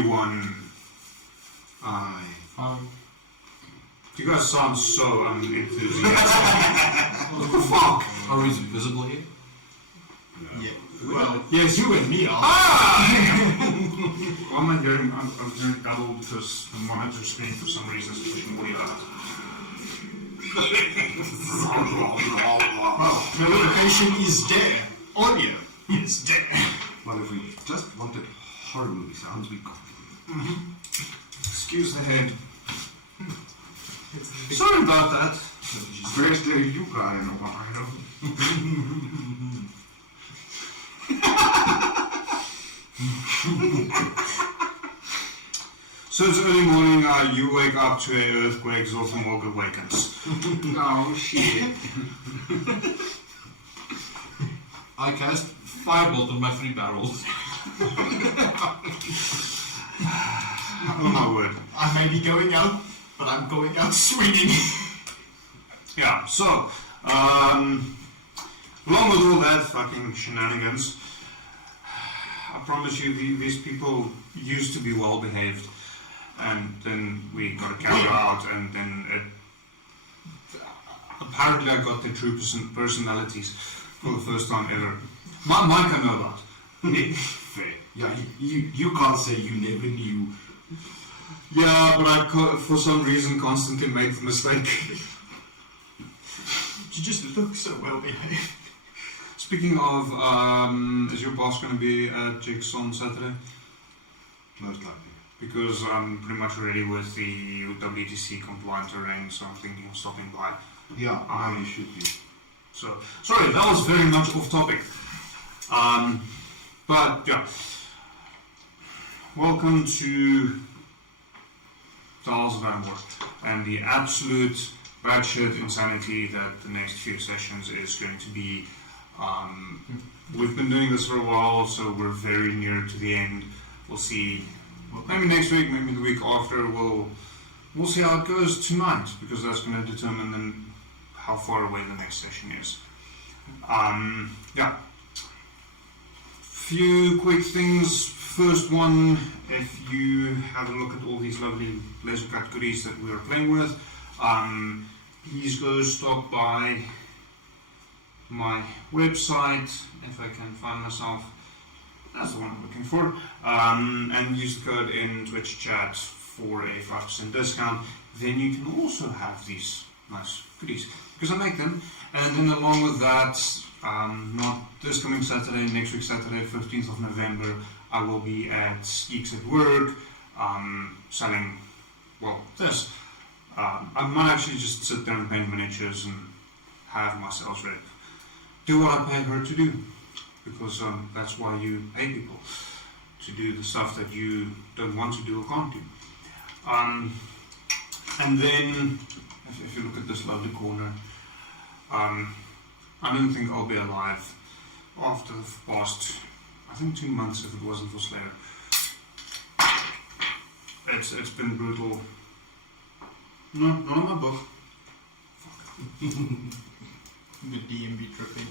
everyone. You guys sound so unenthusiastic. What the fuck? Are we visible here? Yeah. Well, yes, you and me are. Why am I hearing? I'm hearing double because the monitor screen for some reason is pushing audio out. Well, the location is there. Audio is there. Well, if we just wanted horror movie sounds, we could. Excuse the head. Sorry about that. First day you got in a while. So it's early morning, you wake up to an earthquake, Zolfenwalk awakens. Oh shit. I cast Firebolt on my 3 barrels. Oh my word. I may be going out, but I'm going out swinging. Yeah, so, along with all that fucking shenanigans, I promise you these people used to be well behaved, and then we got a carry out, and then apparently I got their true personalities for the first time ever. Mike I know about. Fair. Yeah, you can't say you never knew. Yeah, but I for some reason constantly made the mistake. You just look so well behaved. Speaking of, is your boss going to be at Jake's on Saturday? Most likely. Because I'm pretty much ready with the WTC compliant terrain, so I'm thinking of stopping by. Yeah, you should be. So, sorry, that was very much off topic. But yeah, welcome to the Halls of Anwar and the absolute batshit insanity that the next few sessions is going to be. We've been doing this for a while, so we're very near to the end. We'll see. Maybe next week, maybe the week after. We'll see how it goes tonight, because that's going to determine then how far away the next session is. Yeah. Few quick things. First one, if you have a look at all these lovely laser cut goodies that we are playing with, please go stop by my website, if I can find myself. That's the one I'm looking for. And use the code in Twitch chat for a 5% discount. Then you can also have these nice goodies, because I make them. And then along with that, not this coming Saturday, next week Saturday, 15th of November, I will be at Geeks at Work, selling, well, this. I might actually just sit there and paint miniatures and have my sales rep do what I pay her to do, because that's why you pay people, to do the stuff that you don't want to do or can't do. And then, if you look at this lovely corner, I don't think I'll be alive after the past, I think 2 months if it wasn't for Slayer. It's been brutal. No, not in my book. The DMB tripping.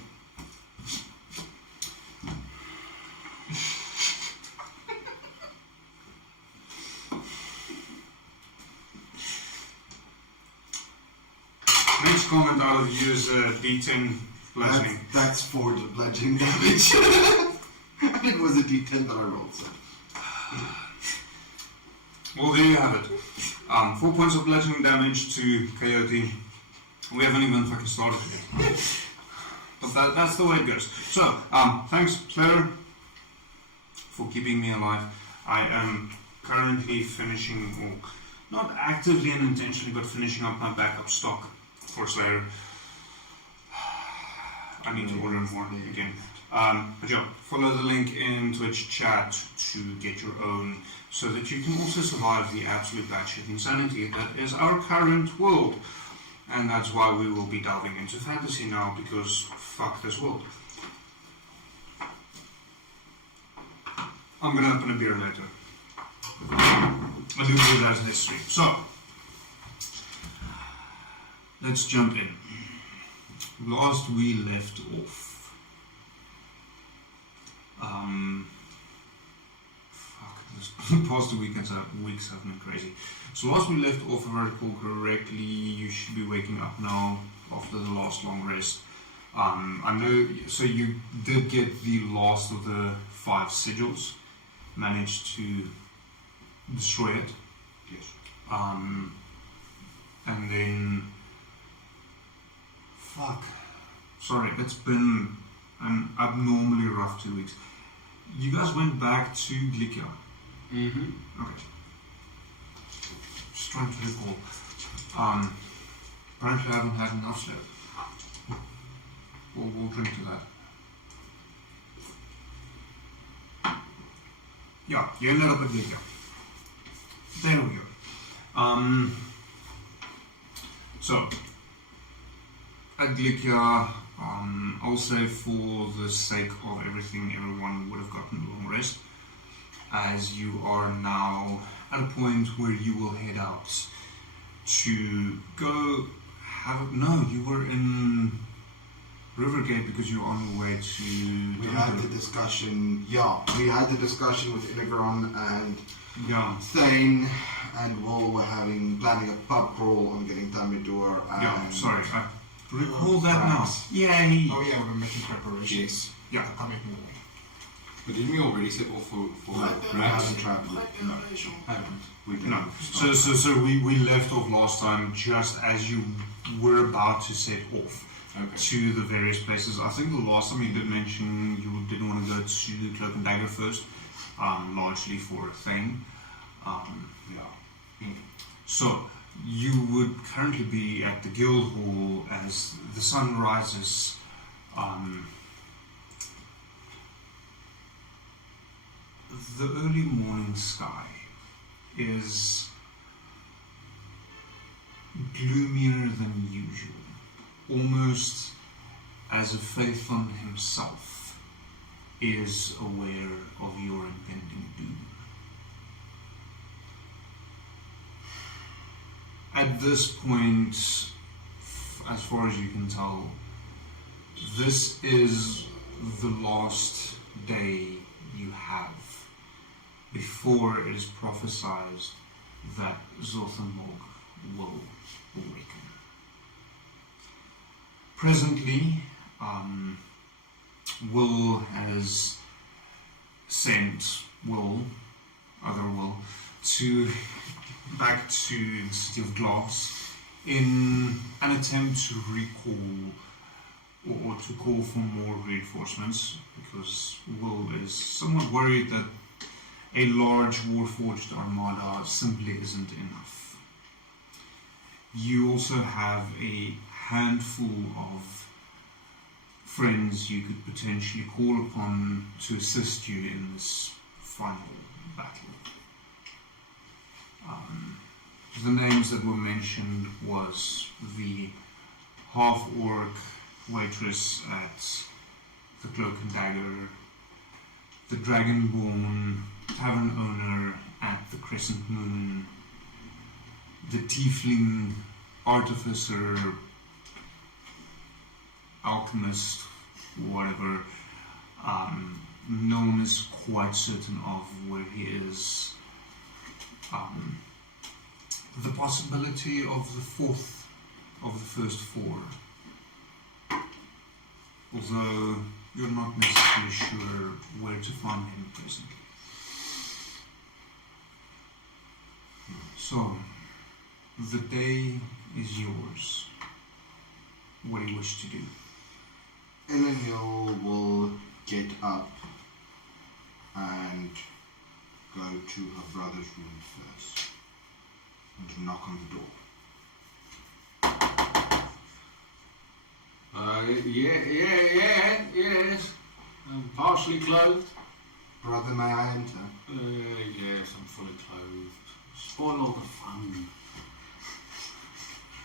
Next comment out of you is D10 bludgeoning. That's for the bludgeoning damage. And it was a D10 that I rolled, so. Well, there you have it. 4 points of bludgeoning damage to Coyote. We haven't even fucking started yet. But that's the way it goes. So, thanks, Claire, for keeping me alive. I am currently finishing, or not actively and intentionally, but finishing up my backup stock for Slayer. I need to order more again. But yeah, follow the link in Twitch chat to get your own, so that you can also survive the absolute batshit insanity that is our current world. And that's why we will be delving into fantasy now, because fuck this world. I'm gonna open a beer later. I'll do that as history. So, let's jump in. Last we left off. Fuck, the past 2 weeks have been crazy. So last we left off, if I recall correctly, you should be waking up now after the last long rest. I know, so you did get the last of the 5 sigils, managed to destroy it. Yes. And then, fuck, sorry, it's been an abnormally rough 2 weeks. You guys went back to Glikia. Mm-hmm. Okay. Just trying to recall. Apparently I haven't had enough sleep. We'll drink to that. Yeah, you ended up at Glikia. There we go. So, at Glikia, I'll say for the sake of everything, everyone would have gotten a long rest, as you are now at a point where you will head out to go have... No, you were in Rivergate because you were on your way to... We had the discussion, we had the discussion with Inegron and Thane, and Will were planning a pub crawl on getting Thamidor and... sorry, I recall that now. Yay! Oh yeah, we're making preparations. Yeah. The coming war. But didn't we already set off for we haven't travelled. No, haven't. We didn't. No. So we left off last time just as you were about to set off to the various places. I think the last time you did mention you didn't want to go to Cloak and Dagger first, largely for a thing. So you would currently be at the guild hall as the sun rises. The early morning sky is gloomier than usual, almost as if Phaethon himself is aware of your impending doom. At this point, as far as you can tell, this is the last day you have before it is prophesied that Zothamog will awaken. Presently, Will has sent other Will, back to the City of Glass in an attempt to recall or to call for more reinforcements, because Will is somewhat worried that a large Warforged armada simply isn't enough. You also have a handful of friends you could potentially call upon to assist you in this final battle. The names that were mentioned was the half-orc waitress at the Cloak and Dagger, the Dragonborn tavern owner at the Crescent Moon, the tiefling artificer, alchemist, whatever. No one is quite certain of where he is. The possibility of the fourth of the first 4, although you're not necessarily sure where to find him presently. So, the day is yours. What do you wish to do? Hill will get up and go to her brother's room first and knock on the door. Yes. I'm partially clothed. Brother, may I enter? Yes, I'm fully clothed. Spoil all the fun.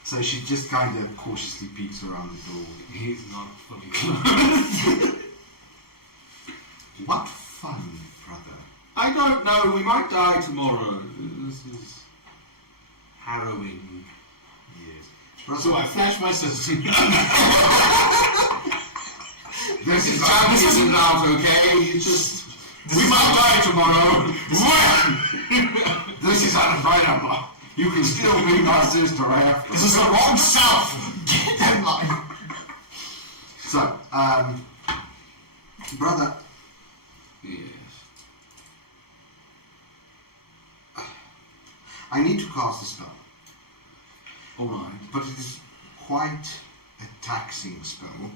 So she just kind of cautiously peeks around the door. He's not fully clothed. What fun, brother? I don't know, we might die tomorrow. This is harrowing. Yes. Brother, So I flash my sister. this is Time isn't out, okay? You just... We might die tomorrow. This is unavoidable. You can still be my sister after. This is the wrong south. Get that line. So, brother, Yes. I need to cast a spell, Alright. but it is quite a taxing spell.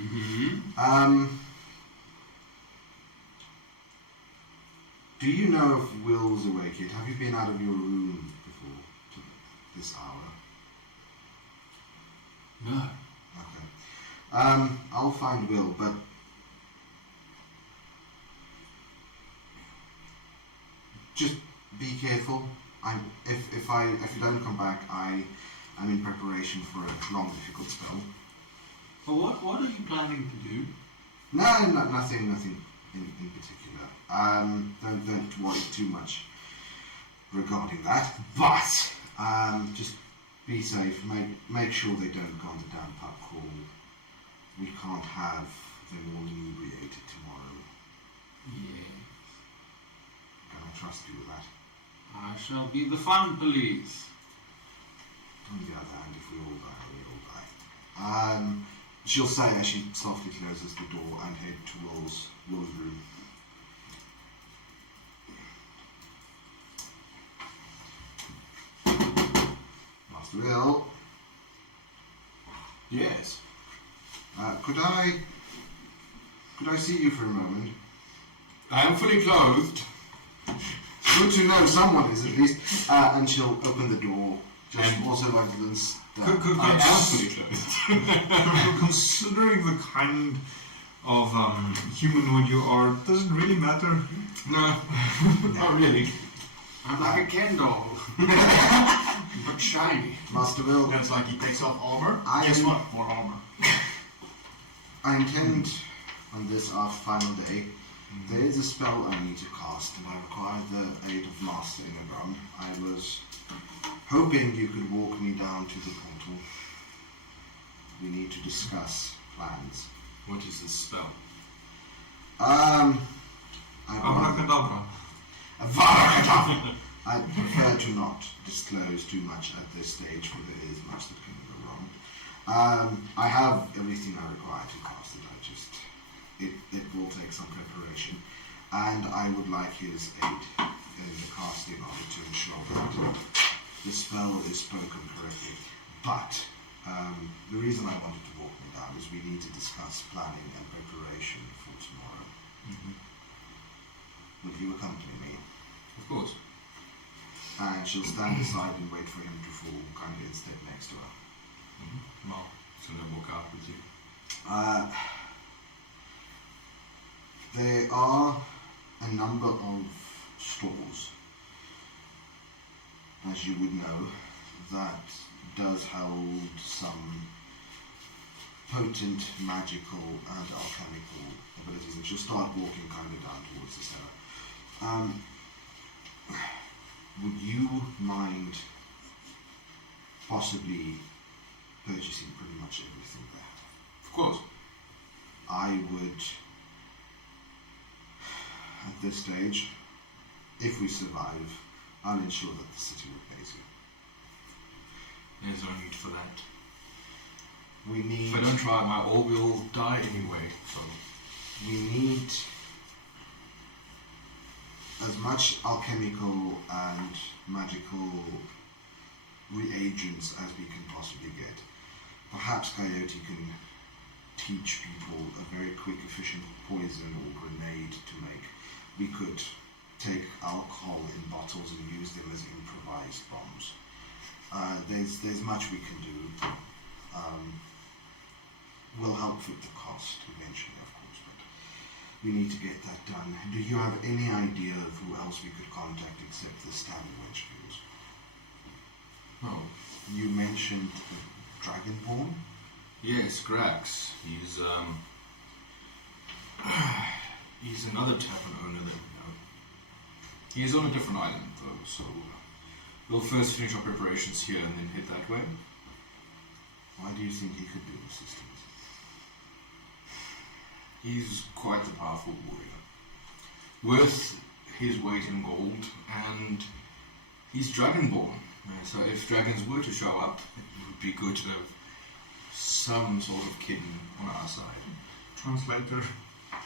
Mm-hmm. Do you know if Will's awake yet? Have you been out of your room before this hour? No. Okay. I'll find Will, but just be careful. If you don't come back, I am in preparation for a long, difficult spell. But what are you planning to do? No, nothing in particular. Don't worry too much regarding that. But just be safe. Make sure they don't go on the damn pub crawl. We can't have them all inebriated tomorrow. Yes. Can I trust you with that? I shall be the fun police. On the other hand, if we all die, we all die. She'll say as she softly closes the door and head towards Will's room. Master Will, Yes. could I see you for a moment? I am fully clothed. Good to know someone is at least. And she'll open the door. Just And- also like this. I am fully clothed. Considering the kind of humanoid you are, does it really matter? No, not really. I'm like a Ken doll. But shiny. Master Will, That's like he takes off armor. I Guess am- what? More armor. I intend on this our final day. There is a spell I need to cast, and I require the aid of Master Inagron. I was hoping you could walk me down to the portal. We need to discuss plans. What is this spell? Abracadabra. I prefer to not disclose too much at this stage, for there is much that can go wrong. I have everything I require to cast it. It will take some preparation, and I would like his aid in the casting of it to ensure that the spell is spoken correctly. But the reason I wanted to walk me down is we need to discuss planning and preparation for tomorrow. Would you accompany me? Of course. And she'll stand aside and wait for him to fall, kind of in step next to her. Well, so I walk out with you. There are a number of stores, as you would know, that does hold some potent magical and alchemical abilities, and she'll start walking kind of down towards the cellar. Would you mind possibly purchasing pretty much everything there? Of course. I would, at this stage, if we survive, I'll ensure that the city repays you. There's no need for that. We need, If I don't try, my all will die anyway. So we need as much alchemical and magical reagents as we can possibly get. Perhaps Coyote can teach people a very quick, efficient poison or grenade to make. We could take alcohol in bottles and use them as improvised bombs. There's much we can do. Will help with the cost eventually, of course, but we need to get that done. Do you have any idea of who else we could contact except the standard Wenchfields? oh You mentioned the Dragonborn? yes, Grax. He's he's another tavern owner that we know. He is on a different island though, so we'll first finish our preparations here and then head that way. Why do you think he could be of assistance? He's quite the powerful warrior. worth his weight in gold, and he's dragonborn. So if dragons were to show up, it would be good to have some sort of kin on our side. Translator.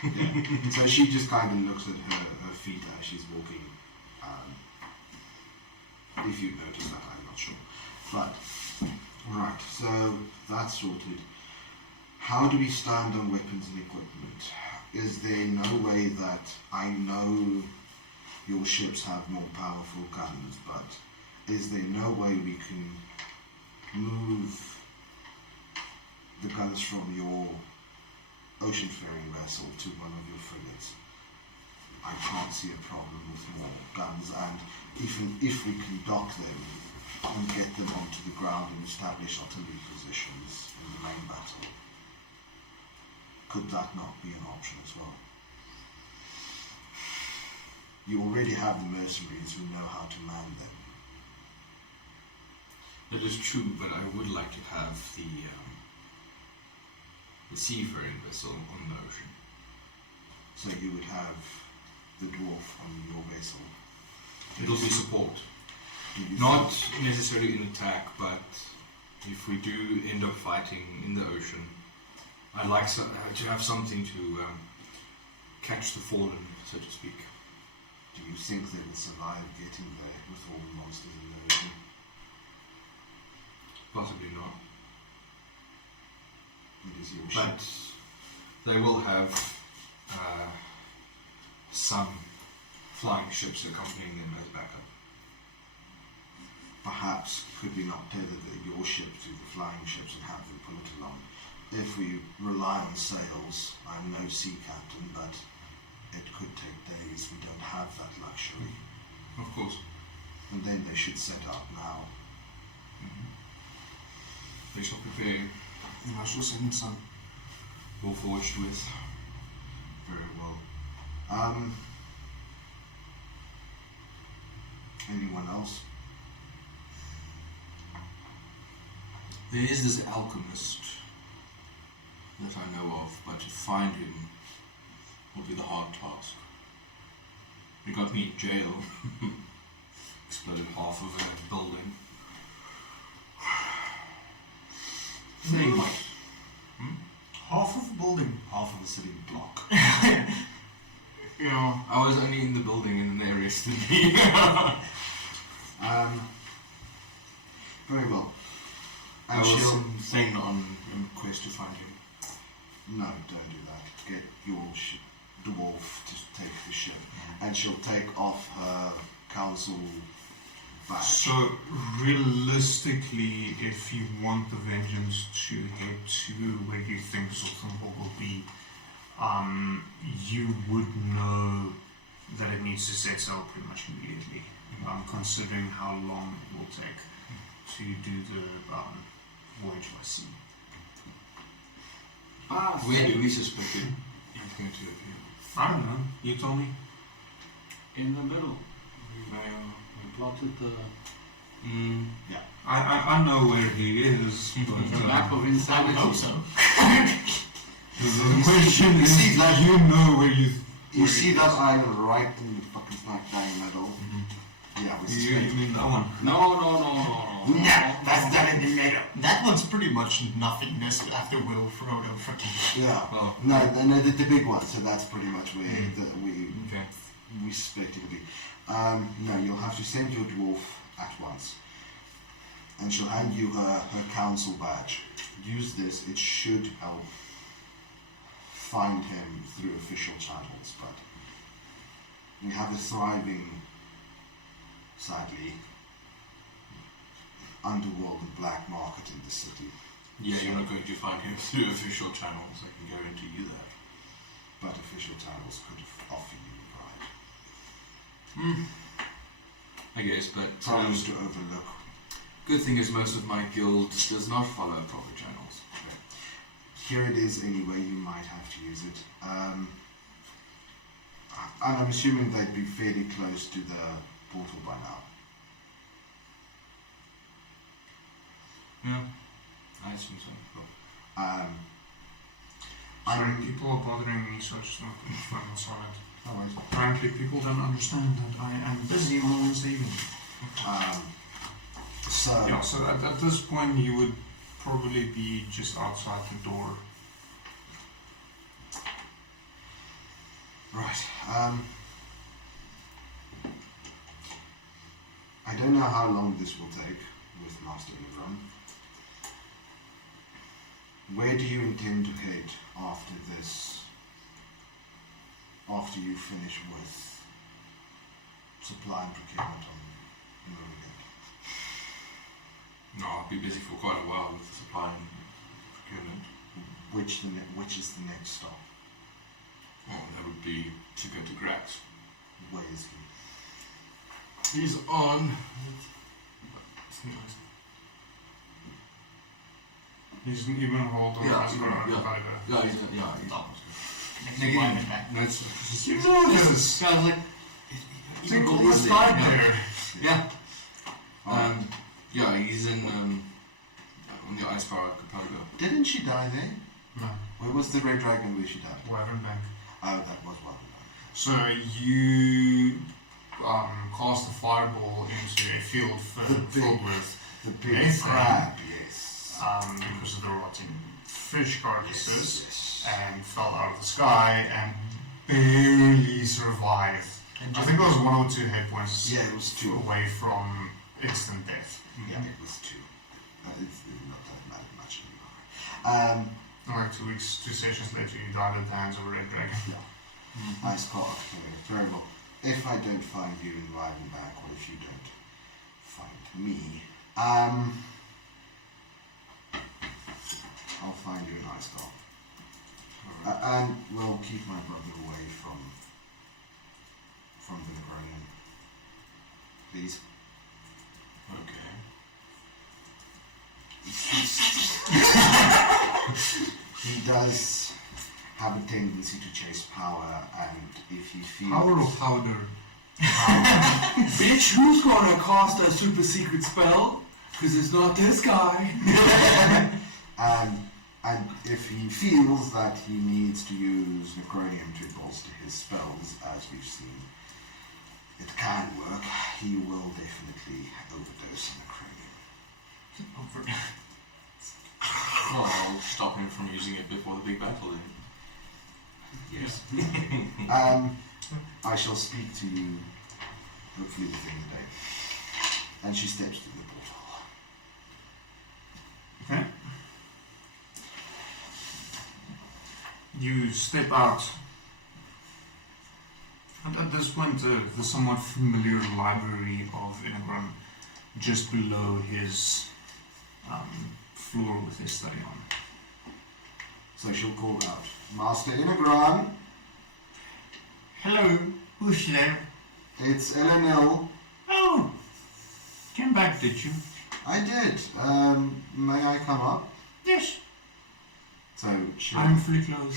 Yeah. So she just kind of looks at her feet as she's walking. If you notice that, I'm not sure. But, right, so that's sorted. How do we stand on weapons and equipment? Is there no way that I know your ships have more powerful guns, but is there no way we can move the guns from your ocean-faring vessel to one of your frigates? I can't see a problem with more guns, and even if we can dock them and get them onto the ground and establish artillery positions in the main battle, could that not be an option as well? You already have the mercenaries who know how to man them. That is true, but I would like to have the seafaring vessel on the ocean. So you would have the dwarf on your vessel. It'll be support. Do you Not think- necessarily an attack, but if we do end up fighting in the ocean, I'd like to have something to catch the fallen, so to speak. Do you think they will survive getting there with all the monsters in the ocean? Possibly not. It is your But ship. they will have some flying ships accompanying them as backup. Perhaps could we not tether your ship to the flying ships and have them pull it along? If we rely on sails, I'm no sea captain, but it could take days. We don't have that luxury. Of course. And then they should set up now. They shall prepare. I shall send some. All forged with. Very well. Anyone else? There is this alchemist that I know of, but to find him will be the hard task. He got me in jail. Exploded half of a building. Saying what? Half of the building, half of the city block. Yeah, I was only in the building and then they arrested me. Very well. I And was she'll... sent on a quest to find him. No, don't do that. Get your dwarf to take the ship. And she'll take off her council badge. So, realistically, if you want the Vengeance to head to where you think Zoltanborg will be, you would know that it needs to set sail pretty much immediately, considering how long it will take to do the voyage by sea. Where do we suspect it he's going to appear? I don't know. You told me. In the middle. We plotted the Yeah. I know where he is, but map of I would insanity. hope so. the question is, see that- you know where you... You see that island right in the fucking smack bang middle? Yeah, we You suspect. mean that one? No. That's done in the middle. That one's pretty much nothingness after Will Frodo freaking. Yeah. Oh. No, the big one. So that's pretty much where Okay. we suspect it to be. No, you'll have to send your dwarf at once, and she'll hand you her council badge. Use this; it should help find him through official channels. But we have a thriving, sadly, underworld and black market in the city. Yeah, you're not going to find him through official channels, I can guarantee you that. But official channels could offer you a bride. I guess, but Problems to overlook. good thing is most of my guild does not follow proper channels. Here it is anyway, you might have to use it. And I'm assuming they'd be fairly close to the portal by now. Yeah, I assume so. Cool. Sorry, people are bothering me, so I just want to put my phone on silent. Apparently people don't understand that I am busy on Wednesday evening. Yeah, so at this point you would probably be just outside the door. Right. I don't know how long this will take with Master Ingram. Where do you intend to head after this? After you finish with supply and procurement on Moongate? No, I'll be busy for quite a while with supply and procurement. Which is the next stop? Well, that would be to go to Grax. Where is he? He's on. He's even hold on. Yeah, He's even- got a yeah. provider. Yeah, he's Next to Wyman back. No, it's You know this. Sounds like Take all the side there. Yeah. Yeah, he's in on the ice bar archipelago. Didn't she die there? No. Where was the red dragon where she died? Wyvern Bank. Oh, that was one. So you cast a fireball into a field filled with The big Nathan. crab, yes. because of the rotting fish carcasses, and fell out of the sky and barely survived. I think it was 1 or 2 hit points Yeah, it was 2. away from instant death. Yeah, it was 2. It's not that matter much anymore. Like 2 weeks, 2 sessions later, you died at the hands of a red dragon. I spot. Very well. If I don't find you in Wyvern Bank, or if you don't find me, I'll find you in Icecar. And we'll keep my brother away from the Negronian. Please. Okay. He does have a tendency to chase power, and if he feels... Power or powder? Bitch, who's gonna cast a super secret spell? Because it's not this guy. And if he feels that he needs to use Necronium to bolster his spells, as we've seen, it can work, he will definitely overdose on Necronium. Well, I'll stop him from using it before the big battle then. Yes. I shall speak to you hopefully within the day. And she steps through the portal. Okay. You step out. And at this point, the somewhat familiar library of Inagron just below his floor with his study on. So she'll call out, Master Inagron, Hello, who's there? it's Elenil. Oh, came back, did you? I did. May I come up? Yes, So she I'm fully clothed.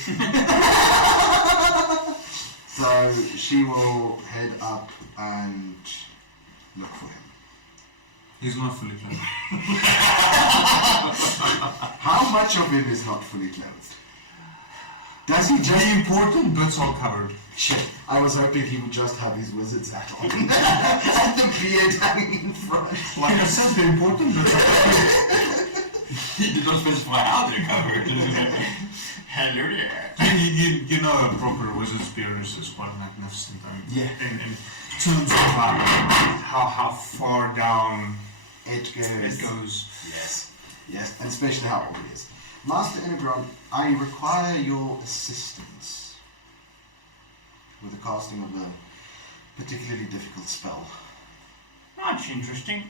So she will head up and look for him. He's not fully clothed. How much of him is not fully clothed? Does he just... The important bits all covered. Shit, I was hoping he would just have his wizard's hat on. And the beard hanging in front. Like I said, the important bits all covered. He did not specify how they're covered. Hello there. You know, a proper wizard's beard is quite magnificent. Yeah. In terms of how far down It goes. it goes. Yes, yes, and especially how old he is. Master Inagron, I require your assistance with the casting of a particularly difficult spell. That's interesting.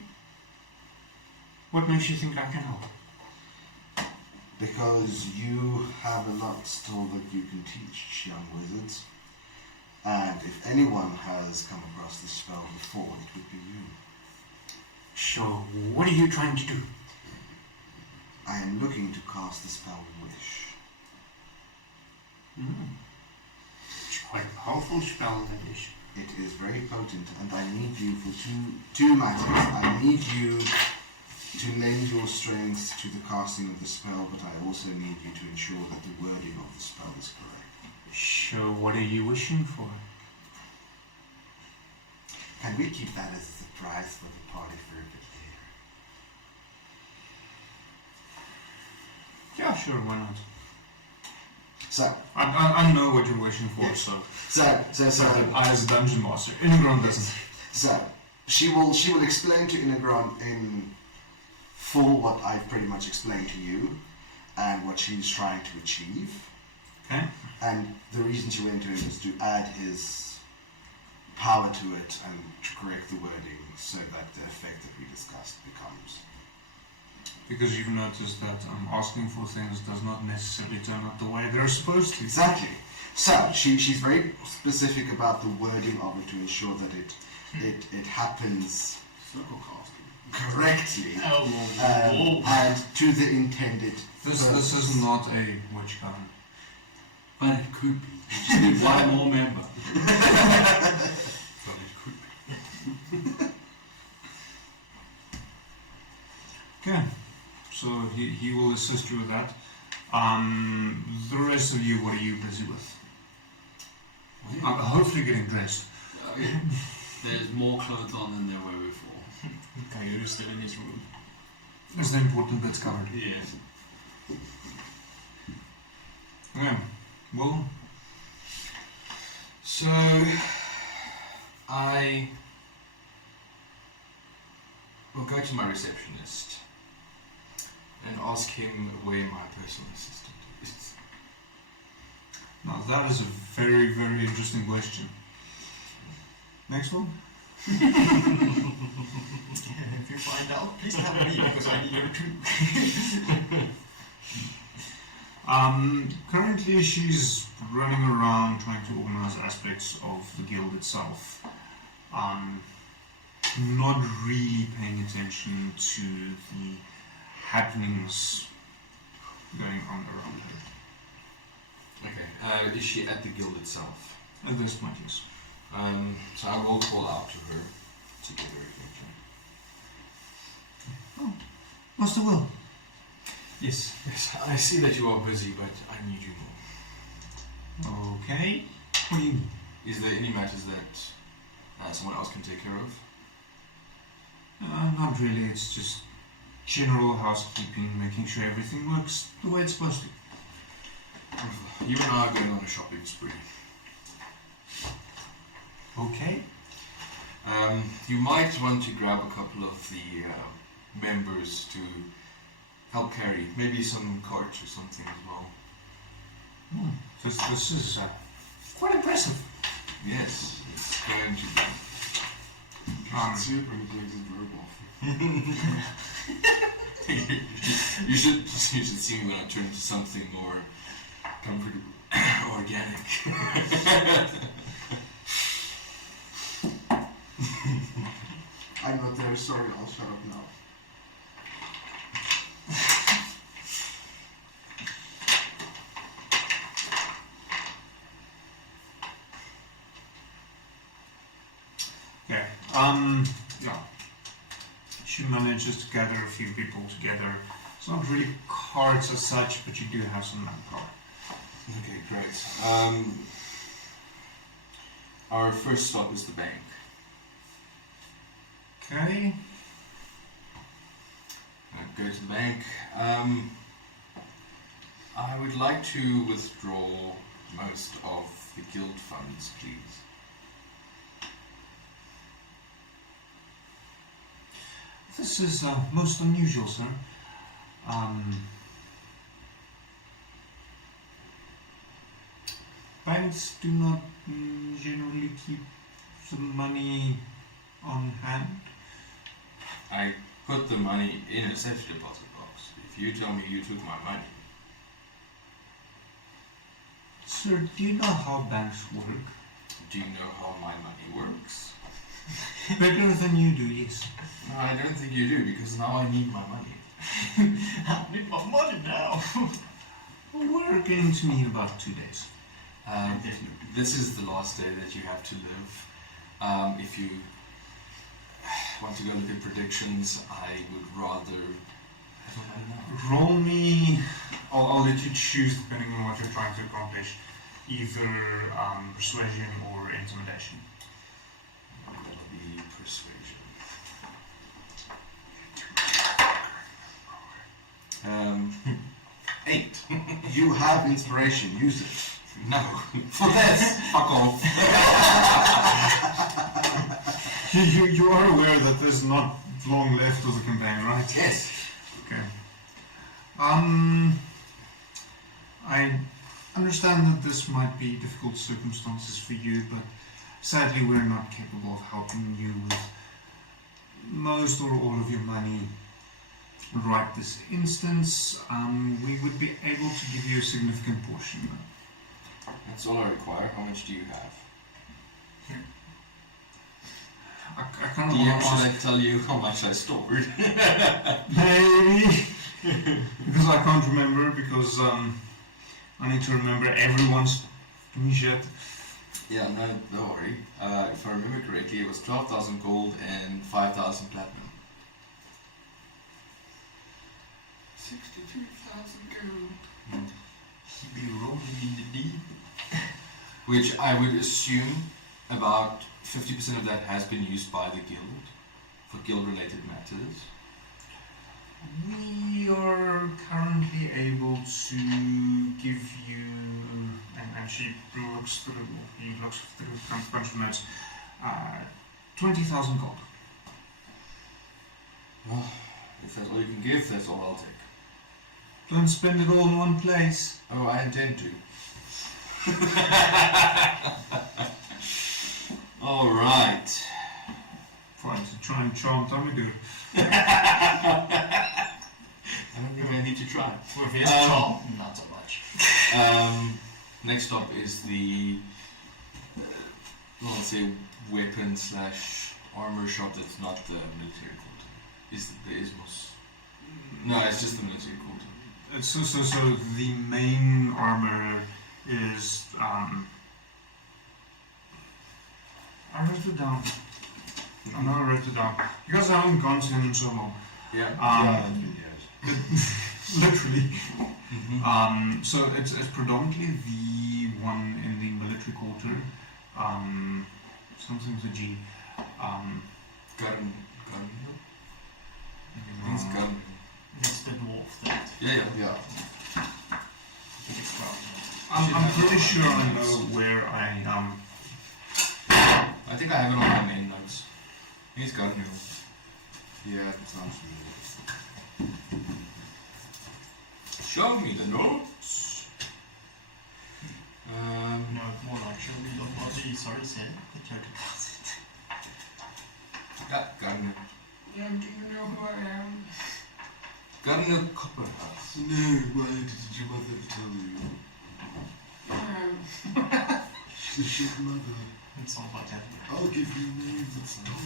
What makes you think I can help? Because you have a lot still that you can teach young wizards. And if anyone has come across this spell before, it would be you. So, what are you trying to do? I am looking to cast the spell Wish. It's quite a powerful spell, that is. It is very potent, and I need you for two matters. I need you to lend your strength to the casting of the spell, but I also need you to ensure that the wording of the spell is correct. So, what are you wishing for? Can we keep that as a surprise for the party for a bit later? Yeah, sure, why not? So, I know what you're wishing for, so I as a dungeon master. Ingram doesn't. So, she will explain to Inegron in full what I've pretty much explained to you and what she's trying to achieve. Okay. And the reason she went to him is to add his power to it and to correct the wording so that the effect that we discussed becomes. Because you've noticed that asking for things does not necessarily turn out the way they're supposed to. Exactly. So she's very specific about the wording of it to ensure that it happens correctly and to the intended. This is not a witch coven. But it could be. She did one more member. But it could be. Okay. So he will assist you with that. The rest of you, what are you busy with? Hopefully getting dressed. There's more clothes on than there were before. Kairu's still in his room. Is the important bits covered? Yes. Okay. Well, So, I will go to my receptionist and ask him where my personal assistant is. now that is a very, very interesting question. Next one. If you find out, please tell me because I need her too. Currently she's running around trying to organize aspects of the guild itself. Not really paying attention to the happenings going on around her. Okay, is she at the guild itself? At this point, yes. So I will call out to her to get her attention. Master Will. Yes, I see that you are busy, but I need you more. Okay. What do you mean? Is there any matters that someone else can take care of? Not really, it's just general housekeeping, making sure everything works the way it's supposed to. You and I are going on a shopping spree. Okay. You might want to grab a couple of the members to help carry, maybe some carts or something as well. This is quite impressive. Yes, it's going to be. Super inclusive verbal. You should see me when I turn into something more comfortable, organic. I'm not very sorry, I'll shut up now. Okay. Yeah. She manages to gather a few people together. It's not really cards as such, but you do have some manpower. Okay, great. Our first stop is the bank. Okay. Go to the bank. I would like to withdraw most of the guild funds, please. This is most unusual, sir. Banks do not generally keep the money on hand. I put the money in a safe deposit box. If you tell me you took my money. Sir, do you know how banks work? Do you know how my money works? Better than you do, yes. No, I don't think you do, because now I need my money. I need my money now. We're going to need about 2 days. This is the last day that you have to live. If you want to go look at predictions, I would rather... Roll me... I'll let you choose depending on what you're trying to accomplish. Either persuasion or intimidation. That'll be You have inspiration. Use it. No. For this. Fuck off. You are aware that there's not long left of the campaign, right? Yes. Okay. I understand that this might be difficult circumstances for you, but sadly we're not capable of helping you with most or all of your money right this instance. We would be able to give you a significant portion. That's all I require. How much do you have? I kind of Should want to ask, I tell you how much I stored? maybe, because I can't remember, because I need to remember everyone's shit. Yeah, no, don't worry. If I remember correctly, it was 12,000 gold and 5,000 platinum. 62,000 gold. He be rolling in the deep. Which I would assume about 50% of that has been used by the guild for guild-related matters. We are currently able to give you, and she looks through a bunch of notes, 20,000 gold. Well, if that's all you can give, that's all I'll take. Don't spend it all in one place. Oh, I intend to. Alright. Fine, to try and charm Tomadur. I don't think I need to try. With his top, not so much. Next stop is the, let's say, weapon / armor shop that's not the military quarter. Is the Ismos? No, it's just the military quarter. So the main armor is, I wrote it down. I know I wrote it down. You guys haven't gone to him in so long. Yeah. Literally. So it's predominantly the one in the military quarter. Something with a G. Gun. It's gun. It's the dwarf that Yeah. biggest crowd. I'm pretty sure I know where I I think I have it on my main notes. He's gun new. Yeah, that sounds familiar. Show me the notes. No, more like show me the body. Sorry, said the total deposit. Yeah, gun new. Yeah, do you know who I am? Gun new copper house. No, why did your mother tell you? She's a shit mother. It sounds like that. I'll give you a name that's not.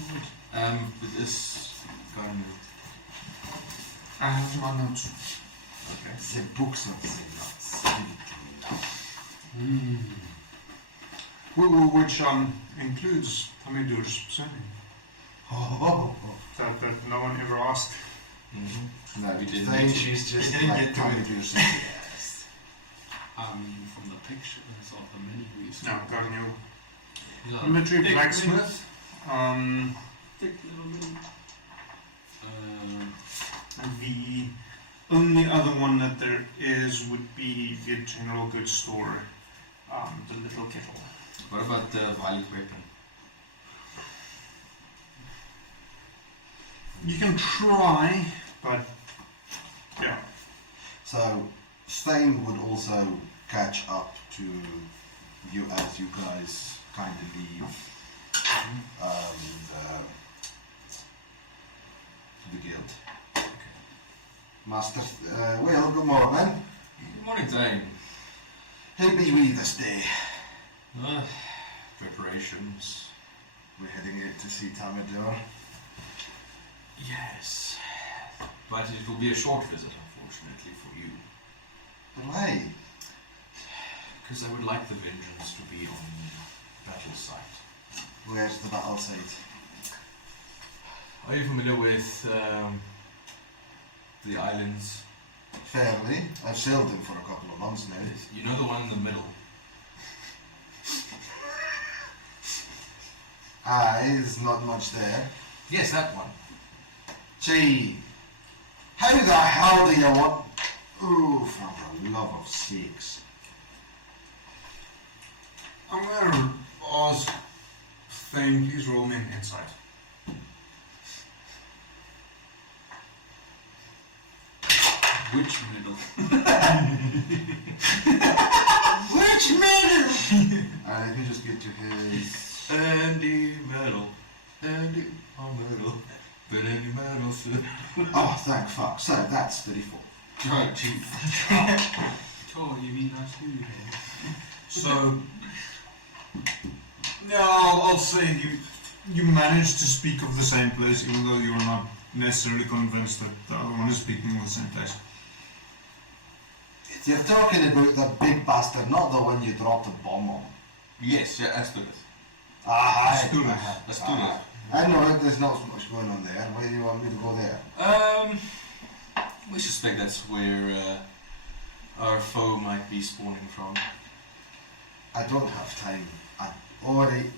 With this gun new. I have my notes. Okay. The books of the nuts. Which includes Tamidur's surname. That no one ever asked. No, we didn't. Then she's just They didn't like get to trying it. to do something else. From the pictures of the many we used to. No, got new. Yeah. Military Thick blacksmith. Thick little man. The only other one that there is would be the general goods store, the little kettle. What about the violent weapon? You can try, but yeah. So, Stain would also catch up to you as you guys kind of leave the guild. Master, well, good morning. Good morning, Dane. How be we this day? Preparations. We're heading out to see Tamadur. Yes. But it will be a short visit, unfortunately, for you. Why? Because I would like the vengeance to be on the battle site. Where's the battle site? Are you familiar with the islands? Fairly. I've sailed them for a couple of months now. You know the one in the middle? Aye, there's not much there. Yes, that one. Gee, how the hell do you want? Oh, for the love of sakes. I'm gonna ask Thane, please roll me an insight. Which middle? Which middle? Let me just get to his... Andy Metal. Andy Metal. But Andy Metal, sir. Oh, thank fuck. So that's 34. Oh, gee. Oh, you mean that's who? So, no, I'll say you managed to speak of the same place, even though you're not necessarily convinced that the other one is speaking of the same place. You're talking about the big bastard, not the one you dropped a bomb on. Yes, yeah, Astulis. Astulis. Astulis. I know there's not much going on there. Why do you want me to go there? We suspect that's where our foe might be spawning from. I don't have time. Alright.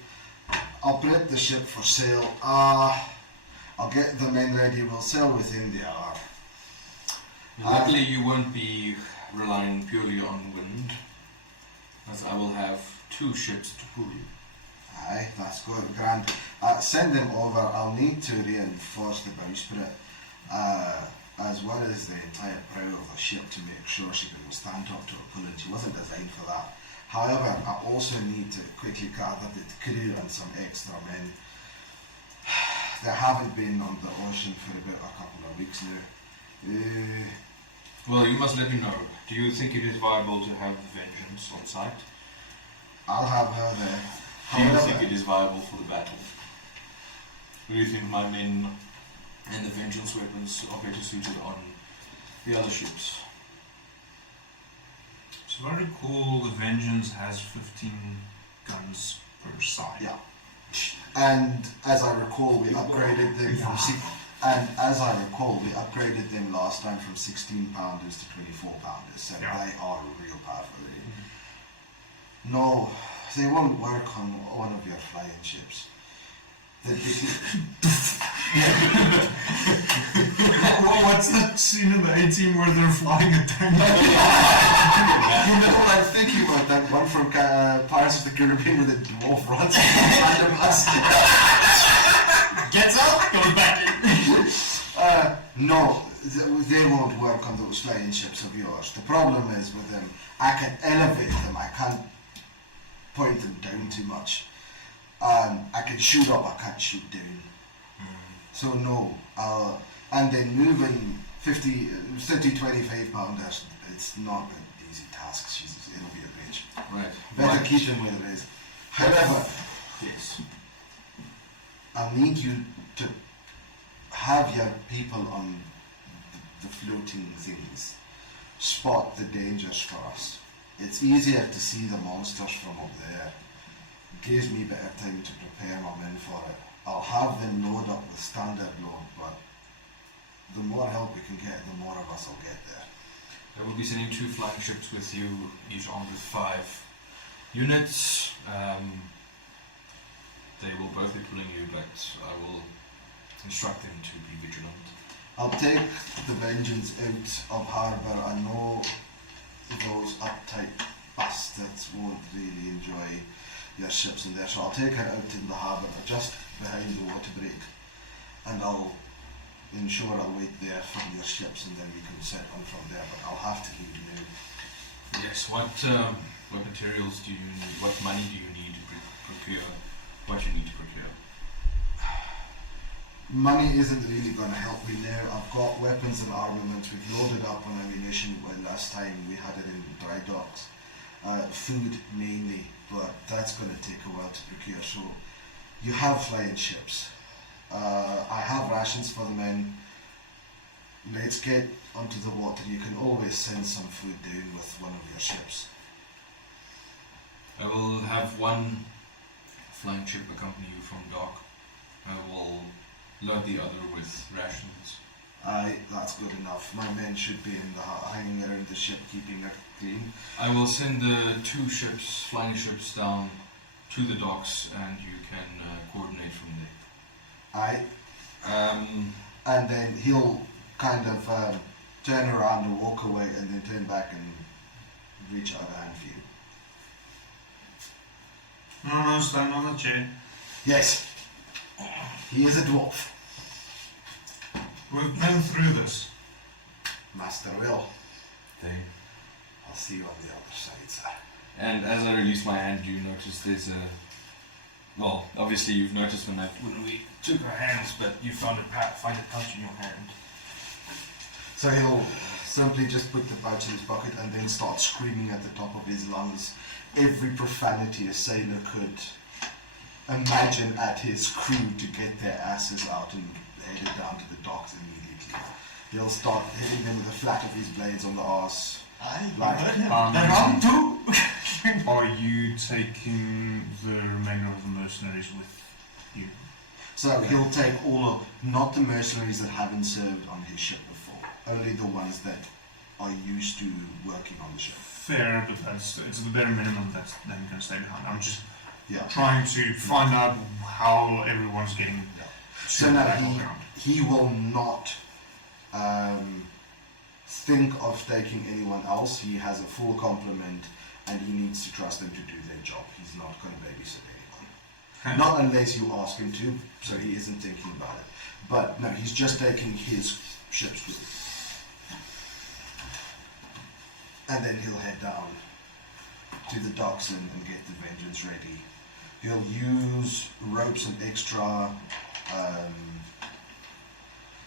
I'll prep the ship for sale. I'll get the men ready. We'll sail within the hour. Luckily, you won't be relying purely on wind, as I will have 2 ships to pull you. Aye, that's good, grand. Send them over. I'll need to reinforce the bowsprit, as well as the entire prow of the ship to make sure she can stand up to a pulling. She wasn't designed for that. However, I also need to quickly gather the crew and some extra men. They haven't been on the ocean for about a couple of weeks now. Well, you must let me know. Do you think it is viable to have the Vengeance on site? I'll have her there. Do you However, think it is viable for the battle? Do you think my men and the Vengeance weapons are better suited on the other ships? So if I recall, the Vengeance has 15 guns per side. Yeah. And as I recall, we upgraded them from upgraded them last time from 16 pounders to 24 pounders, so Yeah. they are real powerful. No, they won't work on one of your flying ships. Well, what's that scene in the A-Team where they're flying a tank? I'm thinking about that one from Pirates of the Caribbean with the dwarf runs random us. Gets up, goes back in. No, they won't work on those flying ships of yours. The problem is with them, I can elevate them, I can't point them down too much. I can shoot up, I can't shoot down. So no, and then moving 25 pounders, it's not an easy task. It'll be a bitch. Right. Better keep them where it is. However, Yes. I'll need you to have your people on the floating things spot the dangers for us. It's easier to see the monsters from up there. It gives me better time to prepare my men for it. I'll have them load up with standard load, but the more help we can get, the more of us will get there. I will be sending 2 flying ships with you, each armed with 5 units. They will both be pulling you, but I will instruct them to be vigilant. I'll take the Vengeance out of harbour. I know those uptight bastards won't really enjoy your ships in there, so I'll take her out in the harbour, just behind the water break, and I'll ensure I'll wait there for your ships, and then we can set on from there, but I'll have to keep you moving. Yes. What materials do you need? What money do you need to procure? What you need to procure? Money isn't really going to help me there. I've got weapons and armaments. We've loaded up on ammunition when last time we had it in dry docks. Food mainly, but that's going to take a while to procure. So you have flying ships. I have rations for the men. Let's get onto the water. You can always send some food down with one of your ships. I will have 1 flying ship accompany you from dock. I will load the other with rations. Aye, that's good enough. My men should be in the hanging around the ship, keeping it clean. I will send the 2 ships, flying ships, down to the docks, and you can coordinate from there. Aye. And then he'll kind of turn around and walk away, and then turn back and reach out a hand for you. No, stand on the chair. Yes, he is a dwarf. We've been through this. Master Will, Thing. I'll see you on the other side, sir. And as I release my hand, you notice there's a. Well, obviously you've noticed when we took our hands, but you find a pouch in your hand. So he'll simply just put the pouch in his pocket and then start screaming at the top of his lungs every profanity a sailor could imagine at his crew to get their asses out and headed down to the docks immediately. He'll start hitting them with the flat of his blades on the arse. Like, They're on too! Are you taking the remainder of the mercenaries with you? so he'll take all of, not the mercenaries that haven't served on his ship before, only the ones that are used to working on the ship. Fair, but it's the bare minimum that then can stay behind. I'm just Yeah. trying to find out how everyone's getting So to now the battleground. he will not think of taking anyone else. He has a full complement and he needs to trust them to do their job. He's not going to babysit anyone. Okay. Not unless you ask him to, so he isn't thinking about it. But no, he's just taking his ship's crew. And then he'll head down to the docks and get the Vengeance ready. He'll use ropes and extra,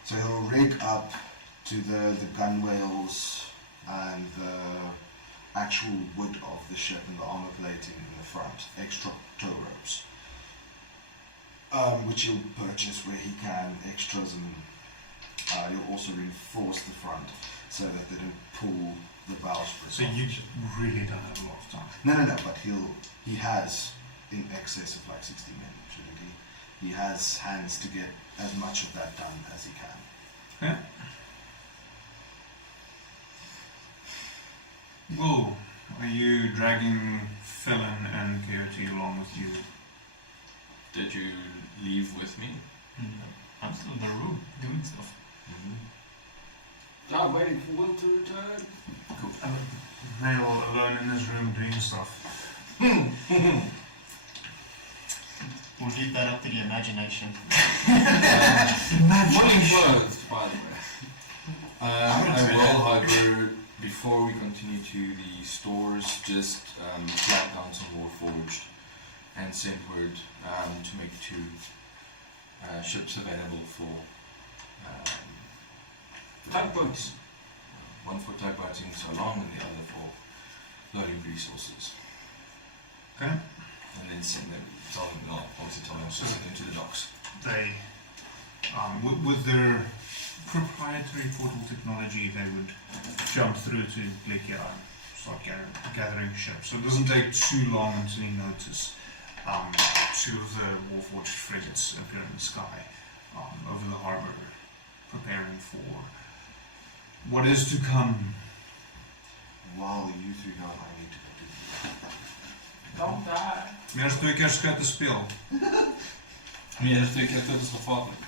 so he'll rig up to the gunwales and the actual wood of the ship and the armor plating in the front, extra tow ropes, which he'll purchase where he can, extras, and he'll also reinforce the front so that they don't pull the bowsprit. So you really don't have a lot of time. No, but he has in excess of like 60 men, shouldn't he? He has hands to get as much of that done as he can. Yeah. Whoa, are you dragging Felon and Coyote along with you? Did you leave with me? I'm still in the room doing stuff. I'm waiting for Will to return. Male alone in his room doing stuff. We'll leave that up to the imagination. Fully clothed, by the way. I will, however, before we continue to the stores, just flag down some Warforged and send word to make 2 ships available for Tugboats. one for tugboating so long and the other for loading resources. Okay. And then send them, tell them to send them to the docks. They, with their proprietary portal technology, they would jump through to Lake Yard, start gathering ships. So it doesn't take too long until you notice 2 of the Warforged frigates appear in the sky over the harbour, preparing for what is to come. While you 3 go, I need to go do that. Don't die. Meer 2 keer schatten speel. Meer 2 keer dat is gevaarlijk.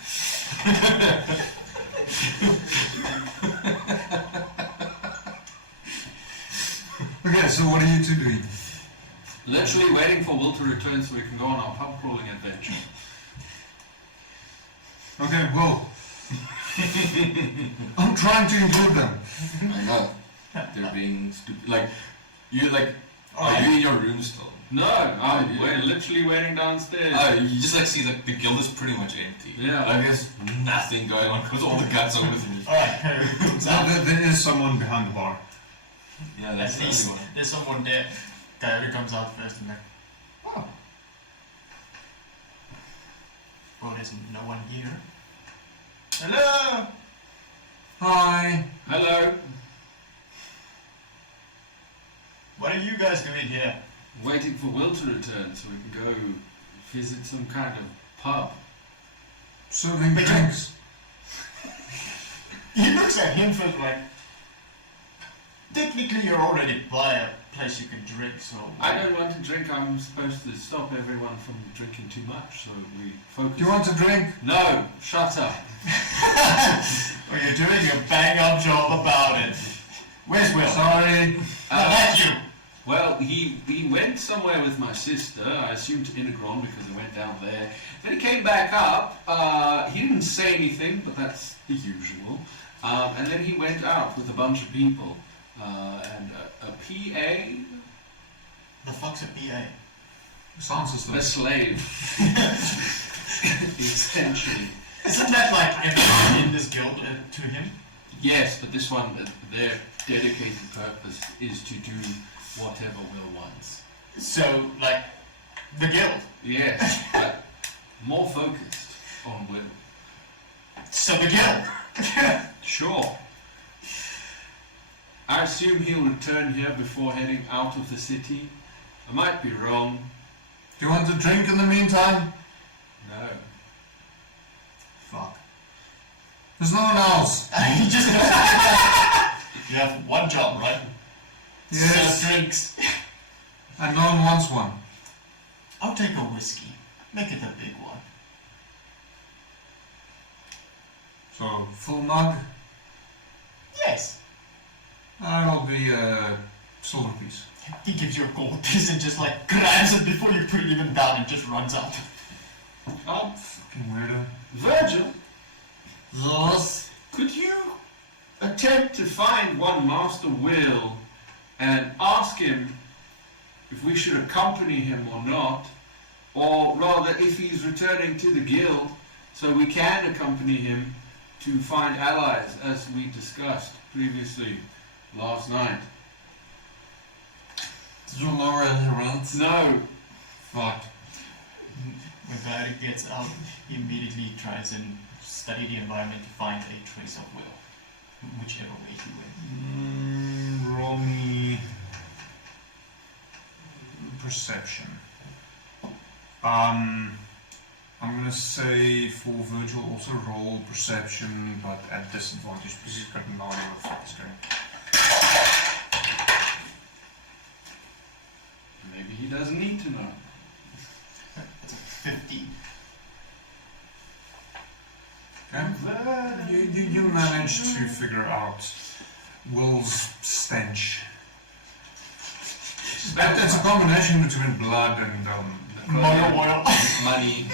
Okay, so what are you 2 doing? Literally waiting for Will to return so we can go on our pub crawling adventure. Okay, well, I'm trying to include them. I know. They're being stupid. Like, are you in your room still? No, we're literally waiting downstairs. Oh, you just see the guild is pretty much empty. Yeah. Like there's nothing going on because all the guts are with me. Alright, There is someone behind the bar. Yeah, at that's least the there's someone there. Coyote comes out first and like, oh. Well, there's no one here. Hello! Hi. Hello. What are you guys doing here? Waiting for Will to return so we can go visit some kind of pub. Serving But drinks. He looks at him for like, technically you're already by a place you can drink, so... I don't want to drink. I'm supposed to stop everyone from drinking too much, so we focus. Do you want a drink? No, shut up. Okay, You're doing a bang-up job about it. Where's Will? Sorry. Not you. Well, he went somewhere with my sister. I assumed to Integron because he went down there. Then he came back up. He didn't say anything, but that's the usual. And then he went out with a bunch of people. And a PA? The fuck's a PA? Sounds as though. A slave. Essentially. Isn't that like everyone in this guild to him? Yes, but this one, their dedicated purpose is to do whatever Will wants. So, like, the guild. Yes, but more focused on Will. So the guild. Sure. I assume he'll return here before heading out of the city. I might be wrong. Do you want a drink in the meantime? No. Fuck. There's no one else. You just you have one job, right? Yes. Serve drinks. And no one wants one. I'll take a whiskey. Make it a big one. So, full mug? Yes. That'll be a silver piece. He gives you a gold piece and just like grabs it before you put it even down and just runs out. Fucking weirdo. Virgil, Yes. could you attempt to find one Master Will and ask him if we should accompany him or not, or rather if he's returning to the guild so we can accompany him to find allies as we discussed previously last night? Did you lower any rent? No. Fuck. When Barry gets out, he immediately tries and study the environment to find a trace of Will, whichever way he went. Roll me perception. I'm gonna say for Virgil also roll perception, but at disadvantage because he's got no idea what the fuck he's doing. Maybe he doesn't need to know. That's a 15. Okay. You manage to figure out Will's stench. It's a combination between blood and Oil. Money.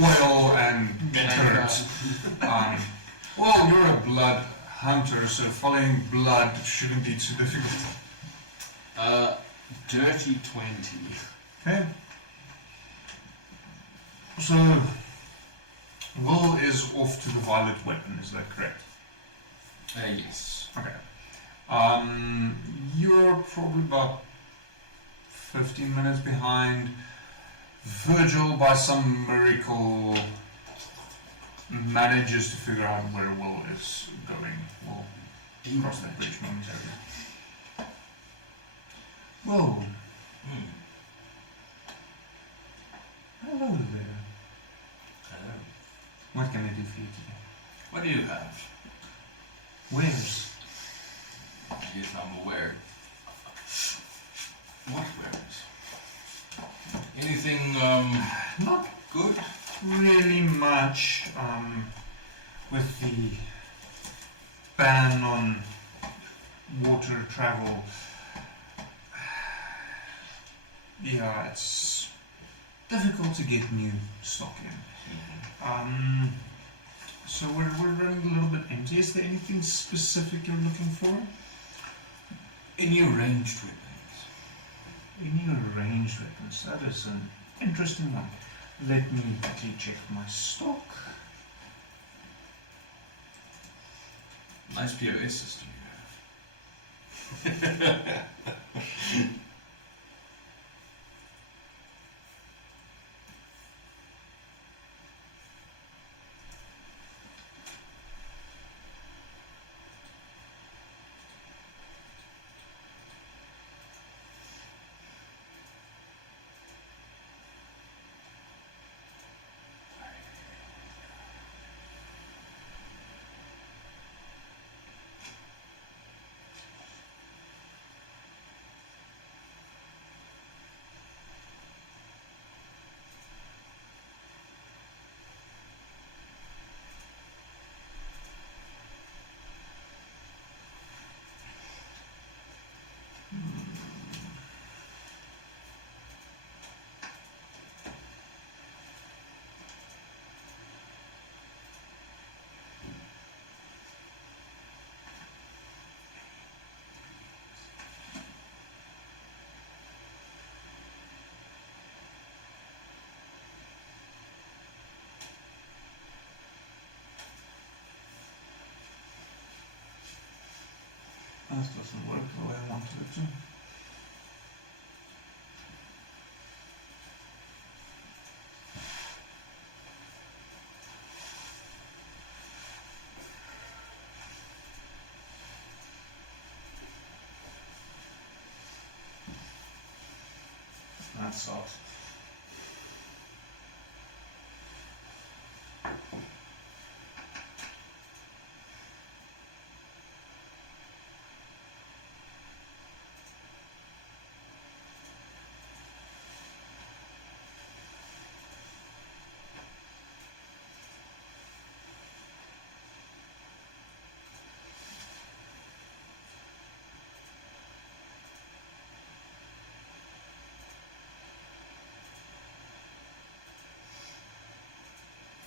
oil and turds. Well, you're a blood hunter, so following blood shouldn't be too difficult. Dirty 20. Okay. So, Will is off to the violet weapon, is that correct? Yes. Okay. You're probably about 15 minutes behind. Virgil, by some miracle, manages to figure out where Will is going. We'll cross that bridge momentarily. Whoa. Hello there. Hello. What can I do for you today? What do you have? Wares. Yes, I'm aware. What wares? Anything, Not good? really much. With the ban on water travel. Yeah, it's difficult to get new stock in. So we're running a little bit empty. Is there anything specific you're looking for? Any ranged weapons? Any ranged weapons? That is an interesting one. Let me quickly check my stock. Nice POS system you have. That doesn't work the way I wanted it to. That sucks.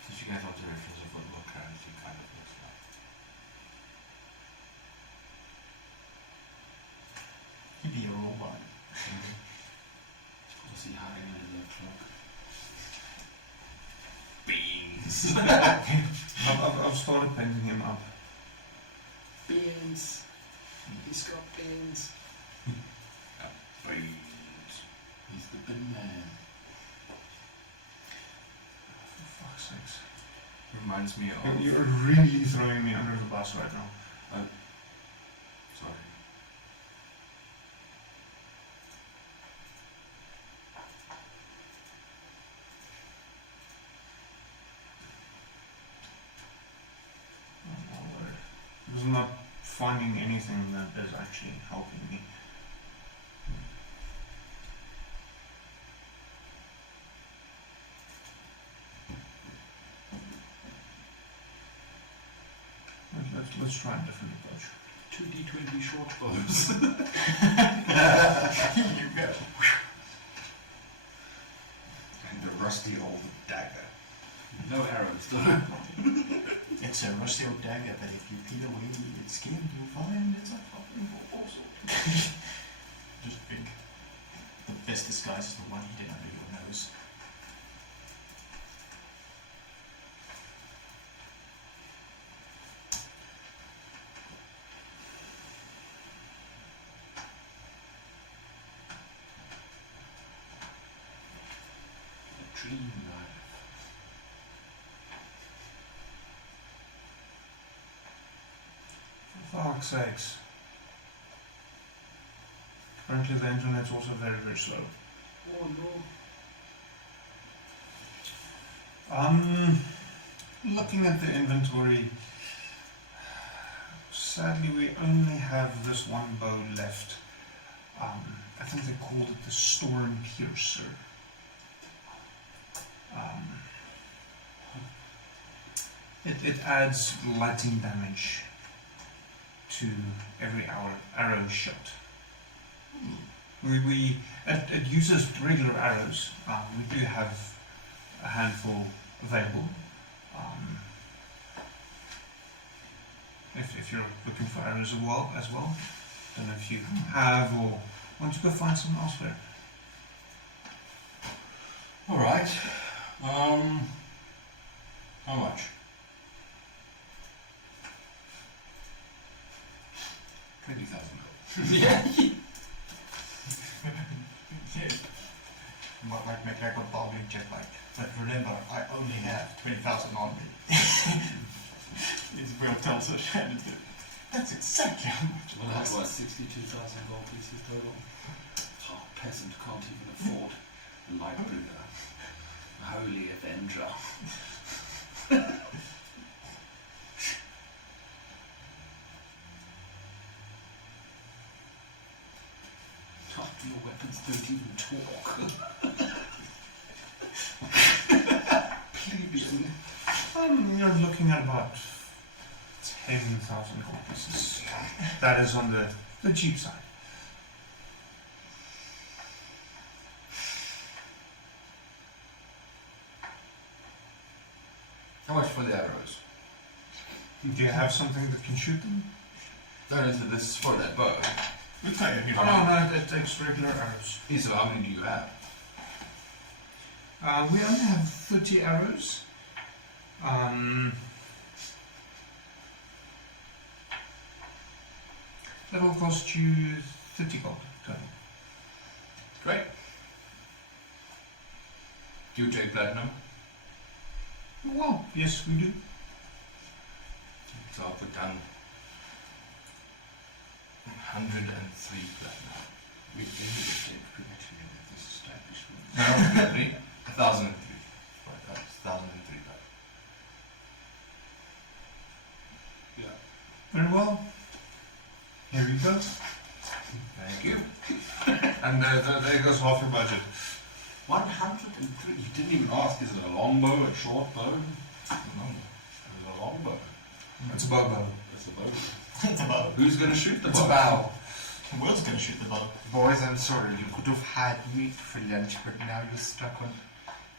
Did you guys want a reference of what currency kind of looks like? He'd be a robot. We'll see how it looks like. Beans. I've started painting him up. Beans. He's got beans. Beans. He's the bin man. For fuck's sakes. Reminds me of. You're really throwing me under the bus right now. Sorry. Oh my word. Because I'm not finding anything that is actually helping me. Let's try a different approach. 2d20 short bows. You go. And a rusty old dagger. No arrows, though. It's a rusty old dagger, but if you peel away its skin, you'll find it's a fucking also. Just think. The best disguise is the one hidden under your nose. Dream life. For fuck's sakes. Apparently the internet's also very, very slow. Oh no. Looking at the inventory, sadly we only have this one bow left. I think they called it the Storm Piercer. It adds lightning damage to every arrow shot. It uses regular arrows. We do have a handful available. If you're looking for arrows as well. Don't know if you have or want to go find some elsewhere. Alright. How much? 20,000 gold. Yeah. Might make like a bargaining check, like. But remember, I only have 20,000 on me. Will tells us, and that's exactly how much. Well, that's what, 62,000 gold pieces total? Oh, peasant can't even afford a Lightbringer. Holy Avenger. Oh, your weapons don't even talk. You're looking at about 10,000 gold pieces. That is on the cheap side. How much for the arrows? Do you have something that can shoot them? No, this is for that bow. No, it takes regular arrows. So how many do you have? We only have 30 arrows. That'll cost you 30 gold total. Great. Do you take platinum? Well, yes, we do. So I'll put down 103 platinum. We've been actually in this establishment. No, 1,003. Right, that's 1,003 platinum. Very well. Here you go. Thank you. And there goes half your budget. 103. You didn't even ask, is it a long bow, a short bow? No. Is it a long bow? It's a bow. It's a bow. It's a bow. Who's going to shoot the It's a bow? bow. Will's gonna shoot the bow. Boys, I'm sorry, you could have had meat for lunch, but now you're stuck on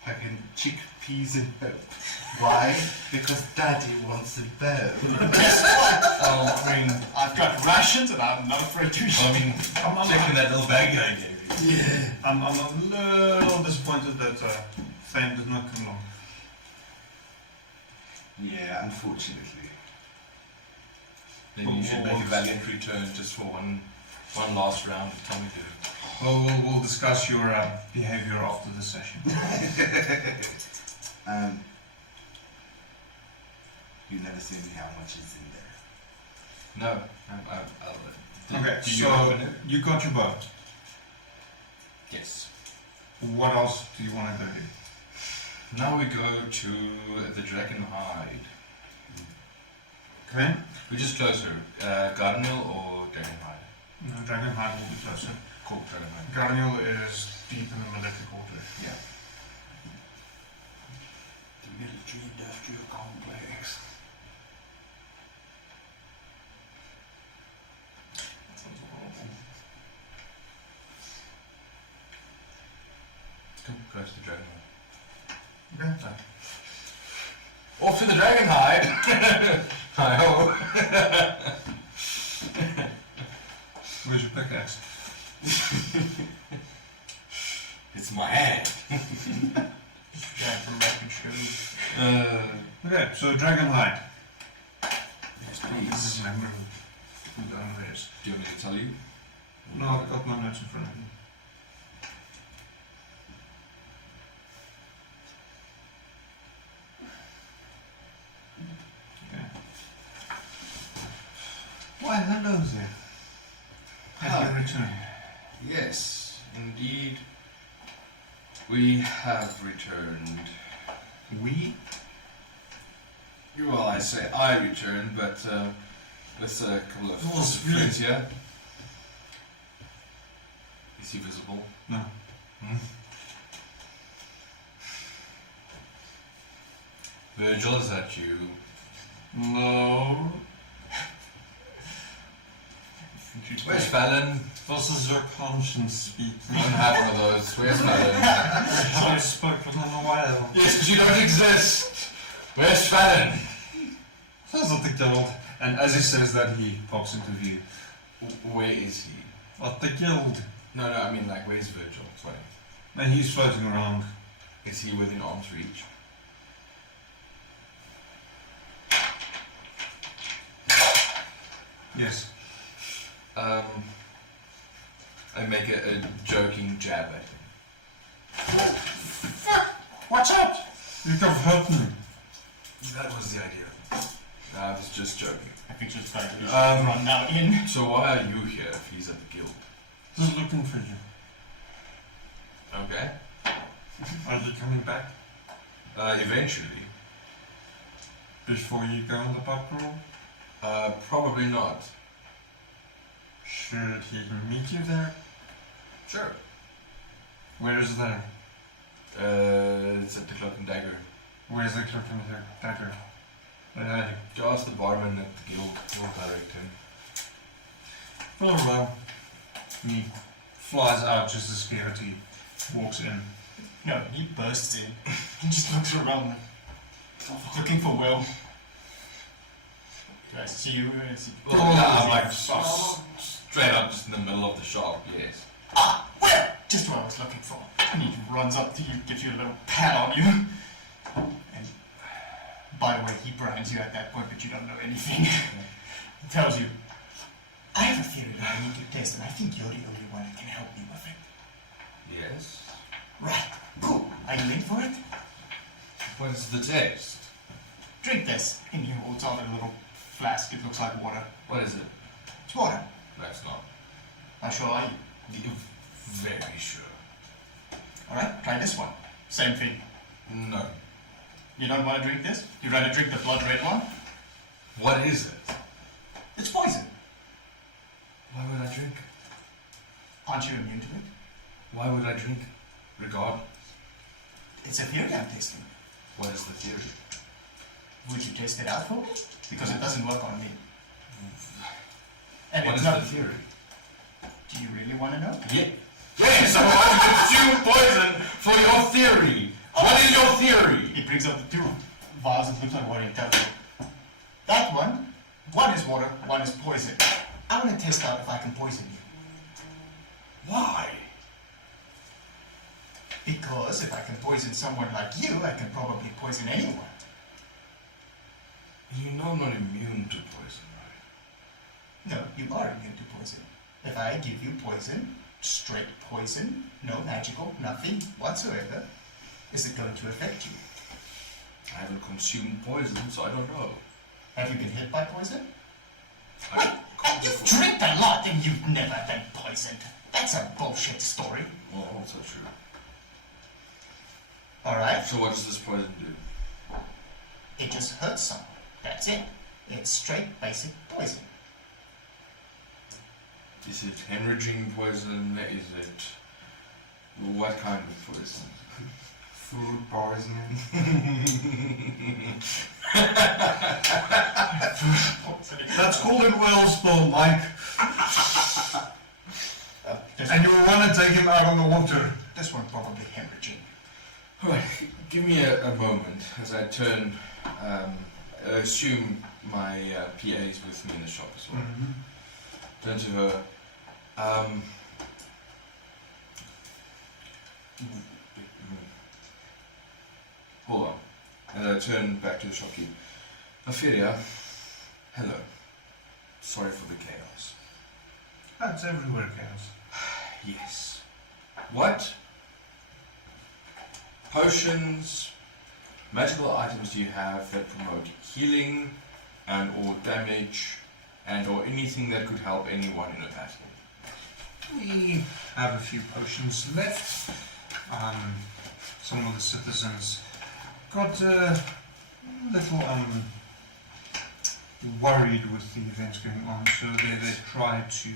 fucking chickpeas and bow. Why? Because Daddy wants a bow. Oh, I mean, I've got rations and I'm not afraid to shoot. I mean, checking that little baggie I gave you. Yeah. I'm a little disappointed that Thane did not come along. Yeah, unfortunately. Then you should make a valiant return just for one last round and tell me to. Well, we'll discuss your behavior after the session. You never seen me how much is in there. No, I'll Okay, do you so open it? you got your bow. Yes. What else do you want to go do? Now we go to the Dragon Hide. Okay? Which is closer, Garden Hill or Dragon Hide? No, Dragon Hide will be closer. Cool, Dragon Hide. Garniel is deep in the Malefic Quarter. Yeah. The military industrial complex. That sounds horrible. Come close to Dragon Hide. Okay. Off to the Dragon Hide! Hi-ho! Where's your pickaxe? It's my hand. Yeah, from back and show. Okay, so Dragon Hide. Yes, This please. is a member of the Adomawyrs. Do you want me to tell you? No, I've got my notes in front of me. Okay. Why, hello there. Have you returned? Yes, indeed. We have returned. We? Well, I say I returned, but with a couple of Oh, friends here. Is he visible? No. Virgil, is that you? No. Where's Fallon? This is your conscience speaking. I don't have one of those. Where's Fallon? I've spoken in a while. Yes, but you don't exist. Where's Fallon? That's not the guild. And as he says that, he pops into view. Where is he? At the guild. No, I mean like, where's Virgil? Sorry. And he's floating around. Is he within arm's reach? Yes. I make a joking jab at him. Watch out! You could have hurt me. That was the idea. I was just joking. I think just trying to run now in. So why are you here if he's at the guild? Just looking for you. Okay. Are you coming back? Eventually. Before you go on the pub crawl? Probably not. Should he meet you there? Sure. Where is there? It's at the Cloak and Dagger. Where's the clerk in the dagger? Go ask the barman at the guild. He'll direct him. Oh well. He flies out just as Garrity walks in. No, he bursts in. He just looks around looking for Will. Do I see you? Is he... Well, I'm like straight up just in the middle of the shop, yes. Ah, Will! Just what I was looking for. And he runs up to you, gives you a little pat on you. And by the way, he brands you at that point, but you don't know anything. He tells you, I have a theory that I need to test, and I think you're the only one that can help me with it. Yes. Right, cool. Are you in for it? What is the taste? Drink this. And he holds out a little flask. It looks like water. What is it? It's water. That's not. How sure are you? Very sure. Alright, try this one. Same thing. No. You don't want to drink this? You'd rather drink the blood red one? What is it? It's poison. Why would I drink? Aren't you immune to it? Why would I drink? Regard. It's a theory I'm testing. What is the theory? Would you test it out for me? Because it doesn't work on me. And What it's is not. the theory? Do you really want to know? Yeah. Yes, I want to consume poison for your theory. What is your theory? He brings out the two vials and looks like water and tells you. That one is water, one is poison. I want to test out if I can poison you. Why? Because if I can poison someone like you, I can probably poison anyone. You know I'm not immune to poison, right? No, you are immune to poison. If I give you poison, straight poison, no magical, nothing whatsoever, is it going to affect you? I haven't consumed poison, so I don't know. Have you been hit by poison? I Wait, can't you've afford- drank a lot and you've never been poisoned. That's a bullshit story. Well, also true. Alright? So what does this poison do? It just hurts someone. That's it. It's straight basic poison. Is it hemorrhaging poison? Is it... What kind of poison? Food poisoning. That's called in Wellsville, Mike. This, And you want to take him out on the water. this one probably hemorrhaging. Alright, give me a moment as I turn... assume my PA is with me in the shop as well. Turn to her. Hold on. And I turn back to the shopkeeper. Ophelia, hello. Sorry for the chaos. That's everywhere, chaos. Yes. What potions, magical items do you have that promote healing and or damage and or anything that could help anyone in a battle? We have a few potions left. Some of the citizens got a little worried with the events going on, so they tried to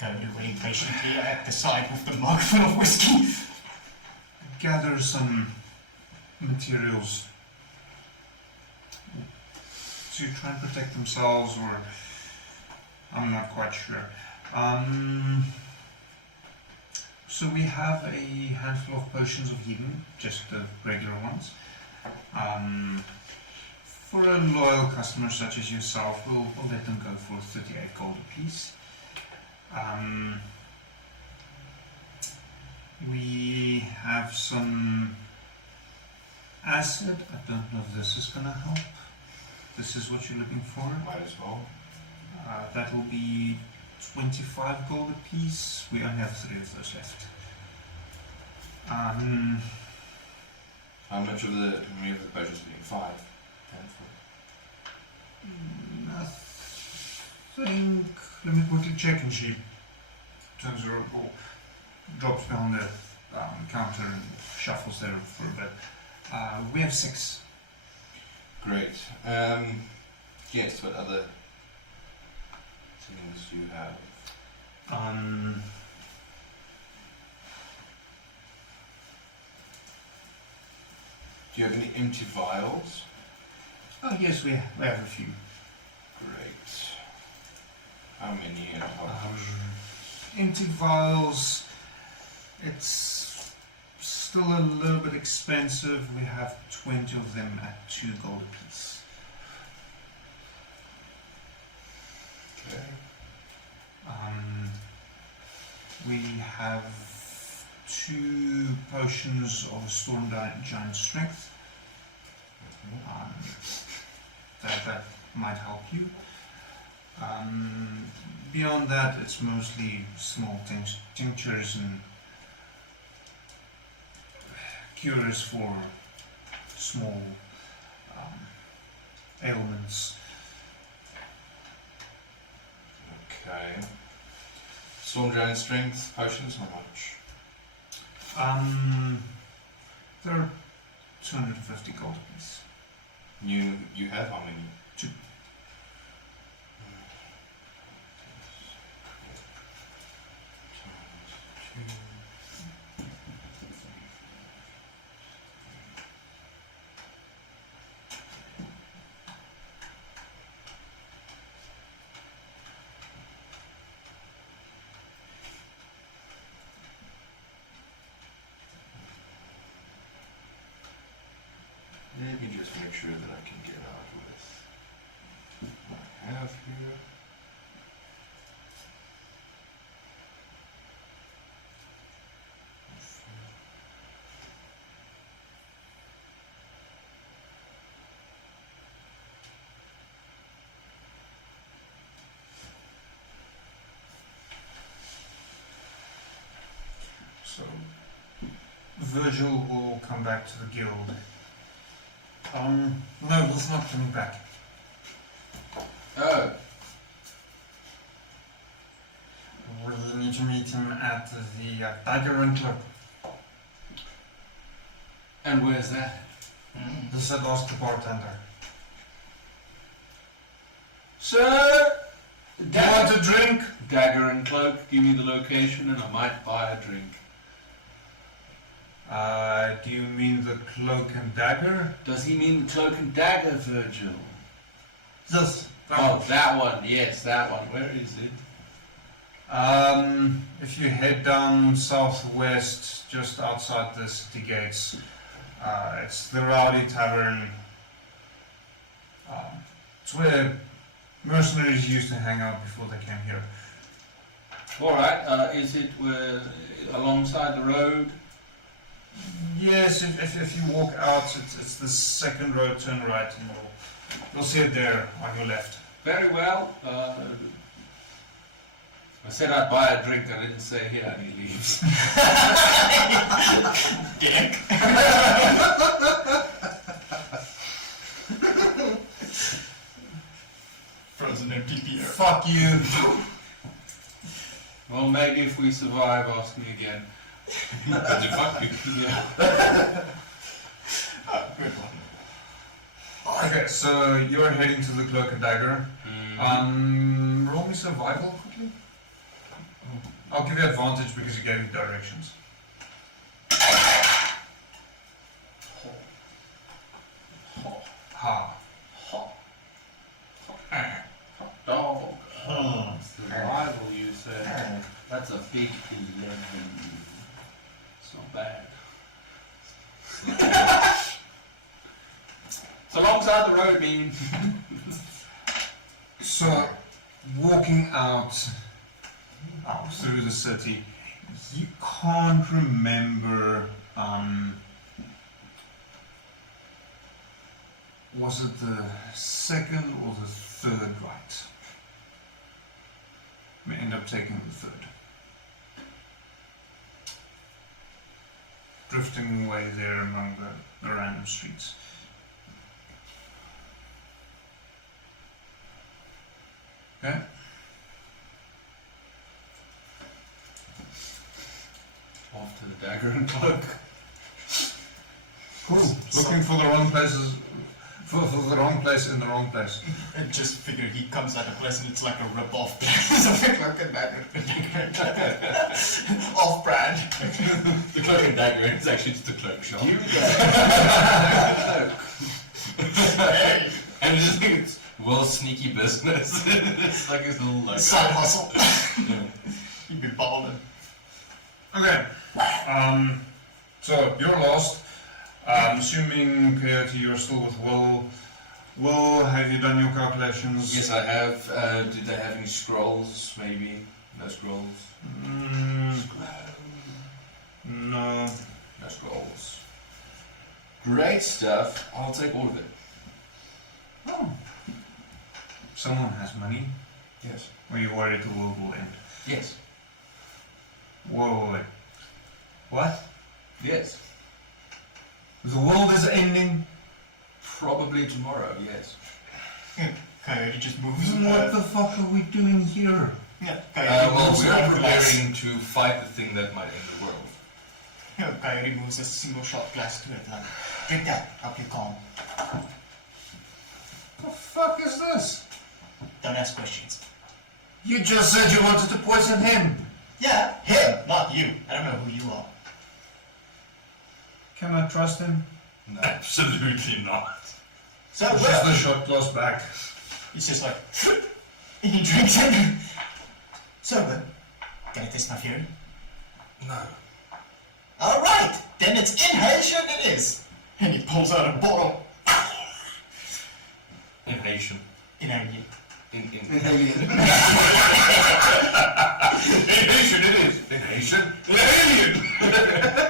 Going to wait patiently at the side with the mug full of whiskey. gather some materials to try and protect themselves, or I'm not quite sure. So we have a handful of potions of healing, just the regular ones. For a loyal customer such as yourself, we'll let them go for 38 gold apiece. We have some acid. I don't know if this is going to help. This is what you're looking for. Might as well. That will be 25 gold apiece. We only have 3 of those left. How much of the potions are you? 5? 10? I think. Let me quickly check, and she turns her or drops behind the counter and shuffles there for a bit. We have 6. Great. Yes, what other things do you have? Do you have any empty vials? Oh yes, we have a few. Great. How many and how much? Empty vials. It's still a little bit expensive. We have 20 of them at 2 gold apiece. Okay. We have 2 potions of Storm Giant Strength. That might help you. Beyond that, it's mostly small tinctures and cures for small ailments. Okay. Storm Giant Strength potions, how much? They're 250 gold apiece. You have how many? 2. Let me just make sure that I can get out with what I have here. So, Virgil will come back to the guild. No, he's not coming back. Oh, We need to meet him at the Dagger and Club. and where's that? He said ask the bartender. Sir, Do you want a drink? Dagger and cloak, give me the location and I might buy a drink. Do you mean the Cloak and Dagger? Does he mean the cloak and dagger, Virgil? Yes. Oh, that one, yes, that one. Where is it? If you head down southwest, just outside the city gates, it's the Rowdy Tavern. It's where mercenaries used to hang out before they came here. Alright, is it alongside the road? Yes, if you walk out, it's the second road, turn right, and you'll see it there on your left. Very well. I said I'd buy a drink, I didn't say here, and he leaves. Dick. Frozen empty beer. Fuck you! Well, maybe if we survive, ask me again. Fuck you. Yeah. Good one. Okay, so you're heading to the Cloak and Dagger. Roll me survival quickly. I'll give you advantage because you gave me directions. Ha. Dog. Survival, you said. That's a big 11. It's not bad. It's alongside the road, mean. So, walking out through the city, you can't remember, was it the second or the third right? We end up taking the third. Drifting away there among the random streets. Okay. Off to the dagger and cloak. Cool. Looking for the wrong places, for the wrong place in the wrong place. I just figured he comes out of place and it's like a rip-off place of the Cloak and Dagger. Off-brand. The Cloak and Dagger is actually just a cloak shop. You Hey, And I just think it's well sneaky business. It's like his little logo. side hustle. Yeah. You'd be balling. Okay. So you're lost. Assuming Coyote, you're still with Will. Will, have you done your calculations? Yes, I have. Did they have any scrolls? Maybe no scrolls. No. No scrolls. Great stuff. I'll take all of it. Oh. someone has money, Yes. or are you worried the world will end? Yes. Whoa, wait. What? Yes. The world is ending? Probably tomorrow, yes. Coyote just moves. Then what the fuck are we doing here? Yeah, Coyote Well, moves we are one glass. preparing to fight the thing that might end the world. Yeah, Coyote moves a single shot glass to it. Like, drink that. Help you calm. The fuck is this? Don't ask questions. You just said you wanted to poison him. Yeah, him, not you. I don't know who you are. Can I trust him? No. Absolutely not. So, It's just the shot glass back. it's just like, and he drinks it. So good. Gonna test my fury? No. Alright, then it's inhalation it is. And he pulls out a bottle. Inhalation. Inhalation. Inhalation it is. Inhalation. Inhalation.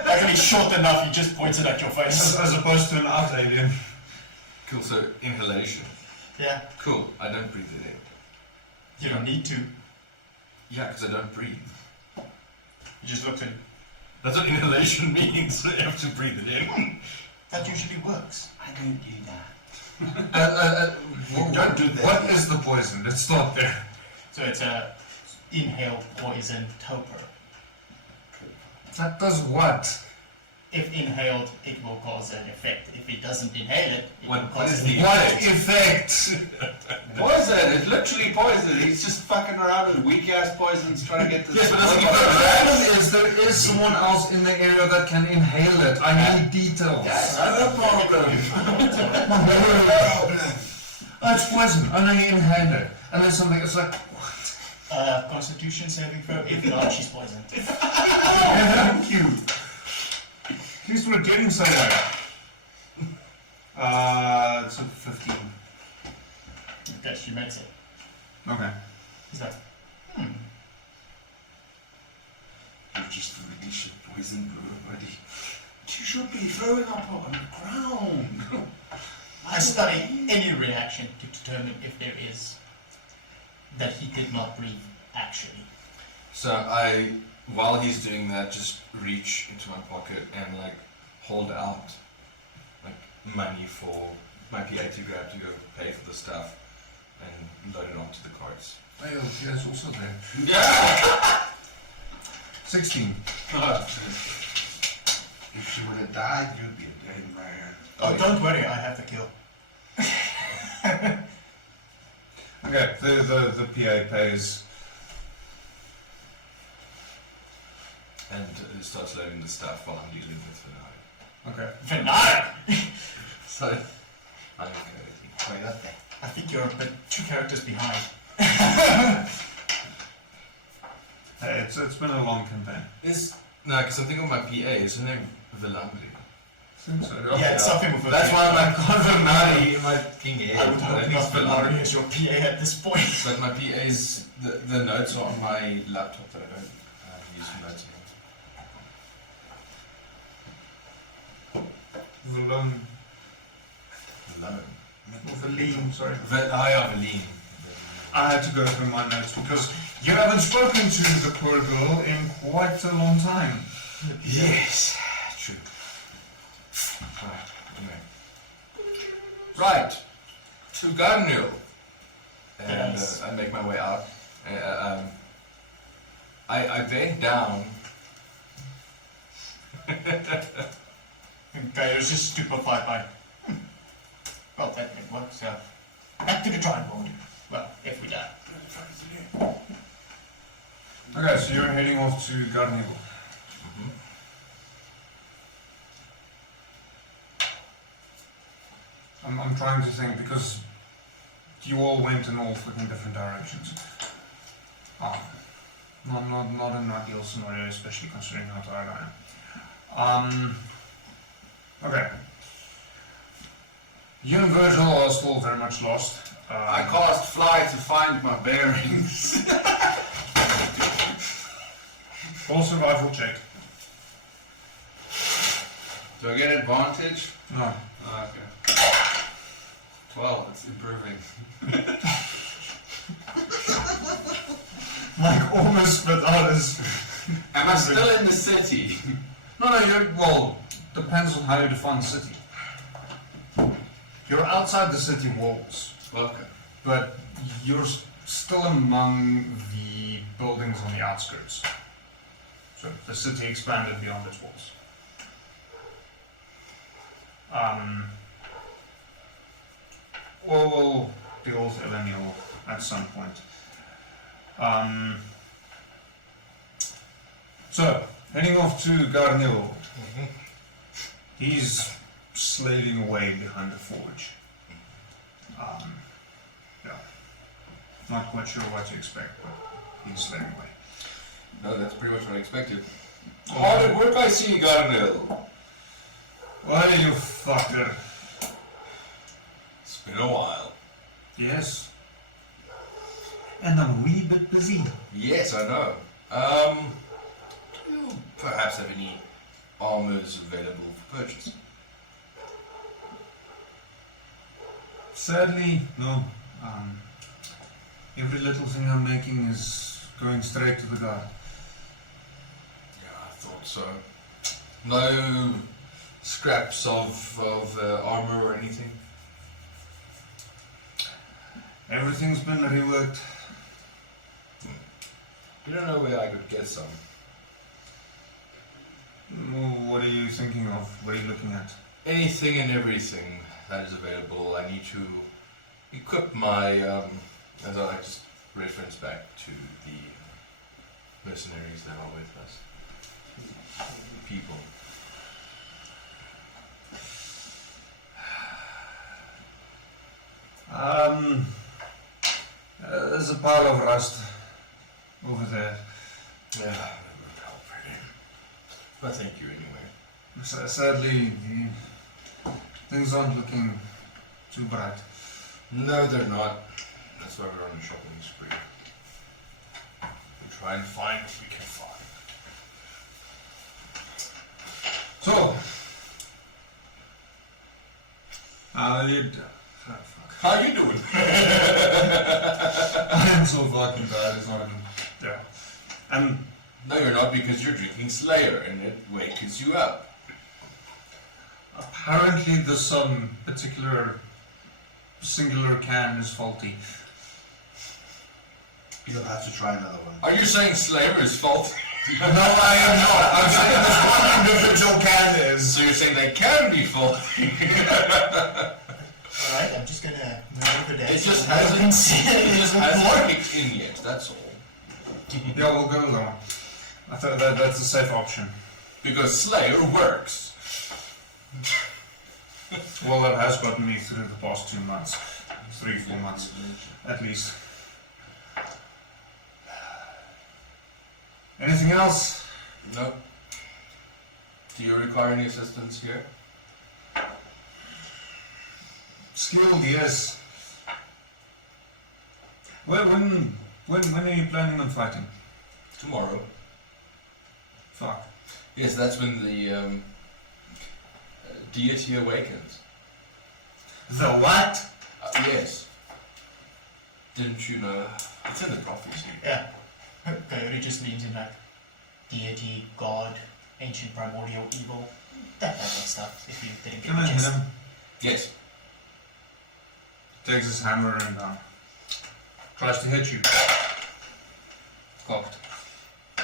Like when he's short enough, he just points it at your face. As opposed to an out alien. Cool, so inhalation. Yeah, Cool, I don't breathe it in. you don't need to. Yeah, because I don't breathe. You just look at it. That's what inhalation means. You have to breathe it in. That usually works. I don't do that. Don't do that. What is the poison? Let's start there. So it's a inhale poison toper. That does what? If inhaled, it will cause an effect. If it doesn't inhale it, it will What cause is an the effect. Effect! Poison, it's literally poison. He's just fucking around with weak ass poisons trying to get this. Yes, but The problem is there is someone else in the area that can inhale it. I need details. That's not a problem. It's poison. I know you inhale it. And then something, it's like, what? Constitution saving throw. If not, she's poisoned. Thank you. At least we're getting somewhere. It's a 15. Okay, she makes it. Okay. He's like, You just released your poison already. You should be throwing up on the ground. I study any reaction to determine if there is that he did not breathe, actually. So I, while he's doing that, just reach into my pocket and like hold out like money for my PA to grab to go pay for the stuff and load it onto the carts. Oh, yeah, it's also there. Yeah! 16. If she would have died, you'd be a dead man. Oh, don't worry, I have the kill. Okay, the PA pays. And starts loading the stuff while I'm dealing with Finale. Okay. Venara! So I'm okay. Coyote. I think you're but 2 characters behind. Hey, it's been a long campaign. No, because I'm thinking of my PA, isn't it Villandri? I think so. Yeah, it's something with a That's P. why I'm like Villandri in my king head. I would hope not Venari as your PA at this point. But my PA's, the notes are on my laptop that I don't use for notes anymore. Valone. Alone. Or Valine, sorry. Valine. I had to go through my notes because you haven't spoken to the poor girl in quite a long time. Yes, true. Right, anyway. Right, to Garnil. And Yes. I make my way out. I bend down. And Gaio's just stupefied by, well, that didn't work, so back to the drawing board. Well, if we die. Okay, so you're heading off to Garnival. I'm trying to think because you all went in all fucking different directions. Not an ideal scenario, especially considering how tired I am. Okay. You and Virgil are still very much lost. I cast fly to find my bearings. Roll survival check. Do I get advantage? No. Oh, okay. 12, it's improving. like almost spit out his. Am I still in the city? No, well, depends on how you define city. You're outside the city walls, Okay. but you're still among the buildings on the outskirts. So the city expanded beyond its walls. We'll deal with Elenial at some point. So, heading off to Garnil. He's slaving away behind the forge. Yeah. Not quite sure what to expect, but he's slaving away. No, that's pretty much what I expected. Hard at work, I see, Garnil. Why, you fucker? It's been a while. Yes. And I'm a wee bit busy. Yes, I know. Do you perhaps have any armors available for purchase? Sadly, no. Every little thing I'm making is going straight to the guard. Yeah, I thought so. No scraps of armor or anything? Everything's been reworked. You don't know where I could get some. What are you thinking of? What are you looking at? Anything and everything that is available. I need to equip my, as I like to reference back to the mercenaries that are with us. People. There's a pile of rust over there. Yeah, that would help really. But thank you anyway. Sadly, things aren't looking too bright. No, they're not. That's why we're on a shopping spree. We try and find what we can find. So, How you doing? I am so fucking bad, it's not even. Yeah. No, you're not, because you're drinking Slayer and it wakes you up. Apparently, the some particular singular can is faulty. You'll have to try another one. Are you saying Slayer is faulty? No, I am not. I'm saying this one individual can is. So you're saying they can be faulty? Alright, I'm just gonna move over there. It just so no one can see It just it. hasn't kicked in yet, that's all. Yeah, we'll go with that one. I thought that's a safe option. Because Slayer works. Well, that has gotten me through the past 2 months. 3-4 months, at least. Anything else? No. Do you require any assistance here? Skilled, yes. Well, when are you planning on fighting? Tomorrow. Fuck. Yes, that's when the deity awakens. The what? Yes. Didn't you know? It's in the prophecy. Yeah. Coyote just leans in like deity, god, ancient primordial evil, that type of stuff, if you didn't get Can I the hit gist. him? Yes. Takes his hammer and tries to hit you. Clocked. I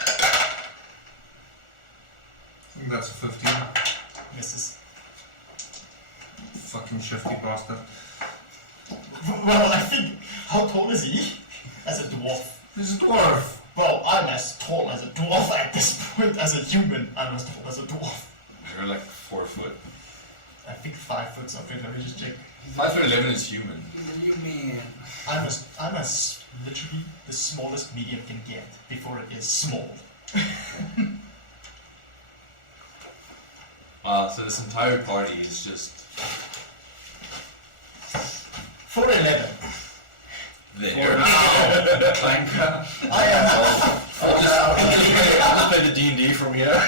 think that's a 15. Misses. Fucking shifty bastard. Well, I think, how tall is he? As a dwarf. He's a dwarf. Well, I'm as tall as a dwarf at this point. As a human, I'm as tall as a dwarf. You're like 4 foot. I think 5 foot something, let me just check. 5'11" is human. I'm literally the smallest medium can get before it is small. So this entire party is just 4'11". there. I am I'll play the D&D from here.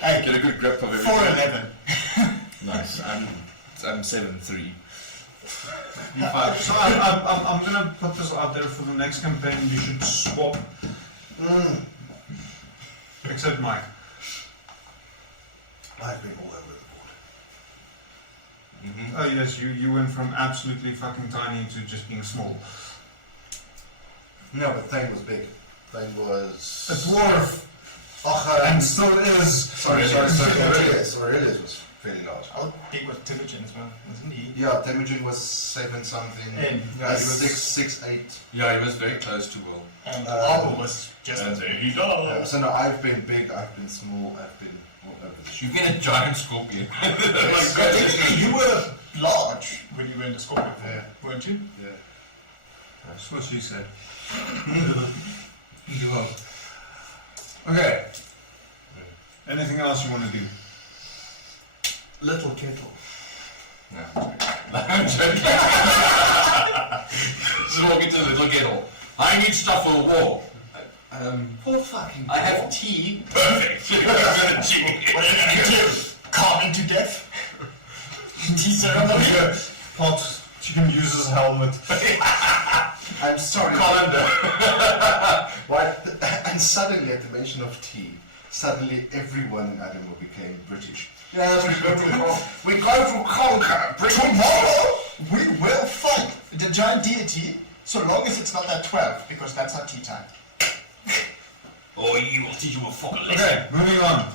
Hey, Get a good grip of everything. 4'11". Nice. I'm 7'3". So I'm gonna put this out there for the next campaign. You should swap Except Mike. I've been all over the board. Mm-hmm. Oh yes, you went from absolutely fucking tiny to just being small. No, but Thane was big. Thane was... A dwarf! and still is! Sorry, Aurelius was fairly large. How big was Temujin as well? Wasn't he? Yeah, Temujin was 7 something. And Yeah, he was 6'8". Yeah, he was very close to Will. And Arbo was just And as there big. you go. So no, I've been big, I've been small, I've been all over the ship. You've been a giant scorpion. Technically, you were large when you were in the Scorpion form, Yeah. weren't you? Yeah. That's what she said. Well. Okay. Anything else you want to do? Little kettle. No, I'm joking. Just walk into the little kettle. I need stuff for the war. Poor fucking I have tea. Perfect. You're gonna tea. What are you gonna do? Carve him to death? Tea ceremony? Pot, you can use his helmet. I'm sorry. Colander. Why? And suddenly, at the mention of tea, suddenly everyone in Adomawyr became British. Yes, We're going to conquer Britain. tomorrow we will fight the giant deity, so long as it's not at 12, because that's our tea time. Or you will teach you a fucking lesson. Okay, moving on.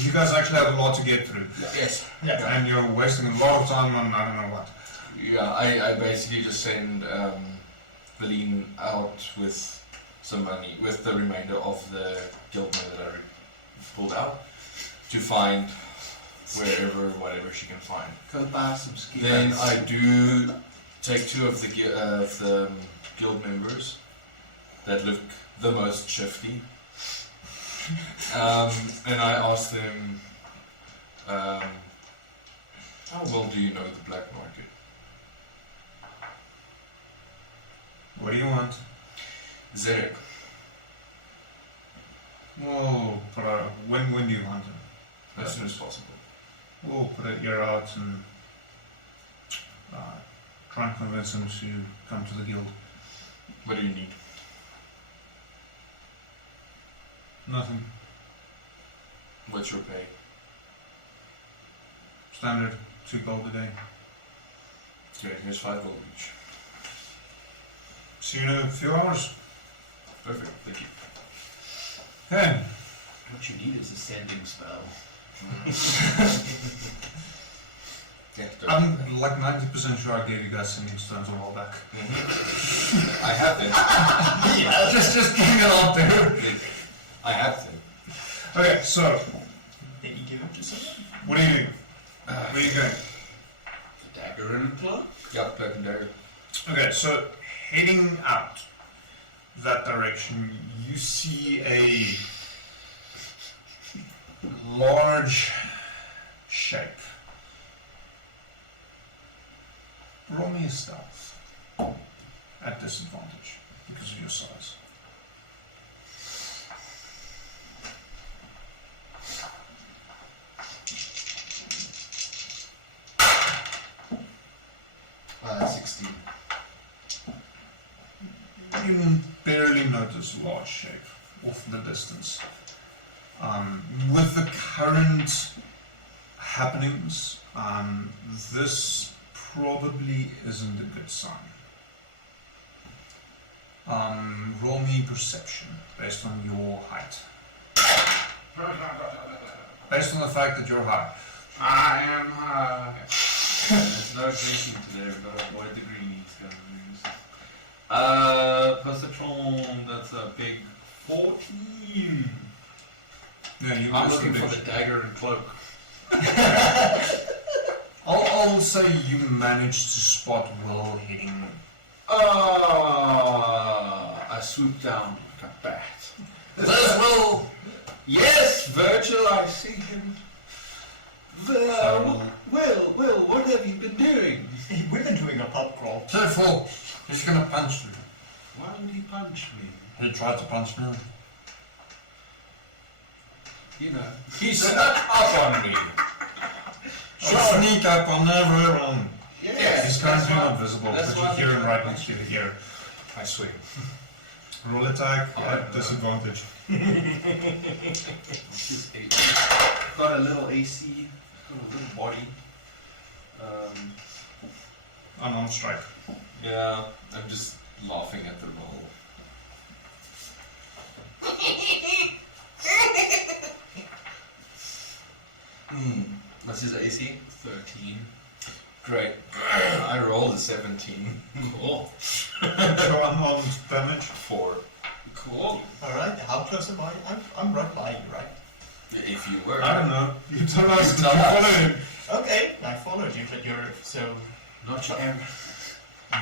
You guys actually have a lot to get through. Yes. And you're wasting a lot of time on I don't know what. Yeah, I basically just send Valine out with some money, with the remainder of the guild money that I pulled out, to find whatever she can find. Go buy some ski Then boots. I do take 2 of the guild members that look the most shifty, and I ask them, how well do you know the black market? What do you want? Zarek. We'll put a when do you want him? As soon as possible. We'll put an ear out and try and convince him to come to the guild. What do you need? Nothing. What's your pay? Standard 2 gold a day. Okay, here's 5 gold each. See you in a few hours. Perfect, thank you. Okay. What you need is a sending spell. Yeah, I'm like 90% sure I gave you guys some stones a while back. I have them. Yeah, just getting it out there. I have them. Okay, so Did he give it to someone? what are you doing? Where are you going? The dagger and a cloak. Yeah, cloak and dagger. Okay, so heading out that direction, you see a large shape. Roll me a stealth at disadvantage because of your size. Uh, 16. You barely notice a large shape off in the distance. With the current happenings, this probably isn't a good sign. Roll me perception based on your height. Based on the fact that you're high. I am high. There's no drinking today, we've got to avoid the greenies, guys. Perception, that's a big 14. Yeah, you I'm missed looking the for big the dagger and cloak. I'll say you managed to spot Will heading. I swoop down like a bat. There's Will! Yes, Virgil, I see him. Will, what have you been doing? We've been doing a pub crawl. Careful! He's gonna punch you. Why would he punch me? He tried to punch me. You know. He snuck up on me! Should sneak up on everyone. Yes, He's currently not visible, that's but why you hear him right next to your ear. I swing. Roll attack at disadvantage. His AC. Got a little AC, got a little body. Unarmed strike. Yeah, I'm just laughing at the roll. What's his AC? 13. Great. I rolled a 17. Cool. So unarmed damage. 4. Cool. Alright, how close am I? I'm right by you, right? If you were. I don't know. You tell us. Tell You us. follow him. Okay, I followed you, but you're so Not your average.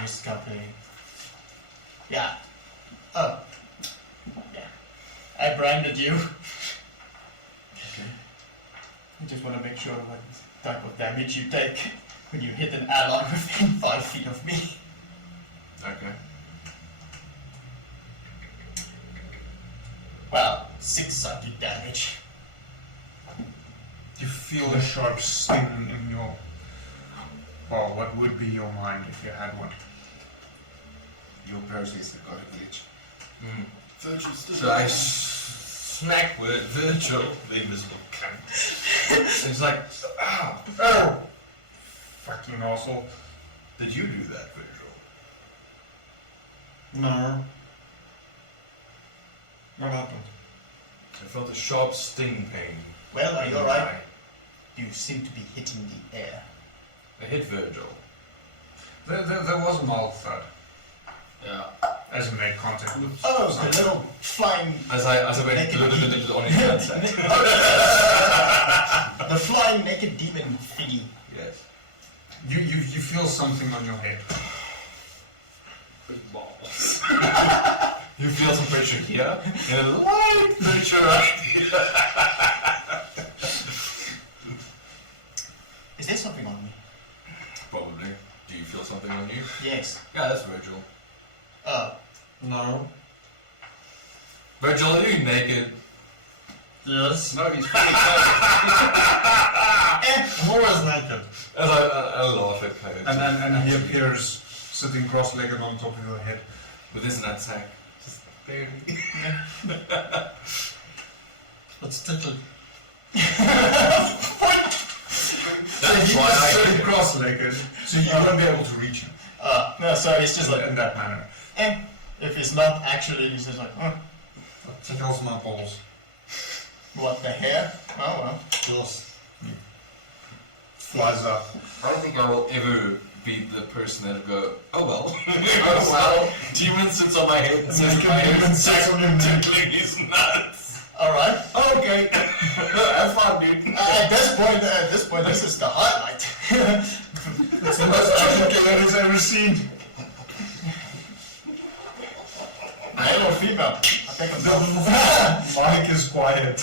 this company. Yeah. Oh. Yeah. I branded you. Okay. I just want to make sure what type of damage you take when you hit an ally within 5 feet of me. Okay. Well, 6 psychic damage. You feel a sharp sting in your, well, what would be your mind if you had one. Your process has got a glitch. So I smack with Virgil, the invisible cunt. It's like, Oh! Fucking asshole. did you do that, Virgil? No. What happened? I felt a sharp sting pain. Well, are in you my alright? eye. You seem to be hitting the air. I hit Virgil. There was a mild thud Yeah. as it made contact with Oh, the something. little flying... As I went Naked on his handset. the flying naked demon thingy. Yes. You feel something on your head. Big balls. You feel some pressure here, and a light pressure right here. Is there something on me? Probably. Do you feel something on you? Yes. Yeah, that's Virgil. No. Virgil, are you naked? Yes. No, he's pretty I'm always naked. As I laugh at Coyote. And he appears sitting cross-legged on top of your head. With his nutsack. Just barely. It's tickling. That's why He's I sitting cross-legged, so you won't be able to reach him. No, so it's just like... In that manner. If it's not actually, he's just like... It tickles my balls. What, the hair? Oh, well. Yes. Flies up. I don't think I will ever be the person that'll go, oh well. Oh well. Demon sits on my head and says my Demon sits on your neck. tickling his nuts. Alright. Okay. That's fine, dude. At this point, this is the highlight. It's the most chicken that he's ever seen. Male or female? I think I'm Mike is quiet.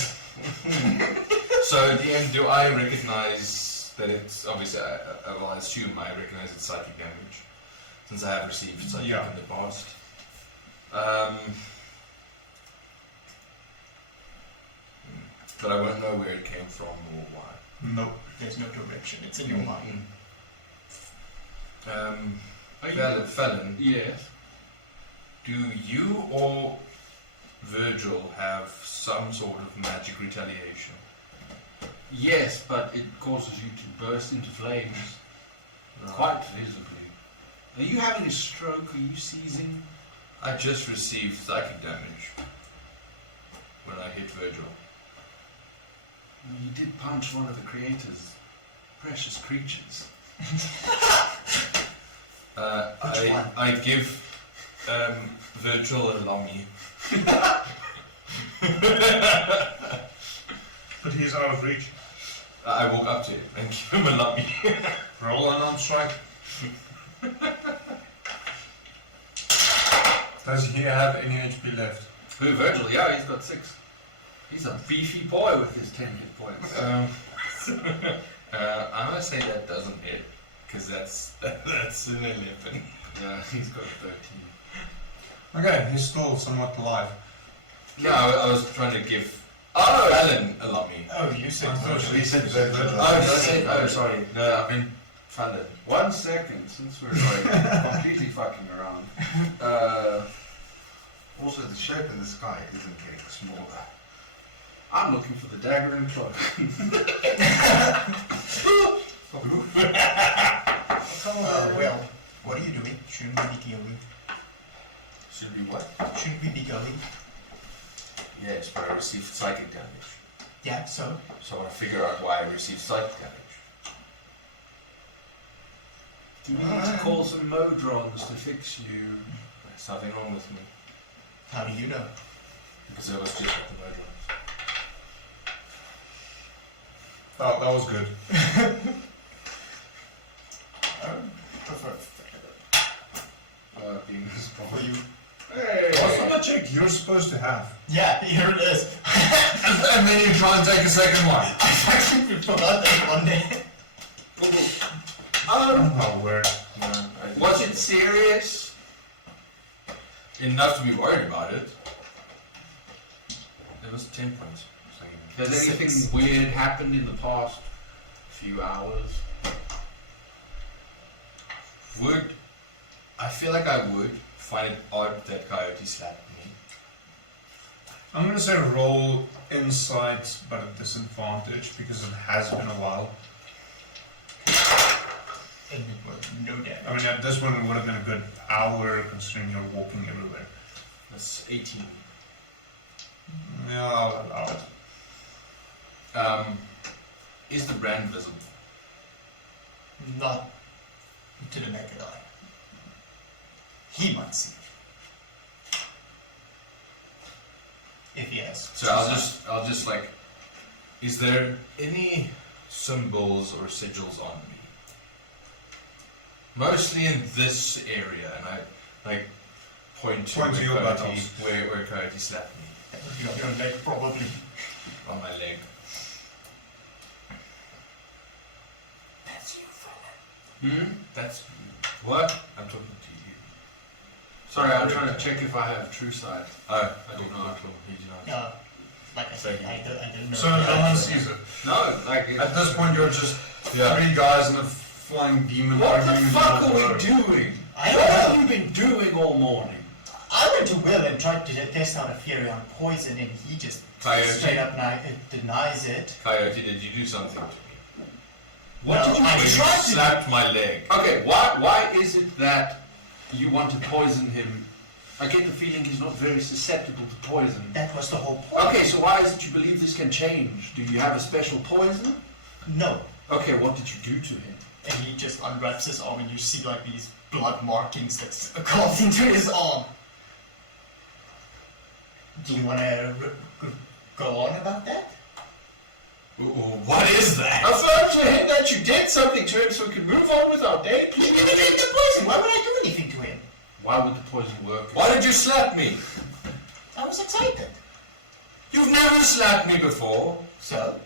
So, DM, do I recognize that it's obviously, well, I assume I recognize it's psychic damage, since I have received psychic Yeah. in the past. But I won't know where it came from or why. Nope. There's no direction. It's in your mind. Felon, Yes. do you or Virgil have some sort of magic retaliation? Yes, but it causes you to burst into flames quite visibly. Are you having a stroke? Are you seizing? I just received psychic damage when I hit Virgil. You did punch one of the creator's precious creatures. Which one? I give Virgil a lummy. But he's out of reach. I walk up to him and give him a lummy. Roll an unarmed strike. Does he have any HP left? Who, Virgil? Yeah, he's got 6. He's a beefy boy with his 10 hit points. I'm gonna say that doesn't hit, because that's an 11. Yeah, he's got 13. Okay, he's still somewhat alive. No, I was trying to give Fallon a lummy. Oh, you said Unfortunately, Virgil. he said Virgil. Oh, did I say? Oh, sorry. No, I mean Fallon. 1 second, since we're like completely fucking around. Also, the shape in the sky isn't getting smaller. I'm looking for the dagger and cloak. Well, what are you doing? Shouldn't we be going? Should be what? Shouldn't we be going? Yes, but I received psychic damage. Yeah, so? So I want to figure out why I received psychic damage. Do we need to call some Modrons to fix you? There's nothing wrong with me. How do you know? Because I was just at the Modrons. Oh, that was good. Being this For you. What's on the check you're supposed to have? Yeah, here it is. And then you try and take a second one. I fucking forgot that one day. Oh, word. No, I didn't. Was it serious? Enough to be worried about it. It was 10 points. Has anything weird happened in the past few hours? I feel like I would find it odd that Coyote slapped me. I'm gonna say roll insight, but at disadvantage because it has been a while. And it was no damage. I mean, at this one it would have been a good hour considering you're walking everywhere. That's 18. Yeah, I'll allow it. Is the brand visible? Not to the naked eye. He might see it. If he has. So I'll just like, is there any symbols or sigils on me? Mostly in this area, and I like point to Point to your where buttocks. where Coyote slapped me That would be on your leg, probably. on my leg. That's you, fella. That's what I'm talking to you. Sorry, I'm trying to check if I have true sight. Oh, I do not. You do not. Yeah, like I said, I don't know. So no one sees it. No, like At this point, you're just Yeah. three guys and a flying demon what the arguing in fuck middle are of we the road. doing? I What don't have know. you been doing all morning? I went to Will and tried to test out a theory on poison, and he just Coyote. straight up denies it. Coyote, did you do something to me? What No, did you I When you tried to. slapped my leg. Okay, why is it that you want to poison him? I get the feeling he's not very susceptible to poison. That was the whole point. Okay, so why is it you believe this can change? Do you have a special poison? No. Okay, what did you do to him? And he just unwraps his arm, and you see like these blood markings that's carved into his arm. Do you want to go on about that? What is that? Affirm to him that you did something to him so we can move on with our day, He please. didn't take the poison. Why would I do anything to him? Why would the poison work? Why did you slap me? I was excited. You've never slapped me before, So?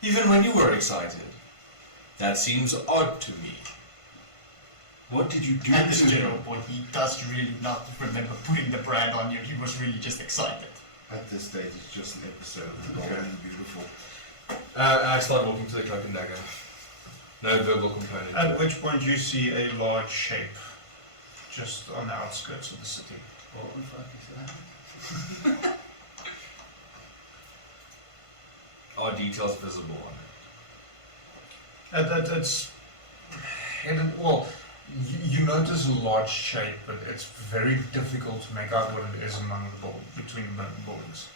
even when you were excited. That seems odd to me. What did you do At this to general him? point, he does really not remember putting the brand on you. He was really just excited. At this stage, it's just an episode of the Goblin and Beautiful. I start walking to the cloak and dagger. No verbal component. At which point you see a large shape just on the outskirts of the city. What the fuck is that? Are details visible on Well, you notice a large shape, but it's very difficult to make out what it is among the between the buildings.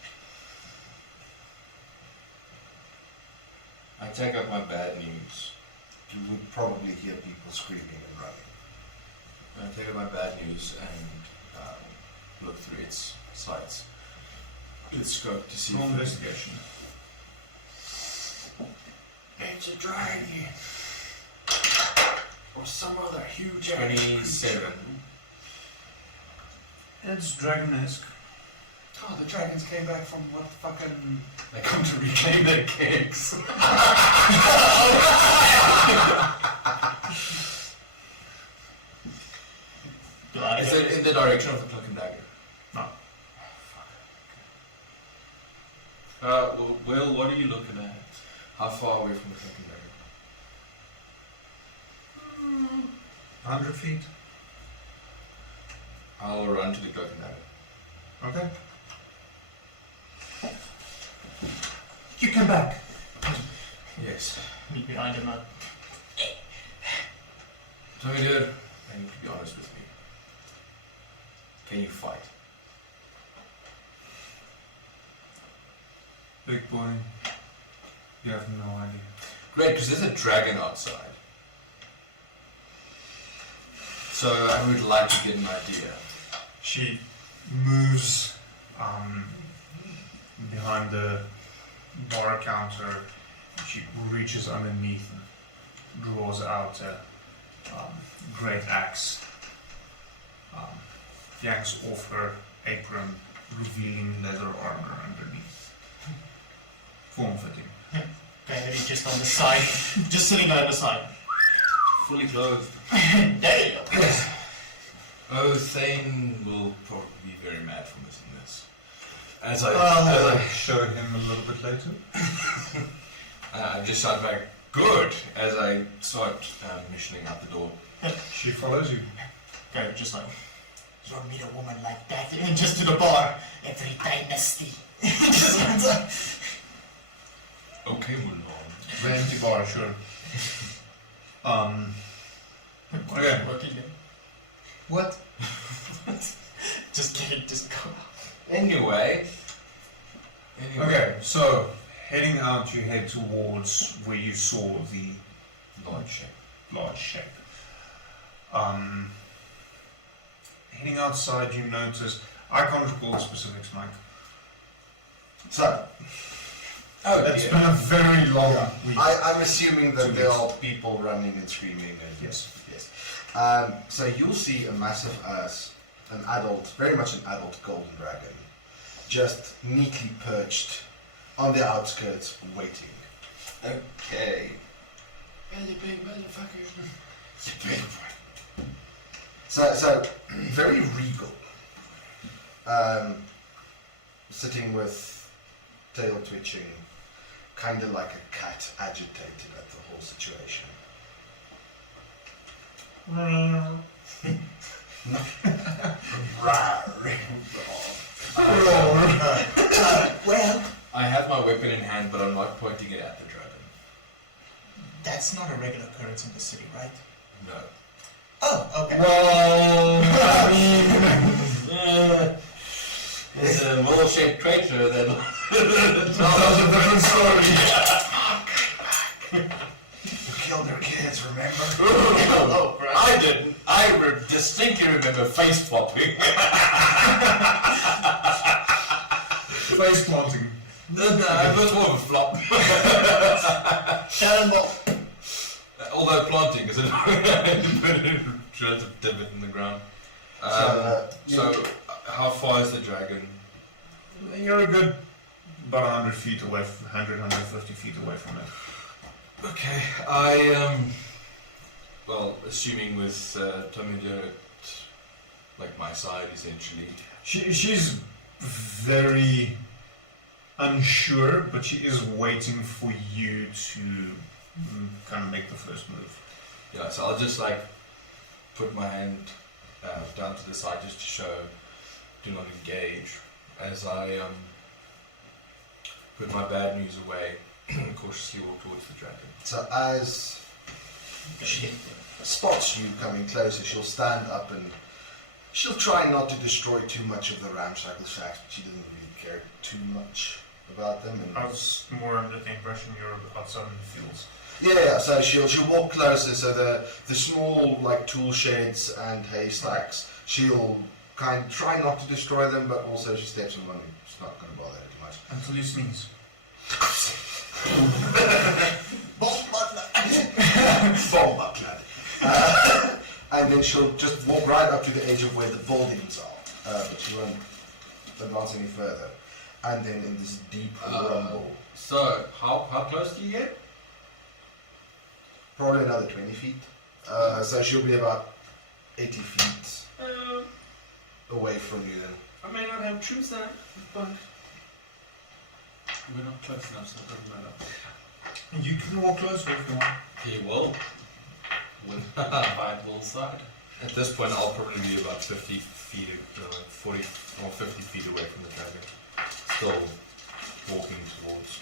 it? I take up my bad news. You would probably hear people screaming and running. I take up my bad news and look through its sights. Its scope to see Roll if investigation. It's a dragon. Or some other huge 27. It's dragon-esque. Oh, the dragons came back from what fucking... They come to reclaim their kicks. Is it in the direction of the cloak and dagger? No. Well, Will, what are you looking at? How far away from the cloak and dagger? 100 feet. I'll run to the cloak and dagger. Okay. You come back. Yes. Meet behind him now. Tell me, dude, I need to be honest with me. Can you fight? Big boy, you have no idea. Great, because there's a dragon outside. So I would like to get an idea. She moves behind the bar counter. She reaches underneath and draws out a great axe. Yanks off her apron, revealing leather armor underneath. Form-fitting. Gravity just on the side. Just sitting on the side. Fully clothed. There you go. Oh, Thane will probably be very mad for missing this. As I Show him a little bit later. I just shout back, good, as I start missioning out the door. She follows you. Gravity just like, you don't meet a woman like that. And just to the bar. Every dynasty. Just runs up. Okay, Mulan. Vanity bar, sure. Okay. Working there. What? Just kidding, just go. Anyway. Okay, so heading out, you head towards where you saw the large shape. Heading outside, you notice. I can't recall the specifics, Mike. So, It's been a very long week. I'm assuming that 2 there weeks. are people running and screaming. And Yes. Yes. So you'll see a massive ass, an adult, very much an adult golden dragon, just neatly perched on the outskirts, waiting. Okay. Hey, you big motherfucker. You big boy. So very regal. Sitting with tail twitching, kind of like a cat agitated at the whole situation. Well, I have my weapon in hand, but I'm not pointing it at the dragon. that's not a regular occurrence in the city, right? No. Oh, okay. Well, I mean, it's a well-shaped traitor that tells a different story. You killed their kids, remember? Oh, I didn't. I distinctly remember face flopping. Face planting. No, it was more of a flop. Cannonball. Although planting is a relative divot in the ground. So, how far is the dragon? You're a good about 100 feet away, 150 feet away from it. Okay, well, assuming with Tommy Jarrett, like my side essentially. She's very unsure, but she is waiting for you to kind of make the first move. Yeah, so I'll just like put my hand down to the side just to show do not engage as I put my bad news away and cautiously walk towards the dragon. So as she spots you coming closer, she'll stand up and she'll try not to destroy too much of the ramshackle shacks, but she doesn't really care too much about them. And I was more under the impression you're outside in the fields. yeah, so she'll walk closer, so the small like tool sheds and haystacks, she'll kind of try not to destroy them, but also she steps on one, she's not going to bother her too much. Until you sneeze. Bomb up, lad. And then she'll just walk right up to the edge of where the buildings are, but she won't advance any further. And then in this deep rumble, So, how close do you get? probably another 20 feet. So she'll be about 80 feet away from you then. I may not have troops there, but we're not close enough, so it doesn't matter. You can walk closer if you want. He will. When I will side. At this point, I'll probably be about 50 feet, 40 or 50 feet away from the dragon. Still walking towards.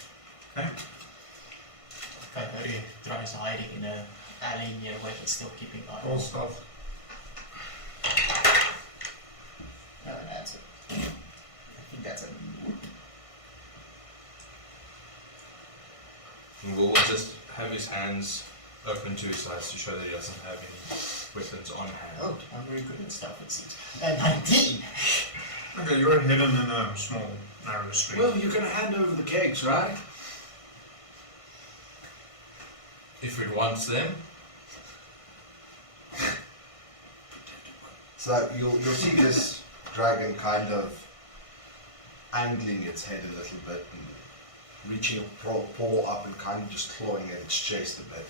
February tries hiding in a alley nearby, but still keeping eye All on. stuff. No, that's it. I think that's a And we'll just have his hands open to his sides to show that he doesn't have any weapons on hand. Oh, I'm very good at stuff, it seems. 19! Okay, you're hidden in a small, narrow street. Well, you can hand over the kegs, right? If it wants them. So you'll see this dragon kind of angling its head a little bit and reaching a paw up and kind of just clawing at its chest a bit.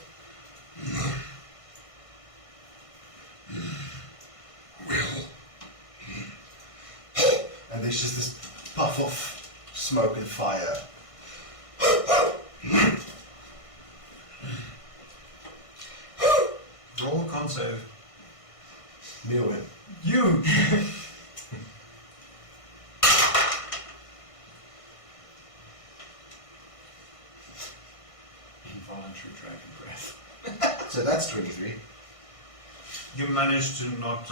And there's just this puff of smoke and fire. Roll a con save. Milwin. You! Involuntary dragon breath. So that's 23. You managed to not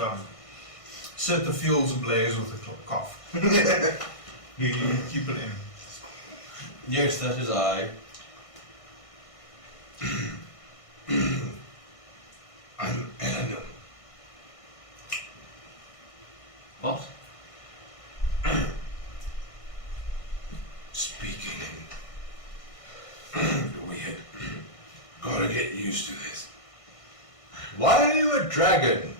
set the fields ablaze with a cough. You keep it in. Yes, that is I. I'm Adam. What? Speaking. We had gotta get used to this. Why are you a dragon?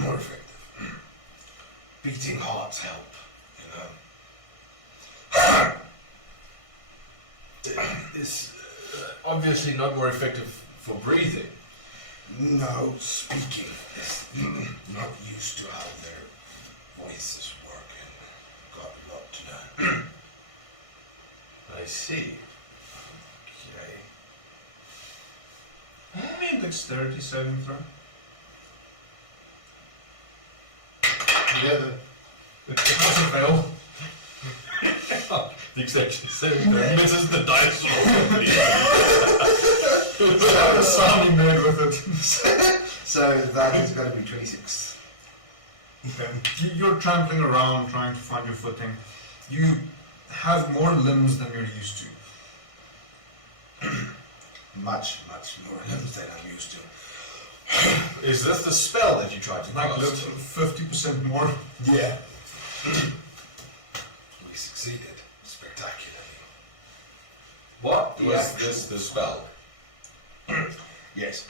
More effective. Beating hearts help, you know. It's obviously not more effective for breathing. No, speaking is not used to how their voices work and got a lot to learn. I see. Okay. Give me a dexterity saving throw. Yeah, it doesn't fail. The exception is 7 misses the dice roll. It's like a sound he made with it. So that is going to be 26. Okay. You're trampling around trying to find your footing. You have more limbs than you're used to. Much more limbs than I'm used to. Is this the spell that you tried to Like cast? 50% more. Yeah. We succeeded spectacularly. What The was actual this the spell? Yes.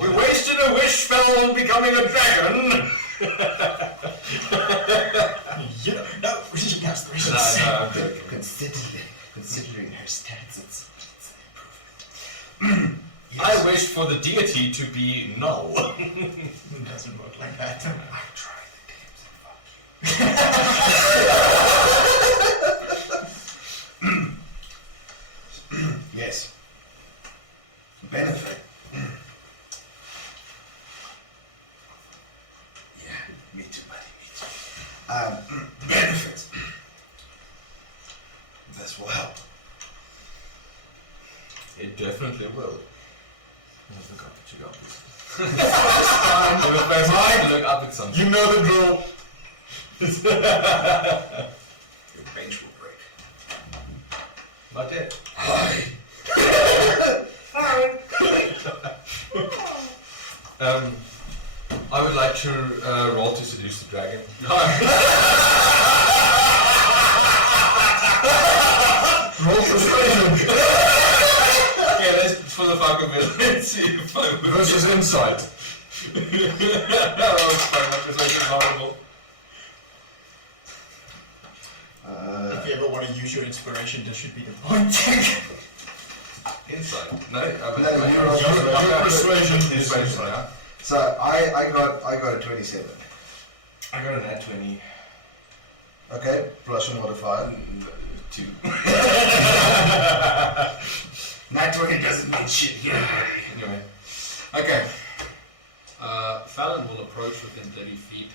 You wasted a wish spell on becoming a dragon! Yeah, no, she has the reason. I'm joking. Considering her stats, it's I wished for the deity to be null. It doesn't work like that. I tried the games and fuck you. Yes. Benefit. Yeah, me too, buddy, me too. Benefits. This will help. It definitely will. Look up at you Look up at something. You know the drill. Your bench will break. Not yet. Hi. I would like to roll to seduce the dragon. Roll persuasion. Yeah, let's for the fuck of it. Let's see if I will. Versus insight. Oh, it's fine. My persuasion's horrible. If you ever want to use your inspiration, this should be the point. Insight. No, Your persuasion is Persuasion, insight. yeah. So I got a 27. I got an at 20. Okay, plus your modifier. 2. Nat 20 doesn't mean shit here. Anyway. Okay. Fallon will approach within 30 feet.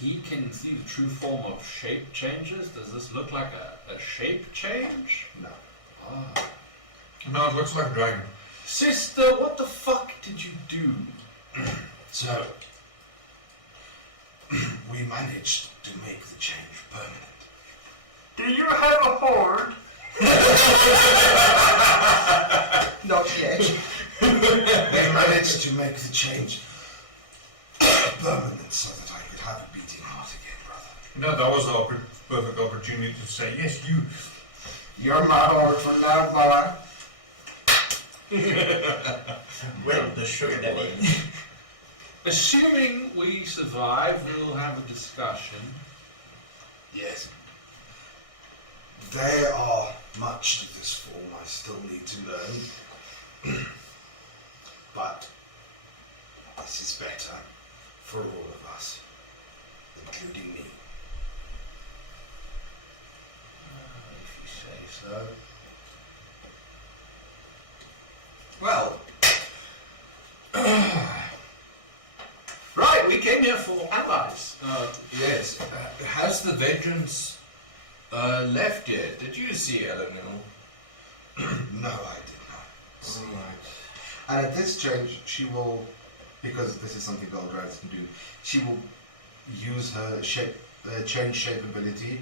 He can see the true form of shape changes. Does this look like a shape change? No. Ah. No, it looks like a dragon. Sister, what the fuck did you do? So, we managed to make the change permanent. Do you have a horde? Not yet. We managed to make the change permanent so that I could have a beating heart again, brother. No, that was the perfect opportunity to say, yes, you. You're my horde from now, boy. Well, the sugar daddy. Assuming we survive, we'll have a discussion. Yes. There are much to this form I still need to learn. But this is better for all of us, including me. If you say so. Well, Right, we came here for allies. Yes. Has the veterans left yet? Did you see Eleanor? no, I did not see. And at this change, she will, because this is something gold dragons can do, she will use her shape, change shape ability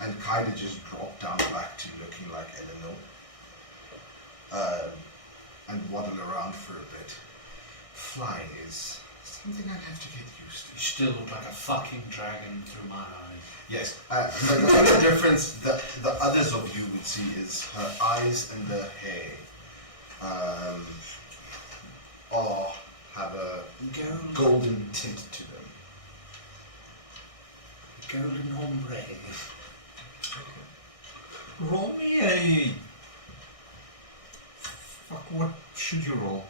and kind of just drop down back to looking like Eleanor. And waddle around for a bit. Flying is something I'd have to get used to. You still look like a fucking dragon through my eyes. Yes, but the only difference that the others of you would see is her eyes and her hair all have a golden tint to them. Golden ombre. Roll me a... Fuck, what should you roll?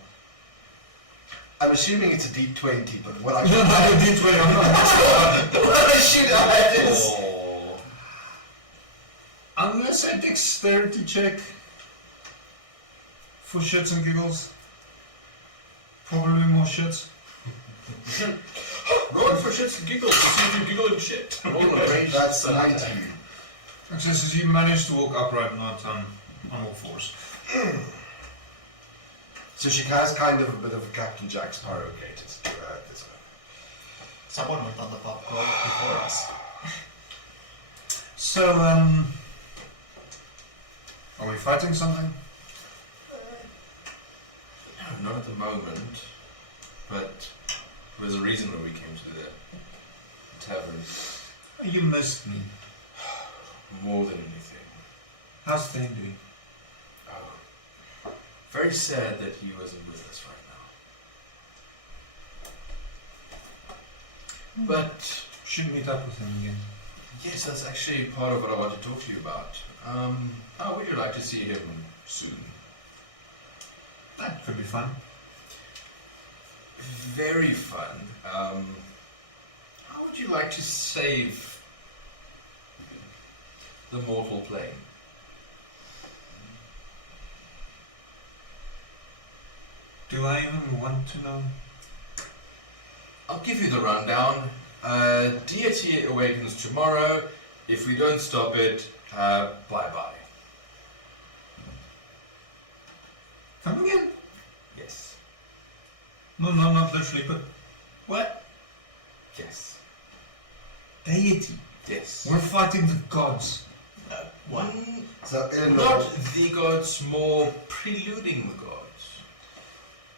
I'm assuming it's a D20, but what I No, should no, D20, I'm not. what I should add is Oh. Unless a dexterity check for shits and giggles. Probably more shits. Roll for shits and giggles. See if you giggle and shit. Roll a range. that's 19. Actually, so you managed to walk upright, not on all fours. So she has kind of a bit of a Captain Jack Sparrow gait to her at this moment. Someone went on the pub crawl before us. So, are we fighting something? No, not at the moment. But there's a reason why we came to the tavern. You missed me. More than anything. How's Thane doing? Oh. Very sad that he wasn't with us right now. But Should meet up with him again. yes, that's actually part of what I want to talk to you about. How would you like to see him soon? That could be fun. Very fun. How would you like to save the mortal plane? Do I even want to know? I'll give you the rundown. Deity awakens tomorrow. If we don't stop it, bye-bye. Come again? Yes. No, not literally, but What? Yes. deity. Yes. We're fighting the gods. What? So Eleanor, Not the gods, more preluding the gods.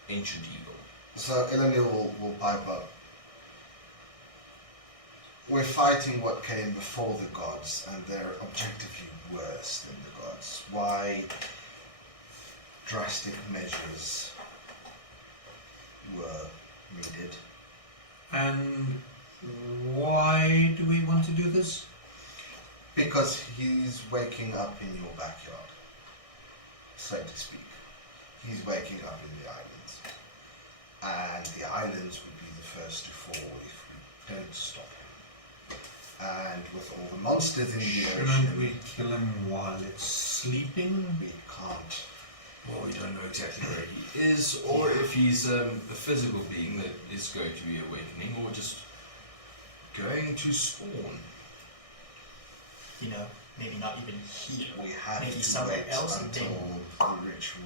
Ancient evil. so Eleanor will pipe up. We're fighting what came before the gods, and they're objectively worse than the gods. Why drastic measures were needed? And why do we want to do this? Because he's waking up in your backyard, so to speak. He's waking up in the islands. And the islands would be the first to fall if we don't stop him. And with all the monsters in the Shouldn't ocean, we kill him while it's sleeping? we can't Well, we don't know exactly where he is, or if he's a physical being that is going to be awakening, or just going to spawn. You know, maybe not even here. We have Maybe to somewhere wait else and until then- the ritual,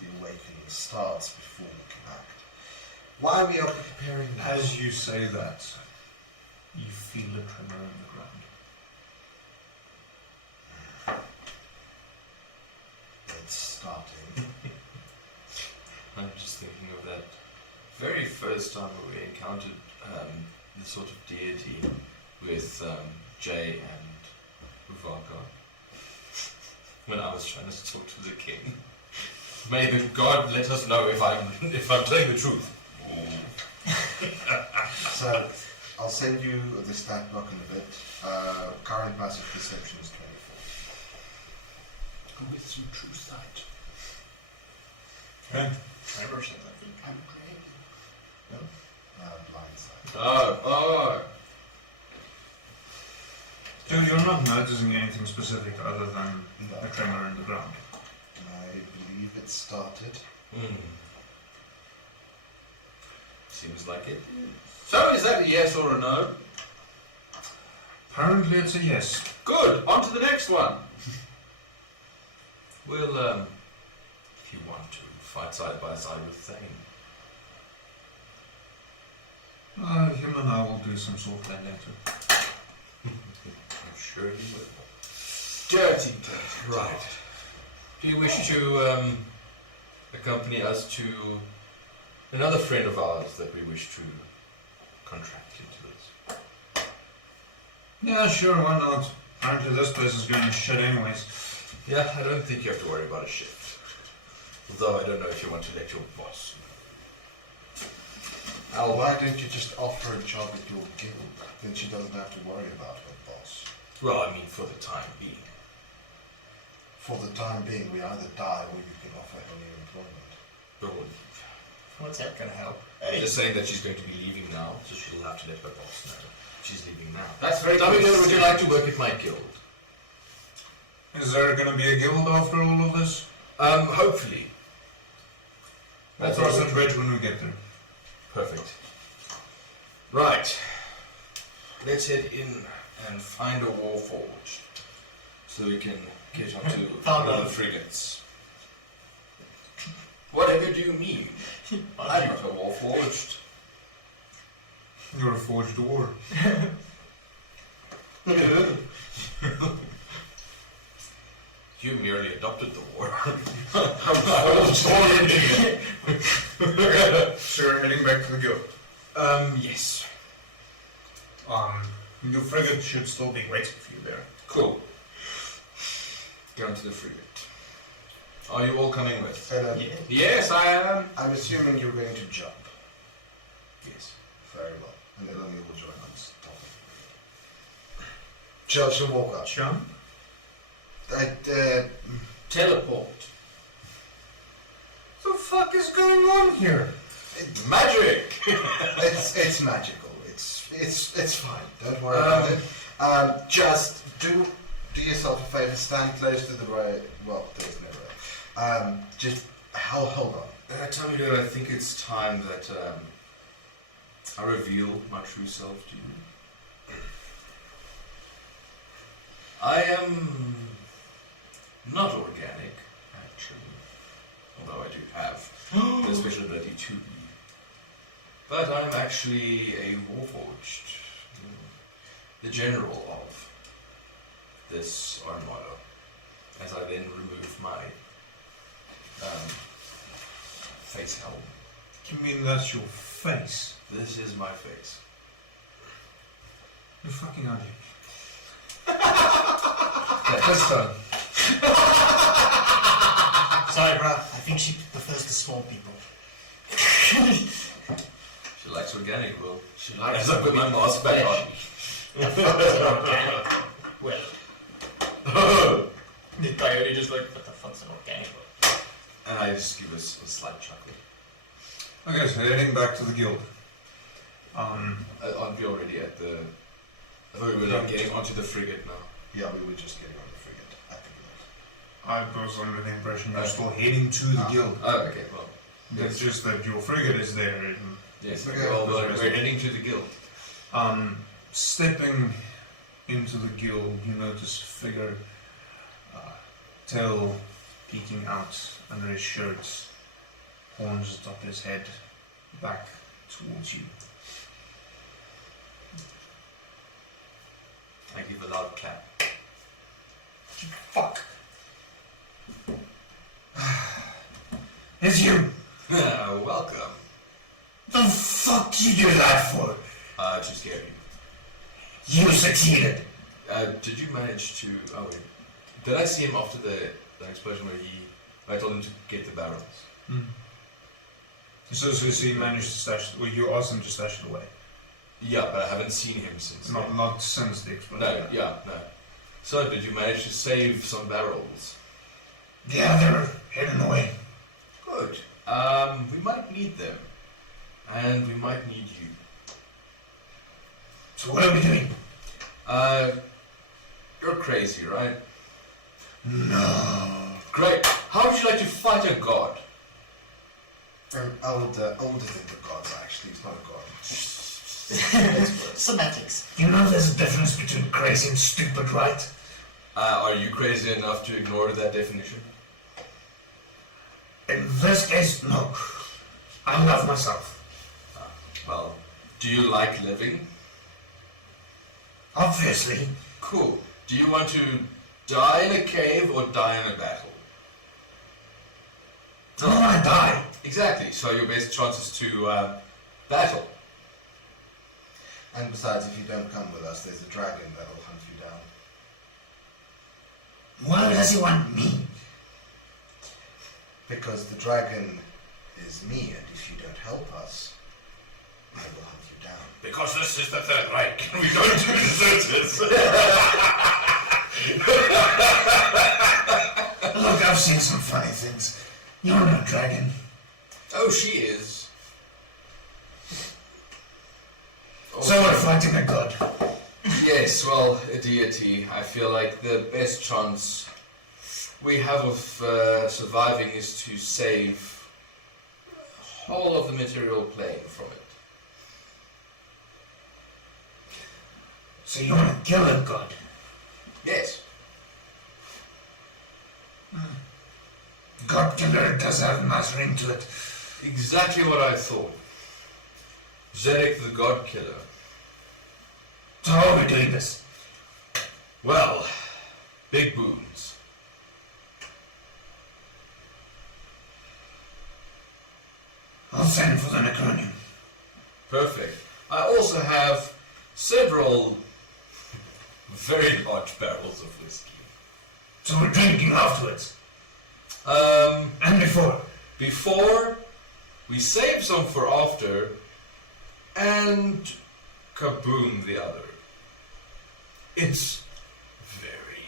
the awakening starts before we can act. While we are preparing now, As you say that, you feel a tremor in the ground. it's starting. I'm just thinking of that very first time where we encountered the sort of deity with Jay and Uvaka. When I was trying to talk to the king. May the god let us know if I'm telling the truth. So, I'll send you the stat block in a bit. Current passive perception is 24. With some true sight. Okay. Trevor says, I think I'm dragon. Blind sight. Oh. Dude, you're not noticing anything specific other than No. a tremor in the ground. I believe it started. Seems like it. So is that a yes or a no? Apparently it's a yes. Good. On to the next one. We'll, if you want to, fight side by side with Thane. Him and I will do some sort of play later. I'm sure he will. Dirty. Right. Do you wish to accompany us to another friend of ours that we wish to contract into this? Yeah, sure, why not? Apparently this place is going to shit anyways. Yeah, I don't think you have to worry about a shift. Although I don't know if you want to let your boss. Al, why don't you just offer a job at your guild? Then she doesn't have to worry about her boss. Well, I mean, for the time being. For the time being, we either die or you can offer her new employment. But What's that gonna help? I'm just saying that she's going to be leaving now, so she'll have to let her boss know. She's leaving now. That's very Tell me, good. would you like to work at my guild? Is there going to be a guild after all of this? Hopefully. We'll cross that bridge when we get there. Perfect. Right. Let's head in and find a warforged so we can get onto Found one of one. the frigates. Whatever do you mean? I'm not a warforged. You're a forged war. You merely adopted the war. So we're heading back to the guild. Yes. Your frigate should still be waiting for you there. Cool. Go into the frigate. Are you all coming with? Hello. Yeah. Yes, I am. I'm assuming you're going to jump. Yes. Very well. And then you will join us. She'll walk up. Jump? Teleport. The fuck is going on here? Magic! It's magical. It's fine. Don't worry about it. Just do yourself a favor. Stand close to the right. Well, there's no right. Just hold on. Tell me, dude, I think it's time that I reveal my true self to you. I am not organic, actually, although I do have the special ability to be. But I'm actually a warforged, the general of this armada. As I then remove my face helm. You mean that's your face? This is my face. You're fucking ugly. This done. Sorry, bruh. I think she prefers the small people. She likes organic, Will. She likes As I put my mask back on. The fuck is an organic? Well, the coyote just like, what the fuck's an organic? And I just give us a slight chuckle. Okay, so heading back to the guild. Aren't we already at the... I thought we were like getting onto the frigate now. Yeah, we were just getting on the frigate at the guild. I was under the impression you're still heading to the guild. Oh, okay, well. It's just that your frigate is there. And Yes, Okay. well, we're heading to the guild. Stepping into the guild, you notice a figure, tail peeking out under his shirt, horns atop his head, back towards you. I give a loud clap. Fuck! It's you! Welcome. The fuck did you do that for? To scare you. You succeeded! Did you manage to... Oh, wait. Did I see him after the explosion where I told him to get the barrels? So he managed to stash, well, you asked him to stash it away. Yeah, but I haven't seen him since then. Not since the explosion. No, yeah, no. So, did you manage to save some barrels? Yeah, they're heading away. Good. We might need them. And we might need you. So what are we doing? You're crazy, right? No. Great. How would you like to fight a god? Older than the gods, actually. It's not a god. Semantics. You know there's a difference between crazy and stupid, right? Are you crazy enough to ignore that definition? In this case, no. I love myself. Well, do you like living? Obviously. Cool. Do you want to die in a cave or die in a battle? I don't want to die. Exactly. So your best chance is to battle. And besides, if you don't come with us, there's a dragon that'll hunt you down. Why does he want me? Because the dragon is me, and if you don't help us, I will hunt you down. Because this is the Third Reich. We don't do deserters. Look, I've seen some funny things. You're no dragon. Oh, she is. So we're fighting a god. Yes, well, a deity. I feel like the best chance we have of surviving is to save whole of the material plane from it. So you want to kill a god? Yes. God killer does have a nice ring to it. Exactly what I thought. Zedek the God Killer. So how are we doing this? Well, big boons. I'll send for the Necronium. Perfect. I also have several very large barrels of whiskey. So we're drinking afterwards. And before. Before, we save some for after, and kaboom the other. It's very,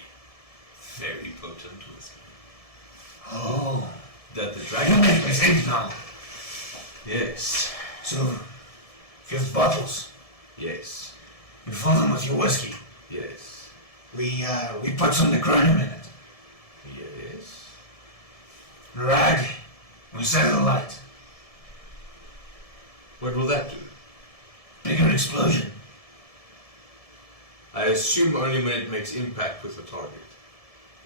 very potent whiskey. Oh. That the You dragon... make me think now. Yes. So, 5 bottles. Yes. We fill them with your whiskey. Yes. We put some Necronium in it. Yes. Right. We set the light. What will that do? Bigger explosion. I assume only when it makes impact with the target.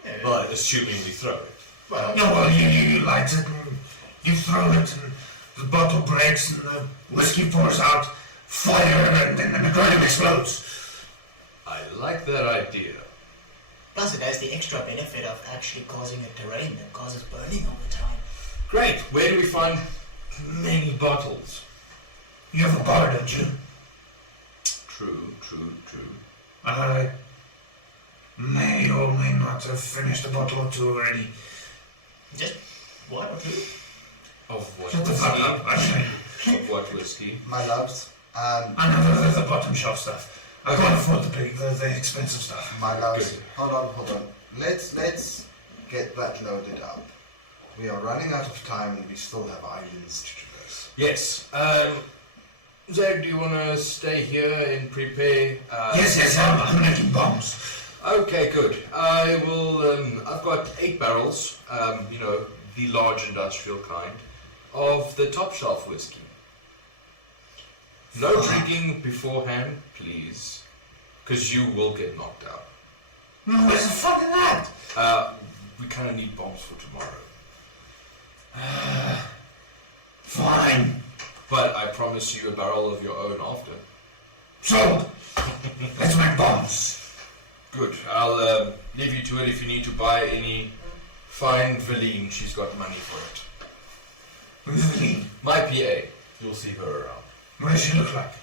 Yeah. But assuming we throw it. Well, No, well, you light it and you throw it and the bottle breaks and the whiskey pours out, fire, and then the Necronium explodes. I like that idea. plus it has the extra benefit of actually causing a terrain that causes burning all the time. Great. Where do we find many bottles? You have a bar, don't you? True. I may or may not have finished a bottle or two already. Just one or two? Of what Shut the fuck up, actually. Of what whiskey? My loves, I know the bottom shelf stuff. I can't afford the expensive stuff. my loves. Good. Hold on. Let's get that loaded up. We are running out of time and we still have islands to traverse. Yes. Zach, do you want to stay here and prepare? Yes, I'm making bombs. Okay, good. I will. I've got 8 barrels. The large industrial kind of the top shelf whiskey. No drinking beforehand, please, because you will get knocked out. No, where's the fucking that? We kind of need bombs for tomorrow. Fine. But I promise you a barrel of your own after. So, let's make bombs. Good. I'll leave you to it if you need to buy any fine Valine. She's got money for it. Really? My PA. You'll see her around. What does she look like?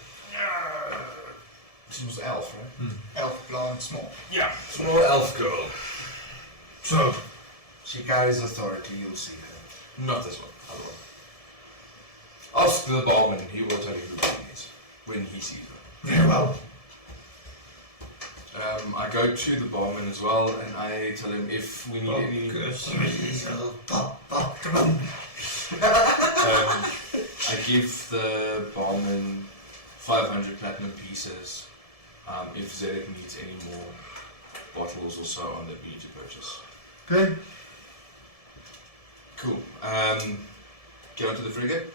She was elf, right? Elf, blonde, small. Yeah. Small elf girl. So, She carries authority, you'll see her. Not this one. Other one. Ask the barman. He will tell you who she is when he sees her. very well. I go to the barman as well, and I tell him if we need any. I give the barman 500 platinum pieces. If Zedek needs any more bottles or so on that we need to purchase. Good. Cool. Get onto the frigate,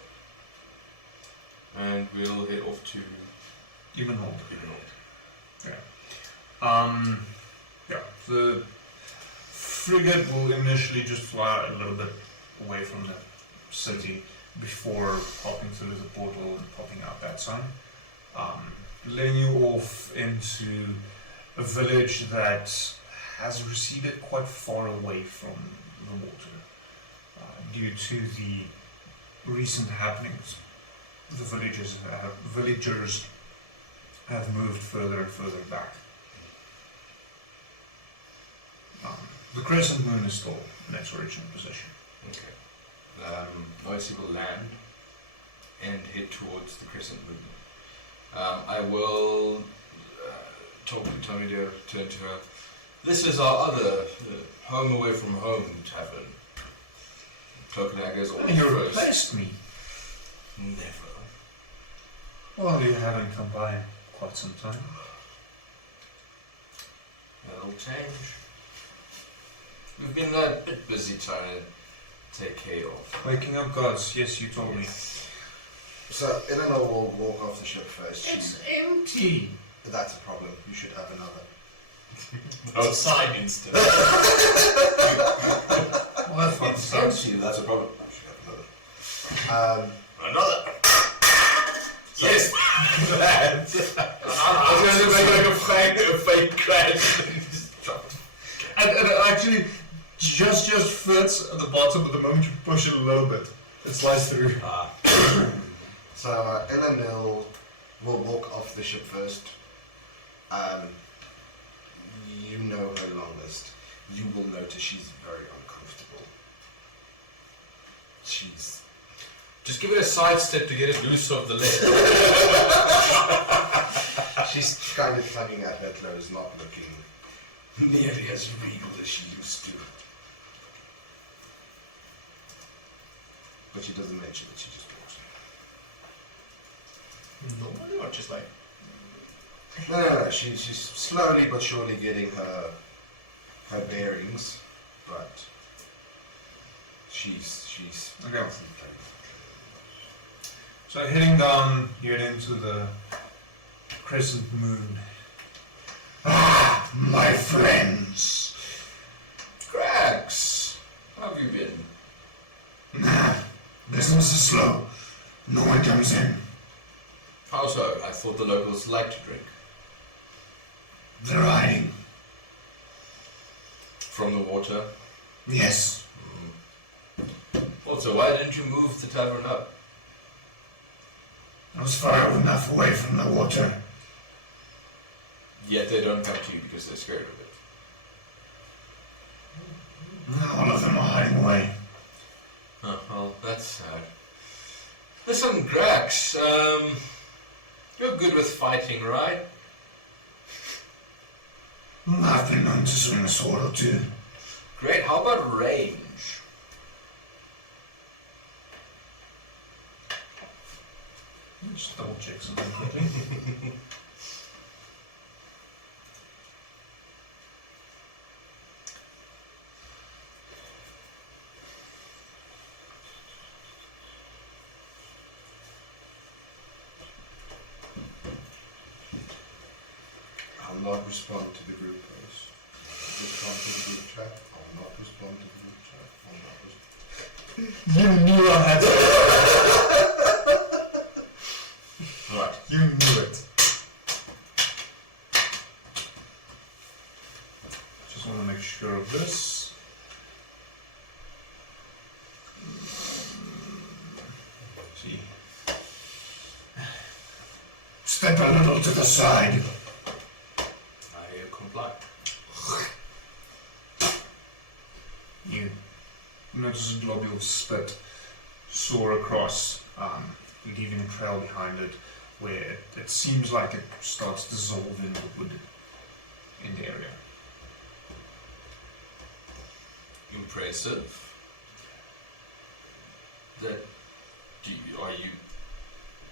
and we'll head off to Evenhold. Evenhold. Yeah, the frigate will initially just fly a little bit away from the city before popping through the portal and popping out that side. Letting you off into a village that has receded quite far away from the water due to the recent happenings. The villagers have moved further and further back. The crescent moon is still in its original position. Okay. Noisy will land and head towards the crescent moon. I will talk to Tommy there, turn to her. This is our other home away from home tavern. Cloakdagger's always You first. replaced me. Never. Well, you haven't come by in quite some time. That'll change. We've been a bit busy trying to take care of. Waking up gods, yes, you told me. So, Eleanor will walk off the ship first. It's empty. That's a problem. You should have another. Outside instead. Well, that fun It's starts. empty, that's a problem. You should have another. Another! Yes! I was going to make like a fake crash. And it actually just fits at the bottom, but the moment you push it a little bit, it slides through. So, Eleanor will walk off the ship first. You know her longest. You will notice she's very uncomfortable. She's... Just give it a side step to get it loose off the leg. She's kind of tugging at her clothes, not looking nearly as regal as she used to. But she doesn't mention it, she just walks. Normally, or just like. No. She's slowly but surely getting her bearings, but she's Okay. So heading down, you head into the crescent moon. Ah, my friends. Cracks! How have you been? Nah, business is slow. No one comes in. How so? I thought the locals liked to drink. They're hiding. From the water? Yes. Also, why didn't you move the tavern up? I was far enough away from the water. Yet they don't come to you because they're scared of it. All of them are hiding away. Oh, well, that's sad. Listen, Grax, you're good with fighting, right? I've been known to swing a sword or two. Great, how about range? Just double check something quickly. I'll not respond to the group post. Respond to the group chat. I'll not respond to the group chat. I'll not respond. You knew I had to. Right. You knew it. Just want to make sure of this. See. Step a little to the side. I comply. You notice a globule of spit soar across, leaving a trail behind it, where it seems like it starts dissolving the wood in the area. Impressive. Are you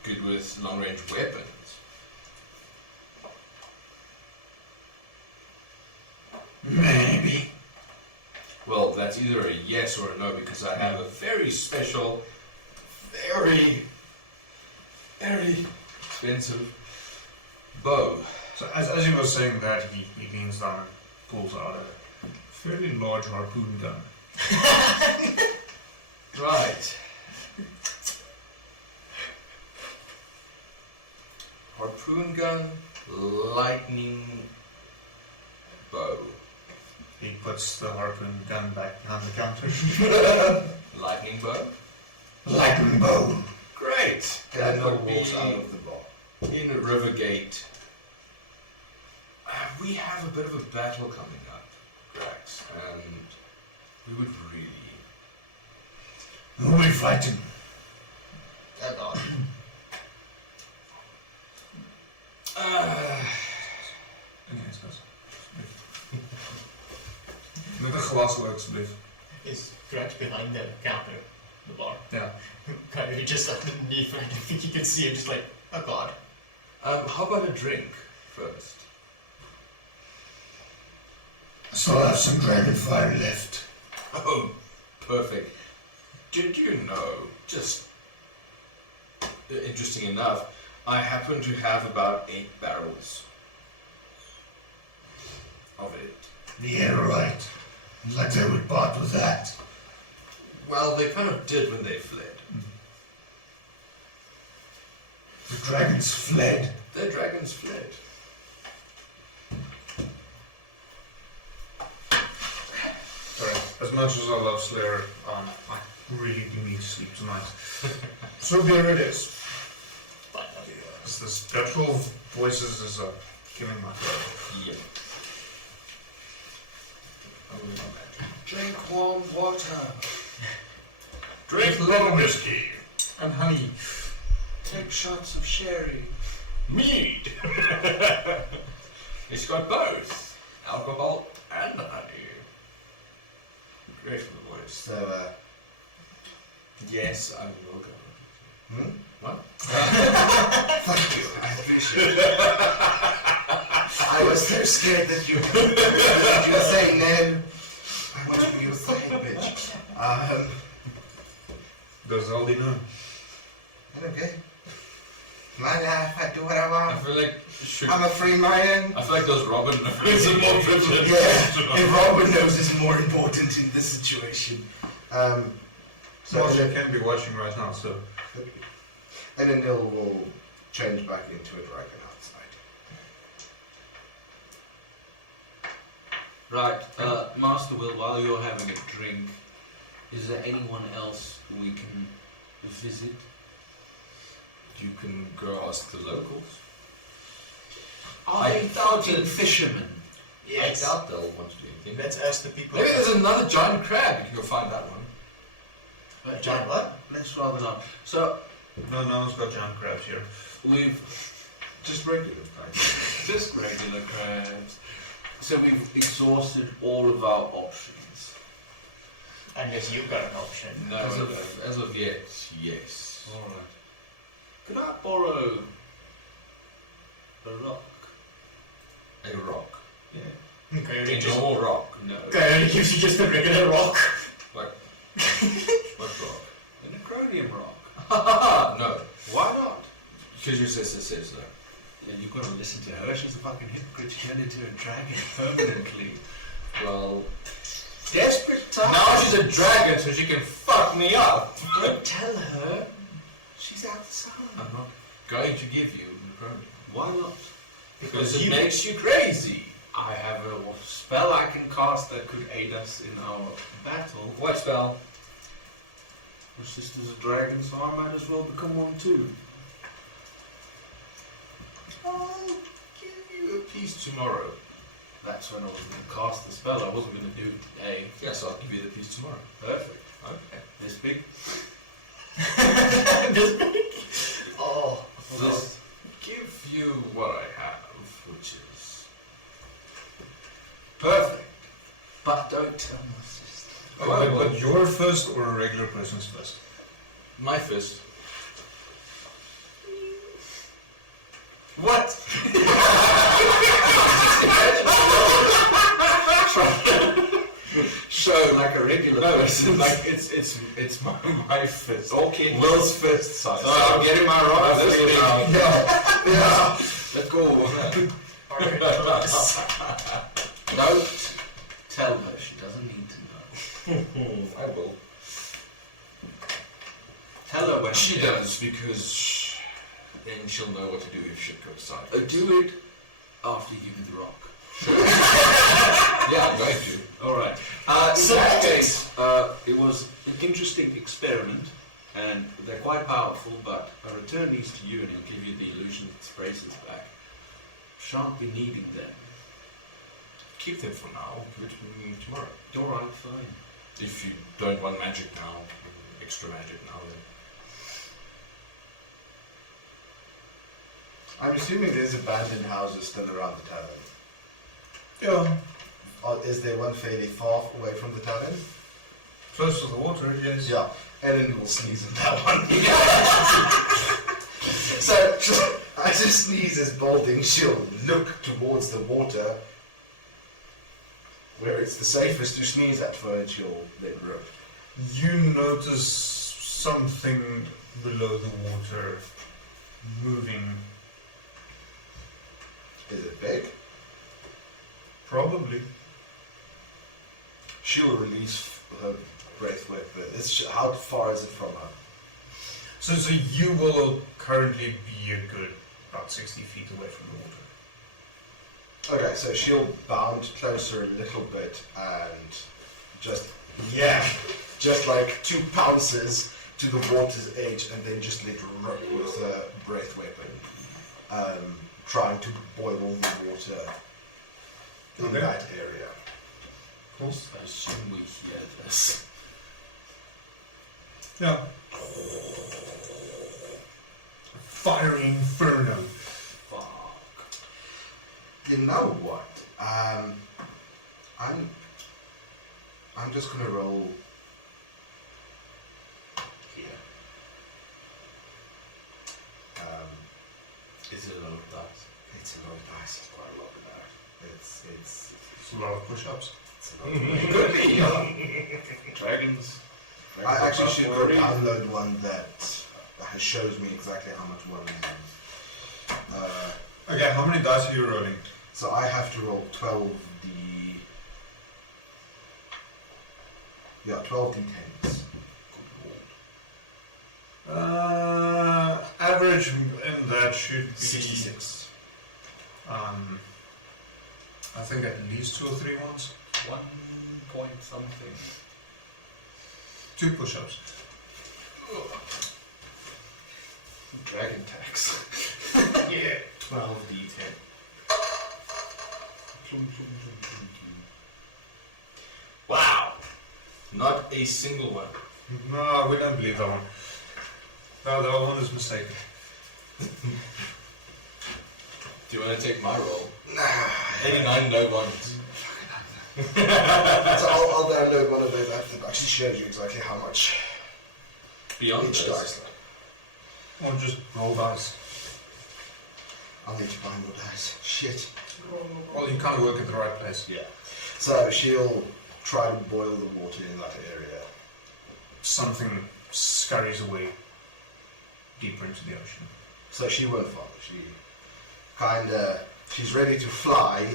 good with long-range weapons? Maybe. Well, that's either a yes or a no, because I have a very special, very expensive bow. So as he was saying that, he leans down and pulls out a fairly large harpoon gun. Right. Harpoon gun, lightning bow. He puts the harpoon gun back behind the counter. Lightning bow? Lightning bow. Great! And That no would be walks out of the bar. in Rivergate. We have a bit of a battle coming up, Grax, and we would really... Who are we fighting? Oh god. Met een glas ook, alsjeblieft. Is Gretch behind the counter, the bar? Yeah. Kind of just underneath, I think you can see him just like, oh god. how about a drink first? I still have some dragon fire left. Oh, perfect. Did you know, just interesting enough, I happen to have about 8 barrels of it. Yeah, right. Like they would part with that. Well, they kind of did when they fled. The dragons fled. The dragons fled. Sorry, as much as I love Slayer, I really do need to sleep tonight. So there it is. This guttural voices is killing my throat. Yep. Drink warm water. Drink little whiskey. And honey. Take shots of sherry. Mead. It's got both alcohol and honey. Great for the voice. So, Yes, I will go. What? thank you. I appreciate it. I was so scared that you were saying no. I wanted you to say bitch. Does Aldi know? Okay. My life, I do what I I want. feel like I'm a free man. I feel like those Robin is a more privileged. Yeah, if Robin knows is more important in this situation. So Well, they can be watching right now, so. and then will change back into a dragon outside. Right, Master Will, while you're having a drink, is there anyone else we can visit? You can go ask the locals. Are I they doubt fucking it. fishermen? Yes. I doubt they'll want to do anything. Let's ask the people. Maybe there's another giant crab. You can go find that one. John, what? Let's rather not. So, No one's got giant crabs here. we've Just regular crabs. just regular crabs. So we've exhausted all of our options. Unless you've got an option. No, as of yet, yes. Alright. Could I borrow a rock? A rock. Yeah. Coyote A just, normal rock. No. Coyote gives you just a regular rock. What rock? A necronium rock. No. Why not? Because your sister says so. Yeah, you've got to listen to her. She's a fucking hypocrite. She turned into a dragon permanently. Well, Desperate times. now she's a dragon, so she can fuck me up. Don't tell her. She's outside. I'm not going to give you the permit. Why not? Because it makes you crazy. I have a spell I can cast that could aid us in our battle. What spell? My sister's a dragon, so I might as well become one too. I'll give you a piece tomorrow. That's when I was going to cast the spell. I wasn't going to do it today. Yes, I'll give you the piece tomorrow. Perfect. Okay. This big? This big? Oh. I'll just give you what I have, which is Perfect. But don't tell my sister. Okay, but your first or a regular person's first? my fist. What? So like a regular person. Like it's my fist. Okay. Will's fist size. So I'm getting my rock This fist big. out. Yeah. Let's go. Don't tell her. She doesn't need to know. I will. Tell her when She does, because then she'll know what to do if shit goes south. Do it after you give me the rock. Yeah, I'm going to. Alright. So In that that case, it was an interesting experiment, and they're quite powerful, but I'll return these to you and I'll give you the illusion bracelets back. Shan't be needing them. Keep them for now. Give it to me tomorrow. Alright, fine. If you don't want magic now, extra magic now, then. I'm assuming there's abandoned houses still around the tavern. Yeah, Is there one fairly far away from the tavern? close to the water, yes. Yeah. Ellen will sneeze at that one. So, as she sneezes, Balding, she'll look towards the water where it's the safest to sneeze at for her, and she'll let rip. You notice something below the water moving. Is it big? Probably. She'll release her breath weapon. How far is it from her? So you will currently be a good about 60 feet away from the water. Okay, so she'll bound closer a little bit and just like 2 pounces to the water's edge, and then just let rip with a breath weapon, trying to boil the water in Okay. that area. I assume we hear this. Yeah. Fiery inferno. Fuck. You know what? I'm just gonna roll here. Is it a low dice? It's a lot of dice. It's quite a lot of that. It's It's a lot of push-ups. a lot of It could be, Dragons. I actually should go download one that shows me exactly how much one is. Okay, how many dice are you rolling? So I have to roll 12 d10s. Average in that should be 66. I think at least 2 or 3 ones. 1 point something. 2 push-ups. Dragon tax. Yeah. 12 d10. Wow! Not a single one. No, we don't believe that one. No, that one is mistaken. Do you want to take my roll? Nah. 89 no ones. So I'll download one of those after that actually shows you exactly how much Beyond each this. dice. Or just roll dice. I'll need to buy more dice. Shit. Well, you kind of work at the right place. Yeah. So she'll try to boil the water in that area. Something scurries away deeper into the ocean. So she won't follow. she's ready to fly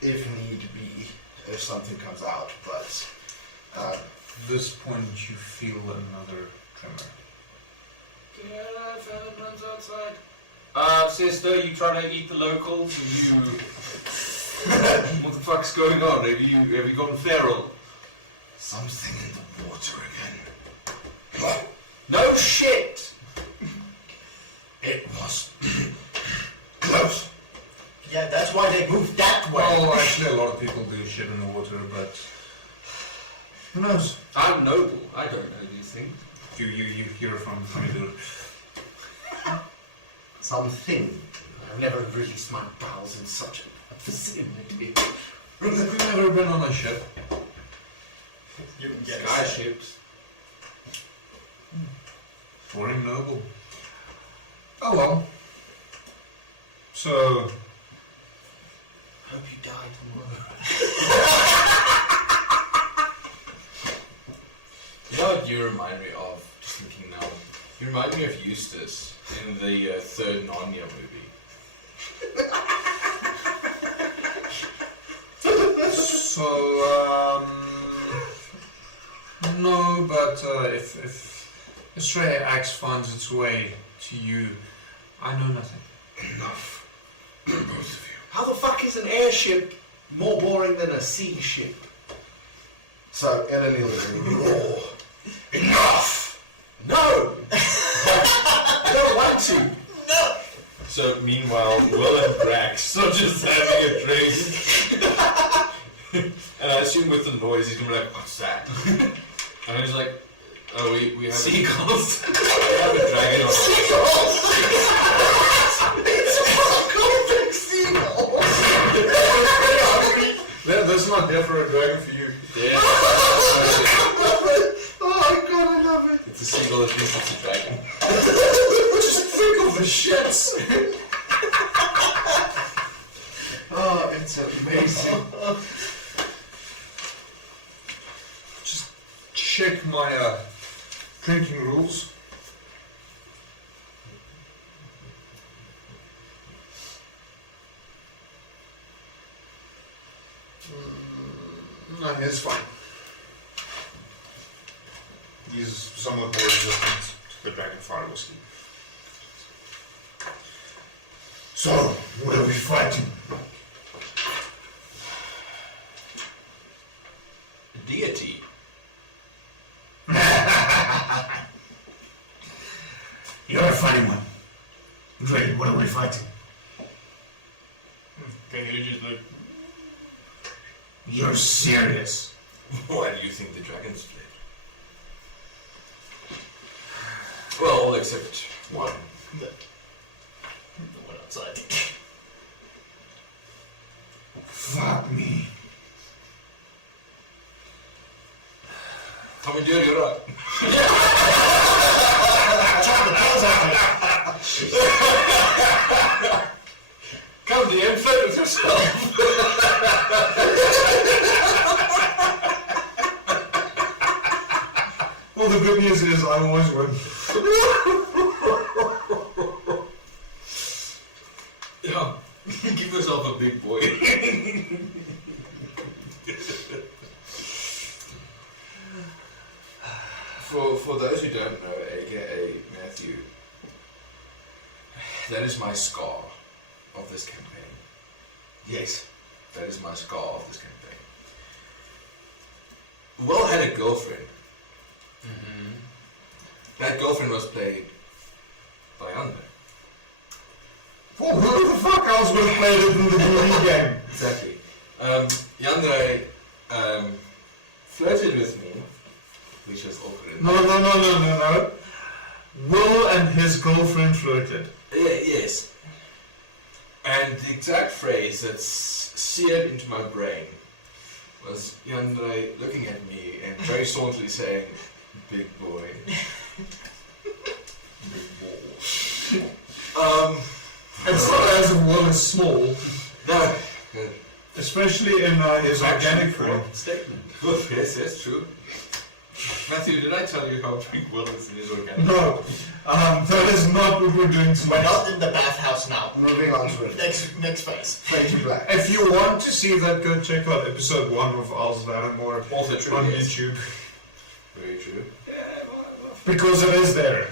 if need be, if something comes out, but At this point, you feel another tremor. Runs outside. Sister, you trying to eat the locals? You. What the fuck's going on? Have you gone feral? something in the water again. No shit! It was close. Yeah, that's why they moved that way. Well, actually, a lot of people do shit in the water, but who knows? I'm noble. I don't know these things. You hear from Hamidul. Something. I've never released my bowels in such a vicinity. Have you never been on a ship? You don't get Sky ships. Foreign noble. Oh well. So, Hope you die tomorrow. You know what you remind me of? Just thinking now. You remind me of Eustace in the third Narnia movie. so no, but if a stray axe finds its way to you, I know nothing. Enough. Both of you. How the fuck is an airship more boring than a sea ship? So, Eleni was roar. Enough! No! I don't want to. So meanwhile, Will and Brax are just having a drink. And I assume with the noise he's gonna be like, what's that? And he's like, oh, we have Seagulls. We have a dragon on That's not there for a dragon for you. Yeah. Oh my god, I love it! It's a seagull that thinks it's a dragon. Just think of the shits! Oh, it's amazing. Just check my drinking rules. No, it's fine. He's somewhat more resistant to the dragonfire whiskey. So, what are we fighting? A deity. You're a funny one. Great, what are we fighting? Okay, you just like, You're serious. why do you think the dragons fled? Well, all except one. The one outside. Fuck me. How we doing? You're right. Come, DM, flirt with yourself. Well, the good news is I always win. Yeah. Give yourself a big boy. For those who don't know, aka Matthew, that is my scar of this campaign. Yes, that is my scar of this campaign. Will had a girlfriend. Mm-hmm. That girlfriend was played by Andre. Well, who the fuck else would have played it in the movie game? Exactly. Yandere flirted with me, which was awkward. No. Will and his girlfriend flirted. Yes. And the exact phrase that's seared into my brain was Yandere looking at me and very sauntily saying, "Big boy." Big ball. It's not as if Will is small, No. Good. especially in his organic form. Statement. Yes, true. Matthew, did I tell you how Brink wellness is organic? No, that is not what we're doing tonight. We're not in the bathhouse now. Moving on to it. Next phase. Fade to black. If you want to see that, go check out episode 1 of Owls Larimore Also true, on yes. YouTube. Very true. Yeah, well, Because it is there.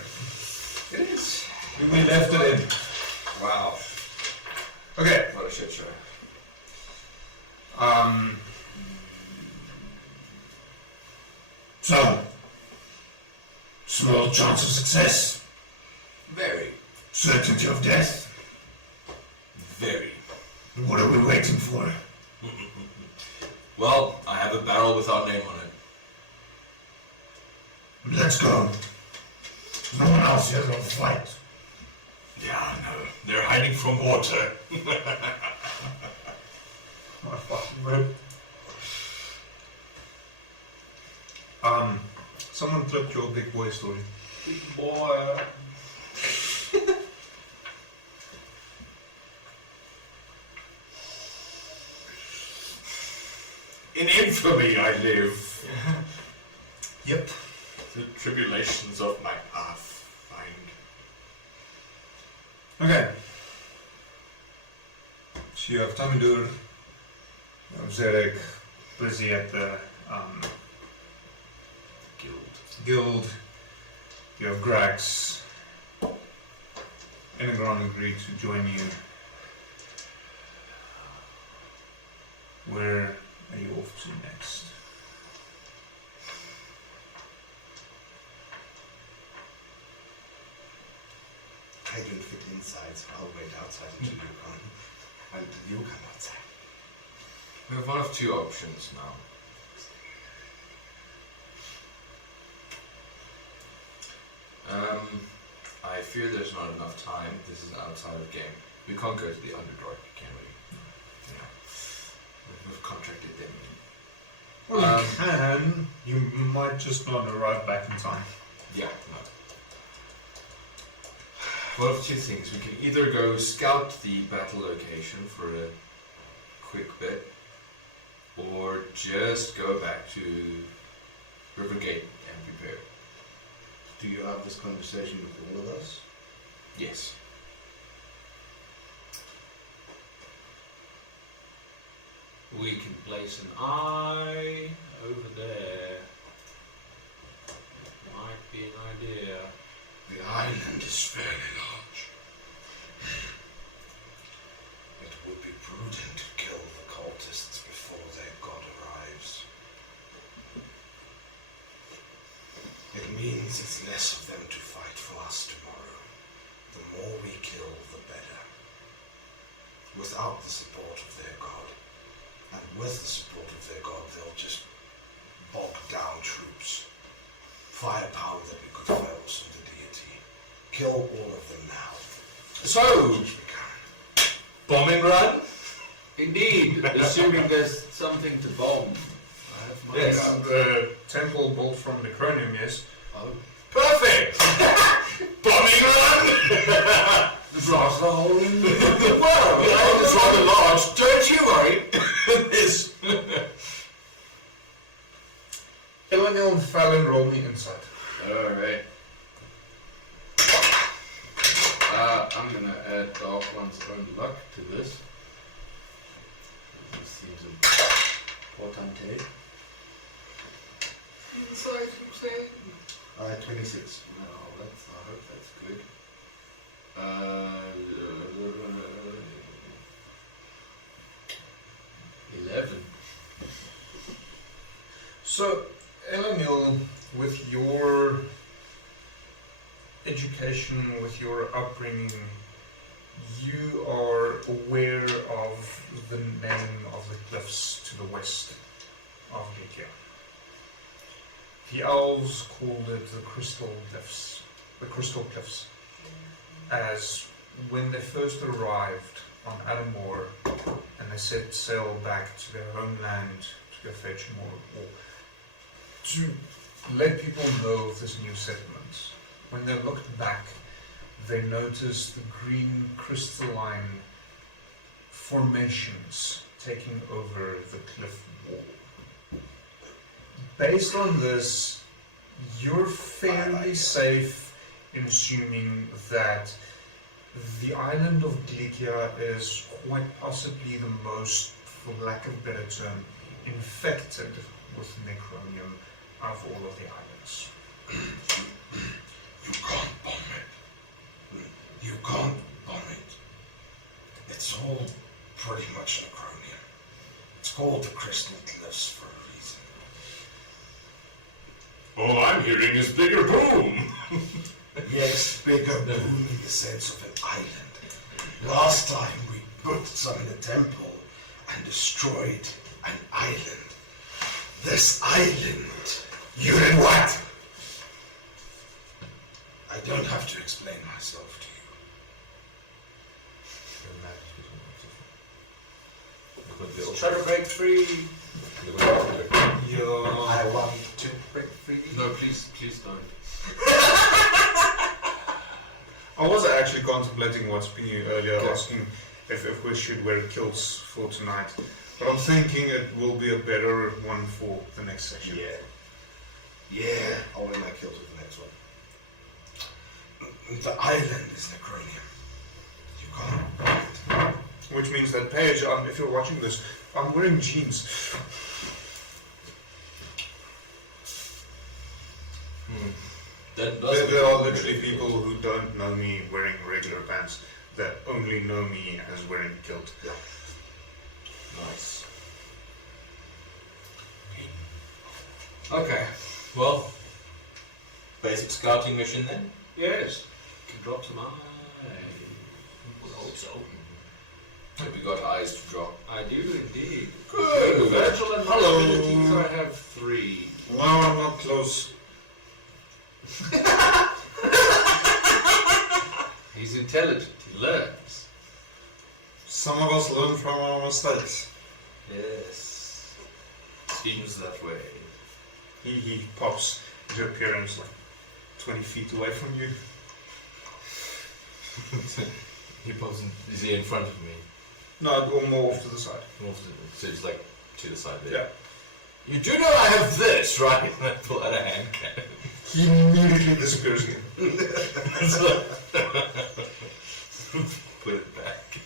it is. We left it in. Wow. Okay. What a shit show. So, small chance of success, Very. certainty of death. Very. What are we waiting for? Well, I have a barrel with our name on it. Let's go. No one else here will fight. Yeah, no. They're hiding from water. My fucking word. Someone clipped your big boy story. Big boy. In infamy I live. Yep. The tribulations of my path find. Okay. So you have Tamidur, you have Zerek, busy at the guild. You have Grax. Enegron agreed to join you. Where are you off to next? I don't fit inside, so I'll wait outside until you come. Until you come outside. We have one of two options now. I fear there's not enough time. This is outside of game. We can't go to the Underdark, can we? You know, we've contracted them. Well, you can. You might just not arrive back in time. Yeah, no. One of two things. We can either go scout the battle location for a quick bit, or just go back to Rivergate and prepare. Do you have this conversation with all of us? Yes. We can place an eye over there. Might be an idea. The island is fairly large. It would be prudent to kill the cultists before their god arrives. It means it's less of them to fight for us tomorrow. The more we kill, the better. Without the support of their god, and with the support of their god, they'll just bog down troops. Firepower that we could focus on the deity. Kill all of them now. So, We can. bombing run? Indeed, assuming there's something to bomb. I have my Yes, doubts. the temple built from Necronium, yes. Oh. Perfect! Bombing run! Blast the hole in Well, the island is rather large, don't you worry. Yes. Elanil and Fallon roll me inside. Alright. I'm gonna add Dark One's own luck to this. This seems important. Inside, you say? 26. No, I hope that's good. 11. So, Elanil, with your education, with your upbringing, you are aware of the name of the cliffs to the west of Lycia. The elves called it the Crystal Cliffs, as when they first arrived on Adomawyr and they set sail back to their homeland to go fetch more ore, to let people know of this new settlement. When they looked back, they noticed the green crystalline formations taking over the cliff wall. Based on this, You're fairly safe in assuming that the island of Glikia is quite possibly the most, for lack of a better term, infected with necronium of all of the islands. You can't bomb it. You can't bomb it. It's all pretty much necronium. It's called the Crystal Glyphs for a reason. All I'm hearing is bigger boom. Yes, bigger boom in the sense of an island. Last time we put some in a temple and destroyed an island. This island. You did what? I don't have to explain myself to you. Try to break free. I want to break free. No, please don't. I was actually contemplating what Spinu earlier, asking if we should wear kilts for tonight. But I'm thinking it will be a better one for the next session. Yeah, I'll wear my kilt with the next one. The island is necronium. You can't bomb it. Which means that, Paige, if you're watching this, I'm wearing jeans. There are literally people who don't know me wearing regular pants that only know me as wearing a kilt. Yeah. Nice. Okay, well, basic scouting mission then? Yes. Can drop some eyes. We'll hope so. Have you got eyes to drop? I do indeed. Good. Virtual and Hello. abilities, I have 3. No, I'm not close. He's intelligent. He learns. Some of us learn from our mistakes. Yes. Seems that way. He pops into appearance like 20 feet away from you. He pops in, is he in front of me? No, or more off to the side. So he's like to the side there. Yeah. You do know I have this, right? And I pull out a hand cannon. He immediately disappears again. Put it back.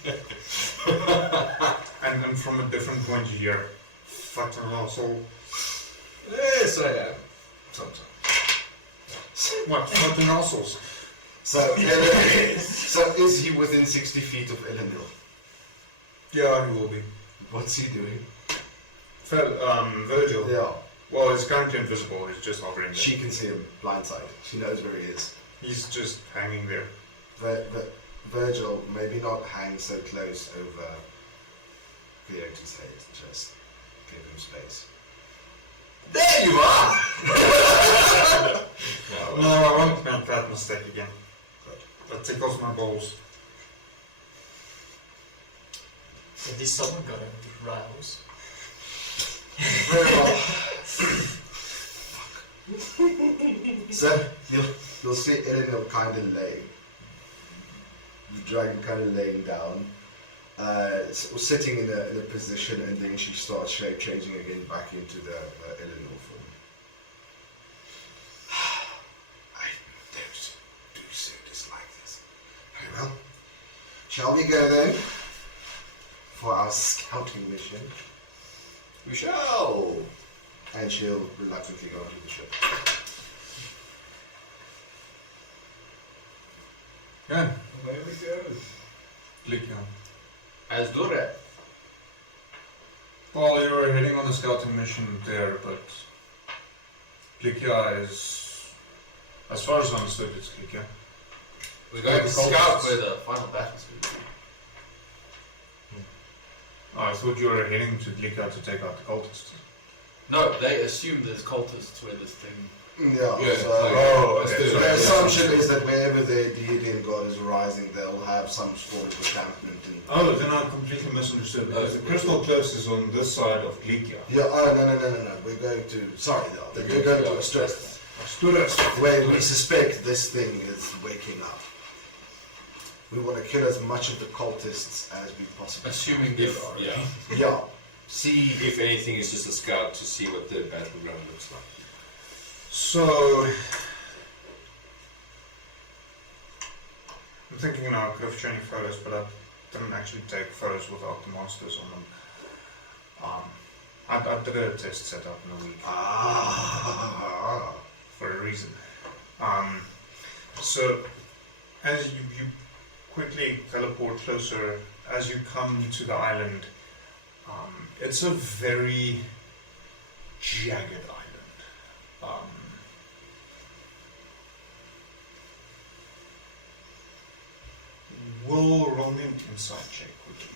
And from a different point you hear, fucking asshole. Yes, I am. Sometimes. What, fucking assholes? So is he within 60 feet of Elendil? Yeah, he will be. What's he doing? Virgil. Yeah. Well, he's currently invisible, he's just hovering there. She can see him blindside. She knows where he is. He's just hanging there. Virgil, maybe not hang so close over Coyote's head, just give him space. There you are! No, I won't make that mistake again. That tickles my balls. At least someone got him roused. Very well. So you'll see Eleanor kind of laying, the dragon kind of laying down, sitting in a position, and then she starts shape changing again back into the Eleanor form. I do so dislike this. Very well. Shall we go then for our scouting mission? We shall! And she'll reluctantly go onto the ship. Yeah. Away we go. Glikia. As Dure. Well, you were heading on a scouting mission there, but Glikia is, as far as I understood, it's Glikia. We're going to The scout cultists. where the final battle's going to be. Oh, I thought you were heading to Glikia to take out the cultists. No, they assume there's cultists where this thing. Yeah. Yeah, So, okay. so the assumption is that wherever their deity and god is rising, they'll have some sort of encampment. Oh, then I completely misunderstood. Because the crystal cliffs is on this side of Glikia. Yeah. Oh no. We're going to. Sorry, though. We're going to Asturis, where we suspect this thing is waking up. We want to kill as much of the cultists as we possibly Assuming there If, are. yeah. can. Yeah. See. If anything, it's just a scout to see what the battleground looks like. So, I'm thinking now I could have shown you photos, but I didn't actually take photos without the monsters on them. I did a test setup in a week. For a reason. So, as you quickly teleport closer, as you come to the island, it's a very jagged island. We'll roll an insight check quickly.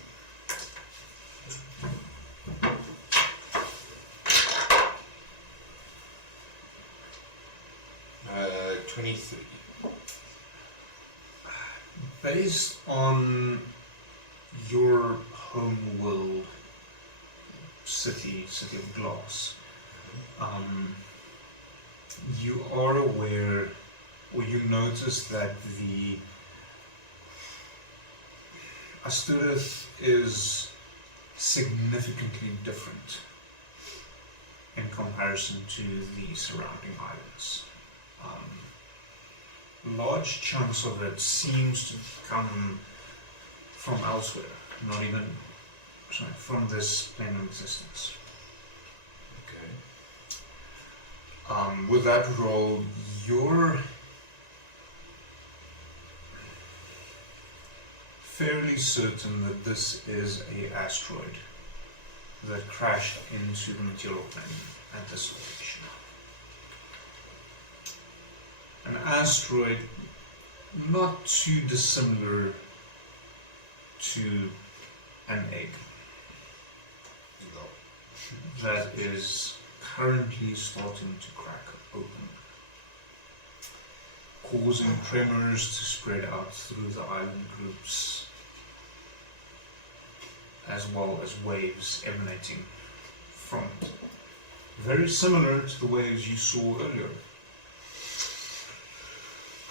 23. Based on your home world, city of glass, you are aware, or you notice that the Asturith is significantly different in comparison to the surrounding islands. Large chunks of it seems to come from elsewhere, not even from this plane of existence. Okay. With that roll, you're fairly certain that this is an asteroid that crashed into the material plane at this location. An asteroid not too dissimilar to an egg that is currently starting to crack open, causing tremors to spread out through the island groups, as well as waves emanating from it. Very similar to the waves you saw earlier.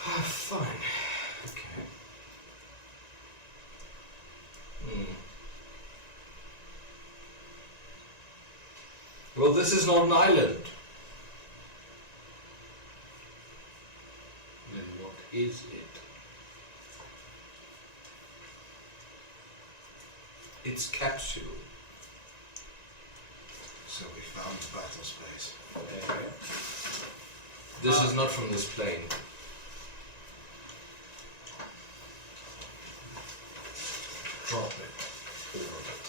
Fine. Okay. Well, this is not an island. Then what is it? It's capsule. So we found the battle space. This is not from this plane. Drop it. All of it.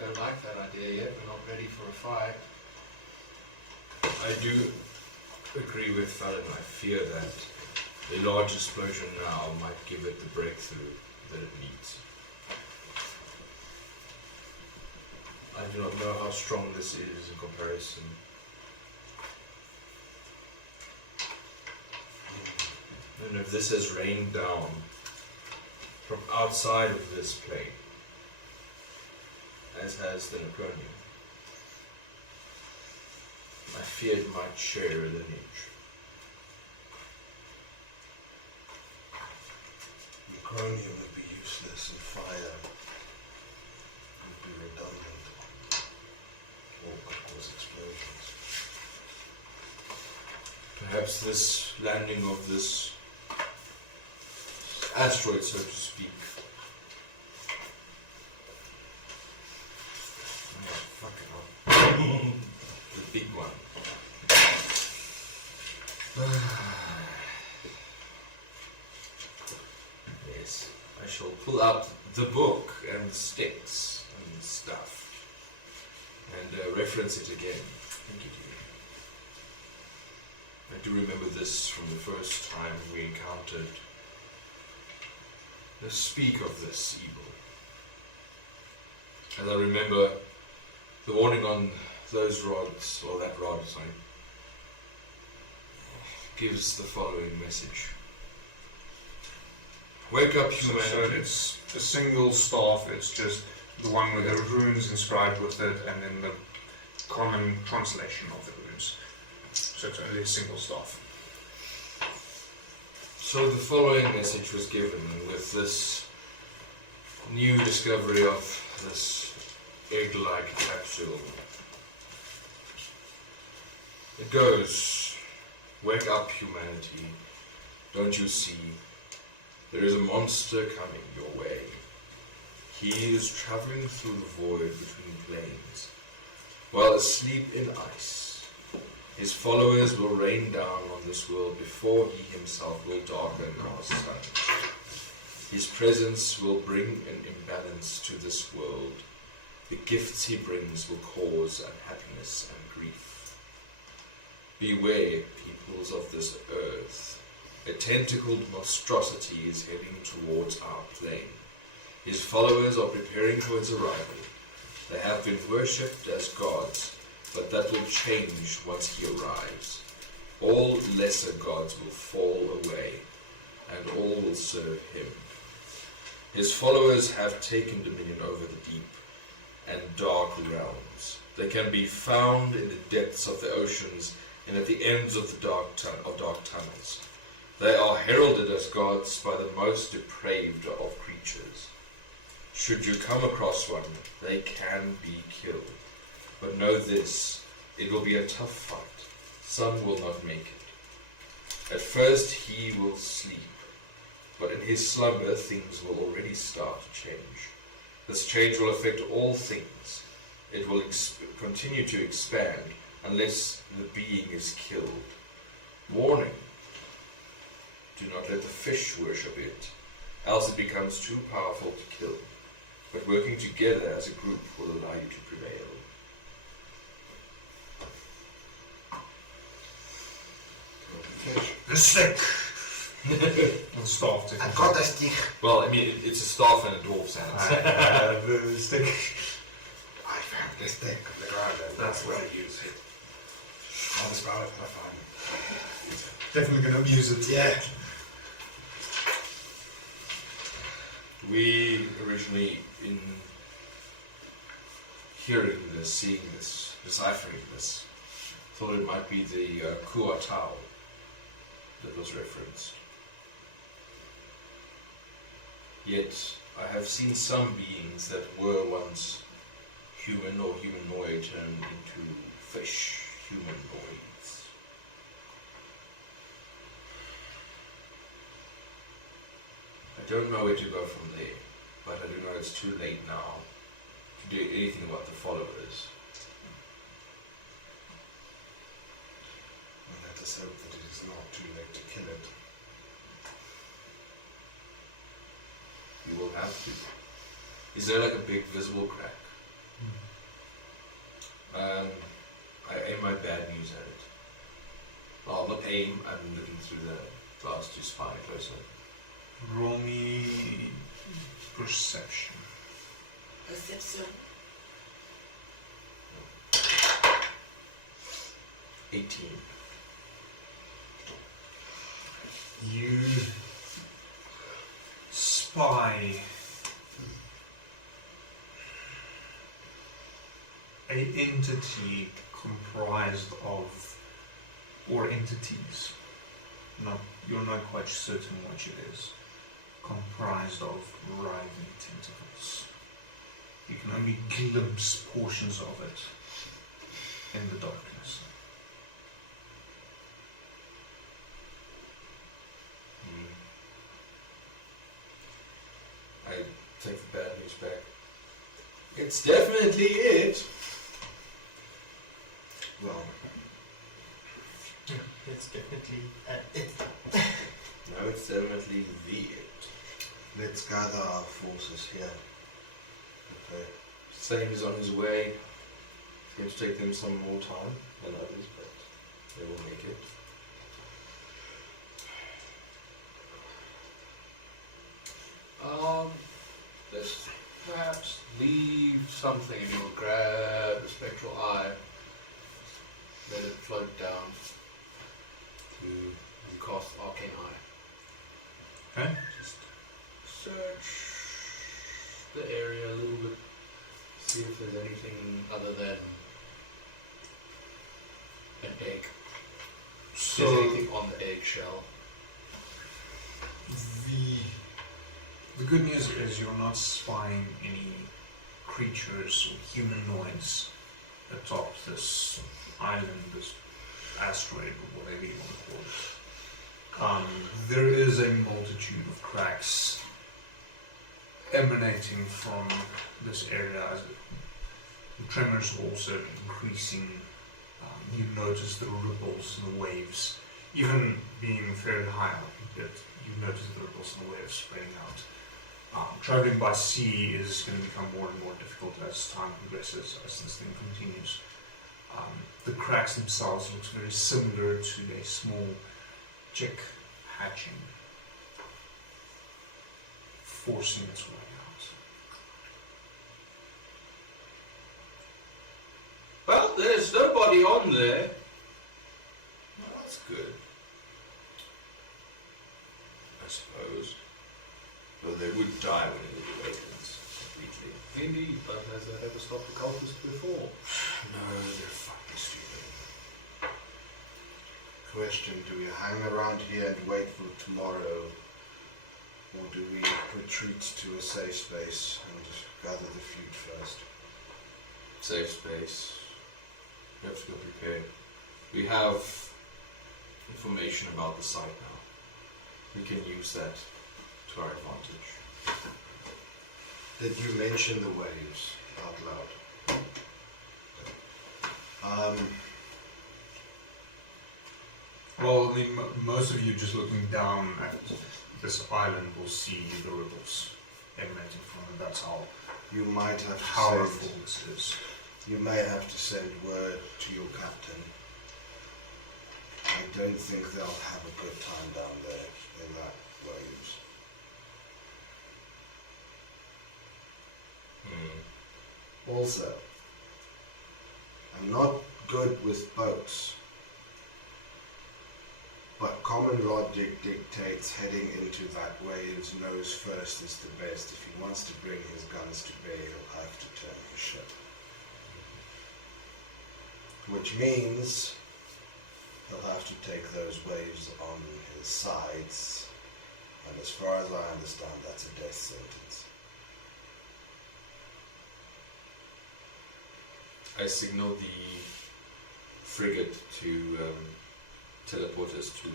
Don't like that idea yet. We're not ready for a fight. I do agree with Fallon. I fear that a large explosion now might give it the breakthrough that it needs. I do not know how strong this is in comparison. And if this has rained down from outside of this plane, as has the Necronium, I fear it might share the niche. Necronium would be useless and fire would be redundant or could cause explosions. Perhaps this landing of this asteroid, so to speak. Fuck it up. The big one. Yes, I shall pull out the book and the sticks and the stuff and reference it again. Thank you, dear. I do remember this from the first time we encountered. Let's speak of this evil. And I remember the warning on those rods, or that rod, sorry, gives the following message. Wake up, humanity. So it's a single staff, it's just the one with the runes inscribed with it, and then the common translation of the runes. So it's only a single staff. So the following message was given with this new discovery of this egg-like capsule. It goes, "Wake up, humanity. Don't you see? There is a monster coming your way. He is traveling through the void between planes, while asleep in ice. His followers will rain down on this world before he himself will darken our sun. His presence will bring an imbalance to this world. The gifts he brings will cause unhappiness and grief. Beware, peoples of this earth. A tentacled monstrosity is heading towards our plane. His followers are preparing for his arrival. They have been worshipped as gods, but that will change once he arrives. All lesser gods will fall away, and all will serve him. His followers have taken dominion over the deep and dark realms. They can be found in the depths of the oceans and at the ends of the dark tunnels. They are heralded as gods by the most depraved of creatures. Should you come across one, they can be killed. But know this, it will be a tough fight. Some will not make it. At first he will sleep, but in his slumber things will already start to change. This change will affect all things. It will continue to expand unless the being is killed. Warning, do not let the fish worship it, else it becomes too powerful to kill. But working together as a group will allow you to prevail. The stick! And staff. I got a stick. Well, I mean, it's a staff and a dwarf's hand. The stick. I found the stick on the ground and That's where what I use it. I'll describe it when I find it. Definitely gonna abuse it. Yeah. We originally, in hearing this, seeing this, deciphering this, thought it might be the Kua Tau that was referenced. Yet, I have seen some beings that were once human or humanoid turned into fish humanoids. I don't know where to go from there, but I do know it's too late now to do anything about the followers. And let us hope that it is not too late to kill it. You will have to. Is there like a big visible crack? I aim my bad news at it. Well, not aim, I'm looking through the glass to spy closer. Roll me perception. Perception. 18. You spy an entity comprised of, or entities, you're not quite certain what it is, comprised of writhing tentacles. You can only glimpse portions of it in the darkness. I take the bad news back. It's definitely it. Well, It's definitely it. No, it's definitely the it. let's gather our forces here. Okay. Same is on his way. It's going to take them some more time than others, but they will make it. Let's perhaps leave something and you'll grab the spectral eye, let it float down and cast Arcane Eye. Okay. Just search the area a little bit, see if there's anything other than an egg. If there's anything on the eggshell. The good news is you're not spying any creatures or humanoids atop this island, this asteroid, or whatever you want to call it. There is a multitude of cracks emanating from this area as the tremors are also increasing. You notice the ripples and the waves, even being fairly high up, you notice the ripples and the waves spreading out. Traveling by sea is going to become more and more difficult as time progresses, as this thing continues. The cracks themselves look very similar to a small chick hatching, forcing its way out. Well, there's nobody on there. Well, that's good. I suppose. Well, they would die when it awakens completely. Indeed, but has that ever stopped the cultists before? No, they're fucking stupid. Question, do we hang around here and wait for tomorrow, or do we retreat to a safe space and gather the fleet first? Safe space. We have to go prepared. We have information about the site now. We can use that to our advantage. Did you mention the waves out loud? Well, I mean, most of you just looking down at this island will see the ripples emanating from it. That's how You might have to powerful this is. You may have to send word to your captain. I don't think they'll have a good time down there in that waves. Also, I'm not good with boats, but common logic dictates heading into that waves nose first is the best. If he wants to bring his guns to bear, he'll have to turn his ship. Which means he'll have to take those waves on his sides, and as far as I understand, that's a death sentence. I signal the frigate to teleport us to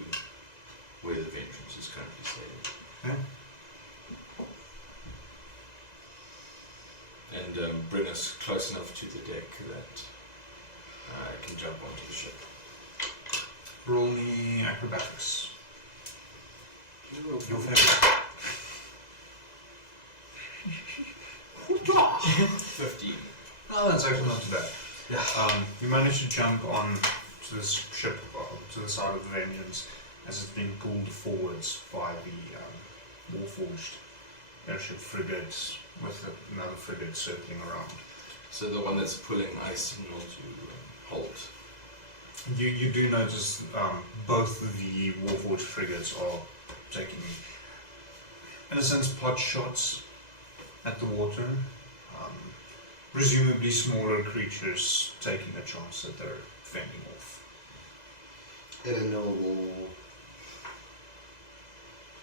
where the Vengeance is currently sailing. Okay. And bring us close enough to the deck that I can jump onto the ship. Roll me acrobatics. Your favorite. 15. Oh, that's actually not too bad. Yeah. You manage to jump on to this ship, to the side of the Vengeance, as it's being pulled forwards by the Warforged airship frigate with another frigate circling around. So the one that's pulling, I signal to halt. You do notice both the Warforged frigates are taking, in a sense, pot shots at the water. Presumably smaller creatures taking a chance that they're fending off. Eleanor will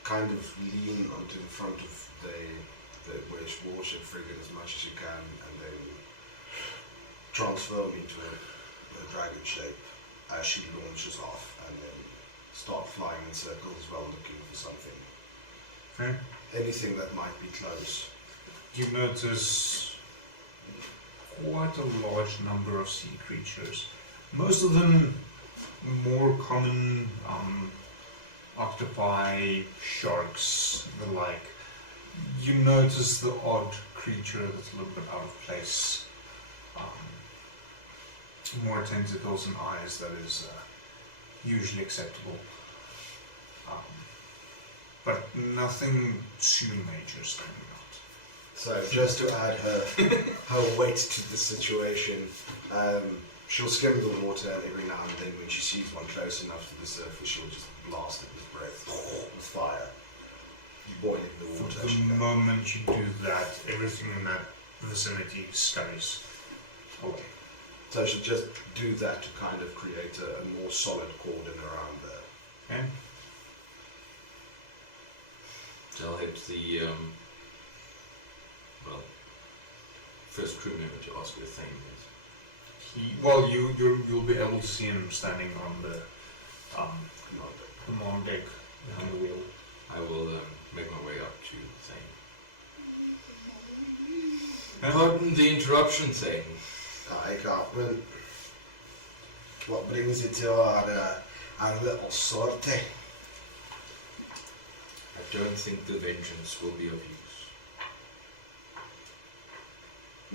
kind of lean onto the front of the warship frigate as much as she can, and then transform into a dragon shape as she launches off, and then start flying in circles as well, looking for something. Fair. Anything that might be close. You notice quite a large number of sea creatures. Most of them more common, octopi, sharks, the like. You notice the odd creature that's a little bit out of place. More tentacles and eyes, that is usually acceptable. But nothing too major is coming out. So just to add her weight to the situation, she'll skim the water, and every now and then when she sees one close enough to the surface, she'll just blast it with breath, with fire, boiling the water. The moment you do that, everything in that vicinity scurries away. So she'll just do that to kind of create a more solid cordon around there. Okay. So I'll head to the first crew member to ask where Thane is. You'll be able to see him standing on the command deck behind the wheel. I will make my way up to Thane. Okay. Pardon the interruption, Thane. Aye, Captain. What brings you to our little sortie? I don't think the vengeance will be of use.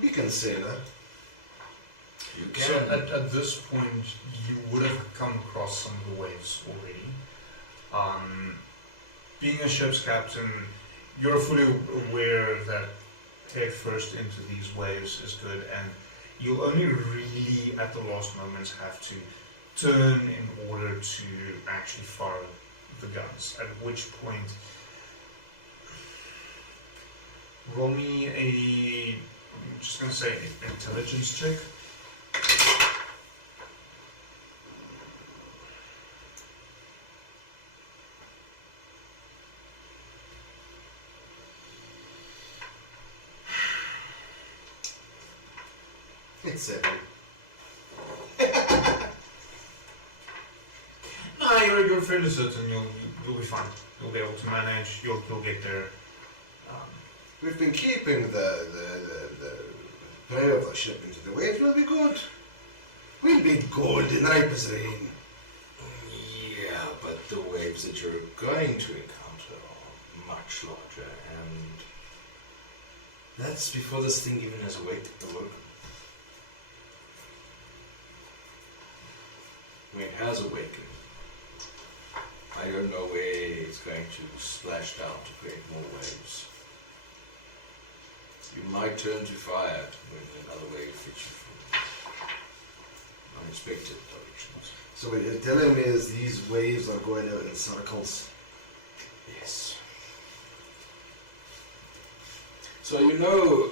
We can say that. You So can. at this point, you would have come across some of the waves already. Being a ship's captain, you're fully aware that head first into these waves is good, and you'll only really at the last moments have to turn in order to actually fire the guns, at which point roll me I'm just going to say intelligence check. It's 7. Nah, you're fairly certain you'll be fine. You'll be able to manage. You'll get there. We've been keeping the prey of the ship into the waves. Will be good. We'll be golden ripe as rain. Yeah, but the waves that you're going to encounter are much larger, and that's before this thing even has awoken. I mean, it has awakened. I don't know where it's going to splash down to create more waves. You might turn to fire when another wave hits you from unexpected directions. So what you're telling me is these waves are going out in circles? Yes. So you know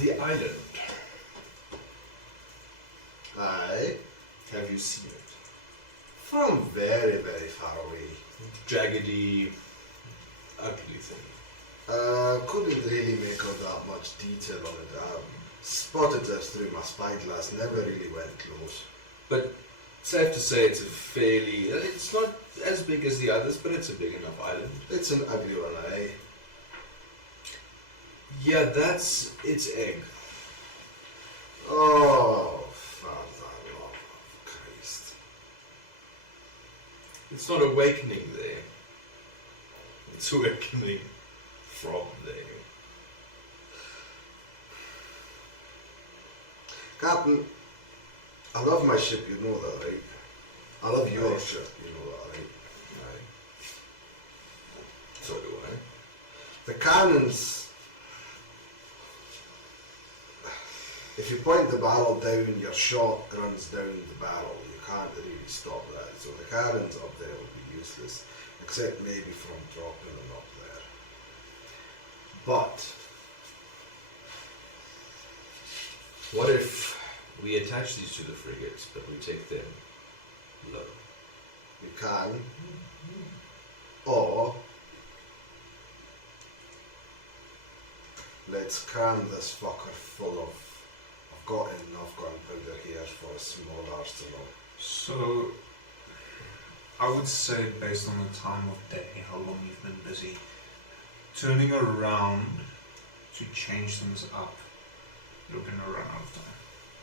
the island. Aye. Have you seen it? From very, very far away. Jaggedy, ugly thing. Couldn't really make out that much detail on it. Spotted us through my spyglass, never really went close. But safe to say it's a fairly... It's not as big as the others, but it's a big enough island. It's an ugly one, eh? Yeah, that's its egg. Oh, Father Lord of Christ. It's not awakening there. It's awakening from there. Captain, I love my ship, you know that, right? I love your ship, you know that, right? Aye. So do I. The cannons, if you point the barrel down, your shot runs down the barrel. You can't really stop that. So the cannons up there will be useless, except maybe from dropping them up there. But What if we attach these to the frigates, but we take them low? you can, or let's cram this fucker full of. I've got enough gunpowder here for a small arsenal. So, I would say, based on the time of day, how long you've been busy, turning around to change things up, you're going to run out of time.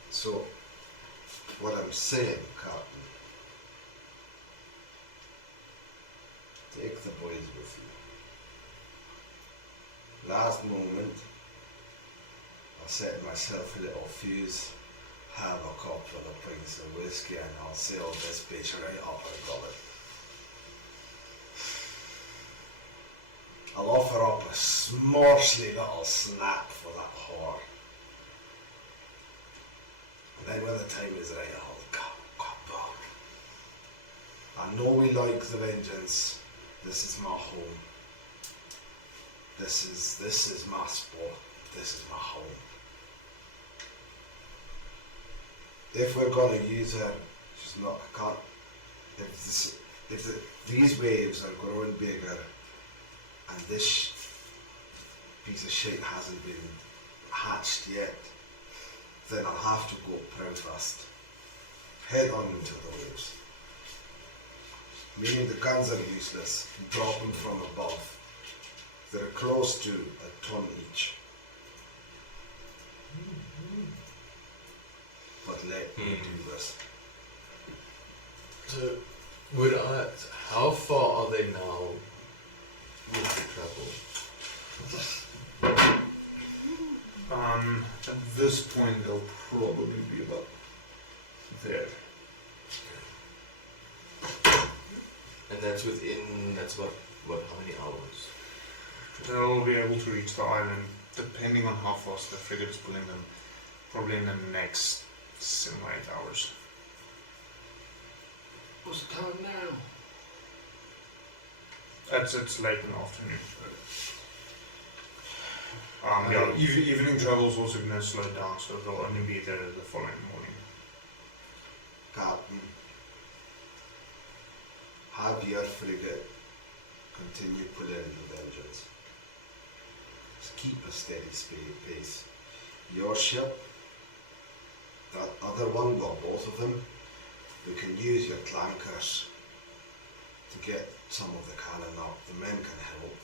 So, what I'm saying, Captain, take the boys with you. Last moment, I'll set myself a little fuse, have a couple of pints of whiskey, and I'll sail this bitch right up our gullet. I'll offer up a smorshly little snap for that whore. And then when the time is right, I'll go back. I know we like the vengeance. This is my home. This is my spot. This is my home. If we're gonna use her, she's not. I can't. These waves are growing bigger, and this piece of shit hasn't been hatched yet, then I'll have to go proud fast. Head on into the waves. Meaning the guns are useless, drop them from above. They're close to a ton each. But let me do this. So, how far are they now with the travel? At this point, they'll probably be about there. And that's about, how many hours? They'll be able to reach the island, depending on how fast the frigate is pulling them, probably in the next 7 or 8 hours. What's the time now? It's late in the afternoon. Evening travel is also going to slow down, so they'll only be there the following morning. Captain, have your frigate continue pulling the vengeance. Just keep a steady pace. Your ship, that other one, well, both of them, we can use your clankers to get some of the cannon up. The men can help.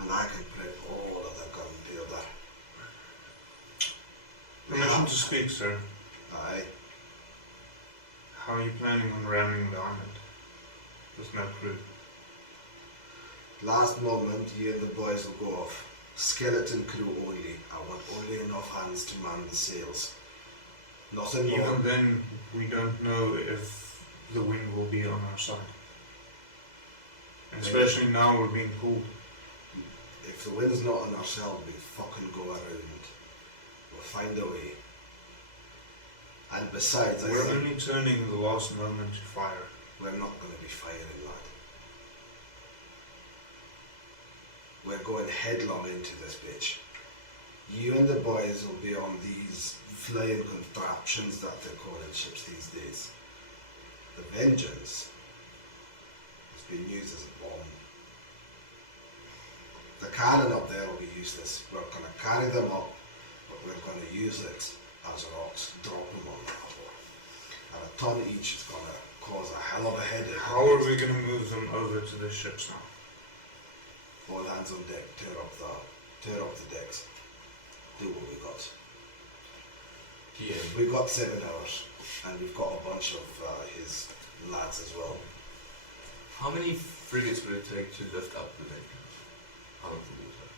And I can prep all of the gunpowder. Permission to speak, sir. Aye. How are you planning on ramming the island? With no crew. Last moment, you and the boys will go off. Skeleton crew only. I want only enough hands to man the sails. Nothing more. Even then, we don't know if the wind will be on our side. And especially now we're being pulled. If the wind's not on our side, we fucking go around. We'll find a way. And besides, we're only turning in the last moment to fire. We're not going to be firing, lad. We're going headlong into this bitch. You and the boys will be on these flying contraptions that they're calling ships these days. The Vengeance has been used as a bomb. The cannon up there will be useless. We're going to carry them up, but we're going to use it as rocks, drop them on the harbor. And a ton each is going to cause a hell of a headache. How are we going to move them over to the ships now? All hands on deck, tear up the decks. Do what we got. Yeah. We've got 7 hours, and we've got a bunch of his lads as well. How many frigates would it take to lift up the Vengeance out of the water?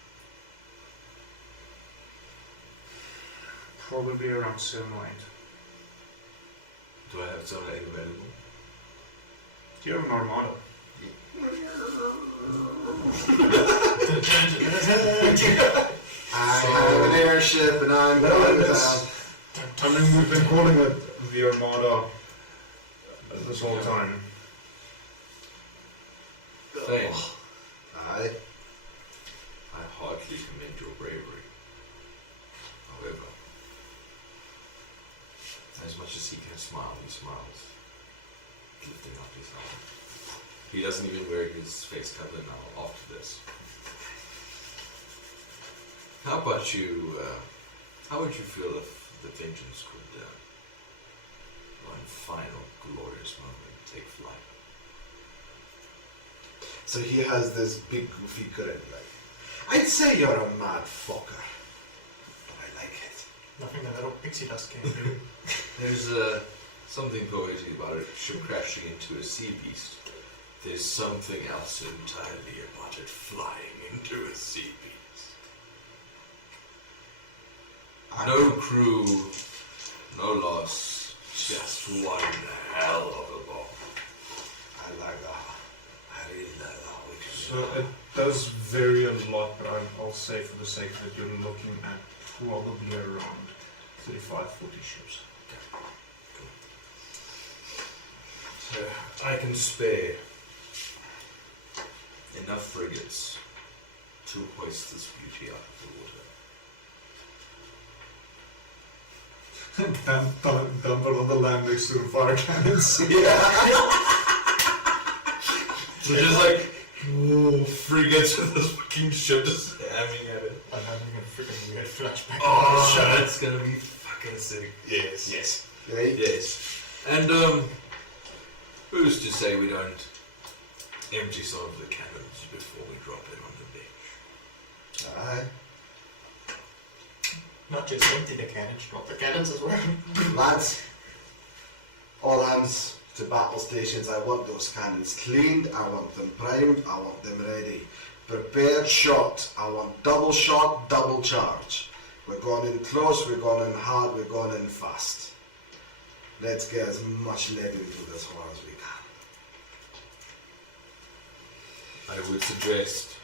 Probably around 7 or 8. Do I have 7 or 8 available? Do you have an armada? I have an airship and I'm going down. I mean, we've been calling it the Armada this whole time. Same. Aye. I heartily commend your bravery. However, as much as he can smile, he smiles, lifting up his arm. He doesn't even wear his face cover now after this. How about you, how would you feel if the Vengeance could, one final glorious moment, take flight? So he has this big goofy grin, like, I'd say you're a mad fucker, but I like it. Nothing that little pixie dust can do. There's something poetic about a ship crashing into a sea beast. There's something else entirely about it flying into a sea beast. No crew, no loss, just one hell of a bomb. I like that. I really like that. We can So it does vary a lot, but I'll say for the sake of it, you're looking at probably around 35, 40 ships. So I can spare enough frigates to hoist this beauty out of the water. Dump it on the land next to the fire cannons. Yeah. So just like frigates with this fucking ship just hamming at it. I'm having a freaking weird flashback. Oh, that's gonna be fucking sick. Yes. Yes. Right? Yes. And, who's to say we don't empty some of the cannons before we drop them on the beach? Aye. Not just empty the cannons, drop the cannons as well. Lads, all hands to battle stations. I want those cannons cleaned, I want them primed, I want them ready. Prepared shot, I want double shot, double charge. We're going in close, we're going in hard, we're going in fast. Let's get as much lead into this one as we can. I would suggest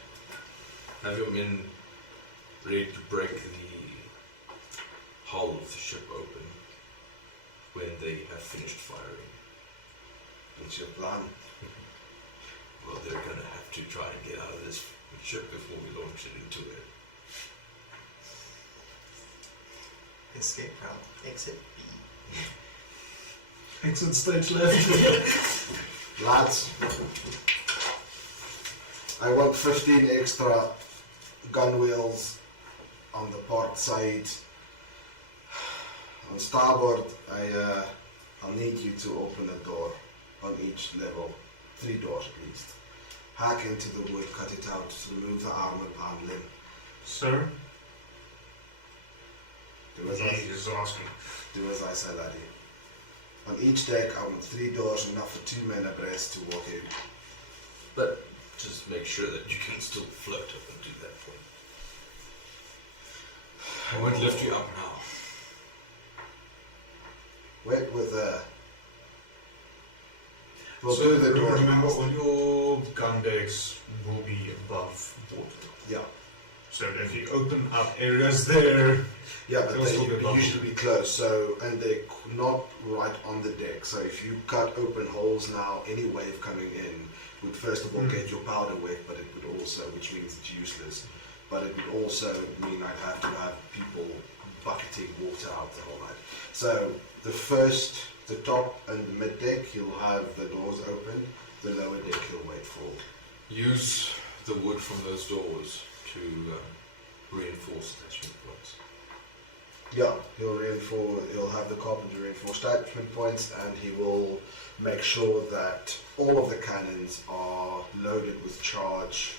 have your men ready to break the hull of the ship open when they have finished firing. What's your plan? Well, they're gonna have to try and get out of this ship before we launch it into it. Escape route. Exit B. Exit stage left. Lads, I want 15 extra gun wheels on the port side. On starboard, I'll need you to open a door on each level. 3 doors at least. Hack into the wood, cut it out, remove the armor paneling. Sir? Do as I say, laddie. On each deck, I want 3 doors, enough for 2 men abreast to walk in. But just make sure that you can still float up until that point. I won't lift you up now. Wait with we'll So do the door. remember, all your gun decks will be above water. Yeah. So if you open up areas there, Yeah, but they'll they still be above usually be closed, so, and they're not right on the deck. So if you cut open holes now, any wave coming in would first of all get your powder wet, but it would also, which means it's useless, but it would also mean I'd have to have people bucketing water out the whole night. So the top and the mid deck, you'll have the doors open. The lower deck, you'll wait for. Use the wood from those doors to reinforce attachment points. Yeah, he'll have the carpenter reinforce attachment points, and he will make sure that all of the cannons are loaded with charge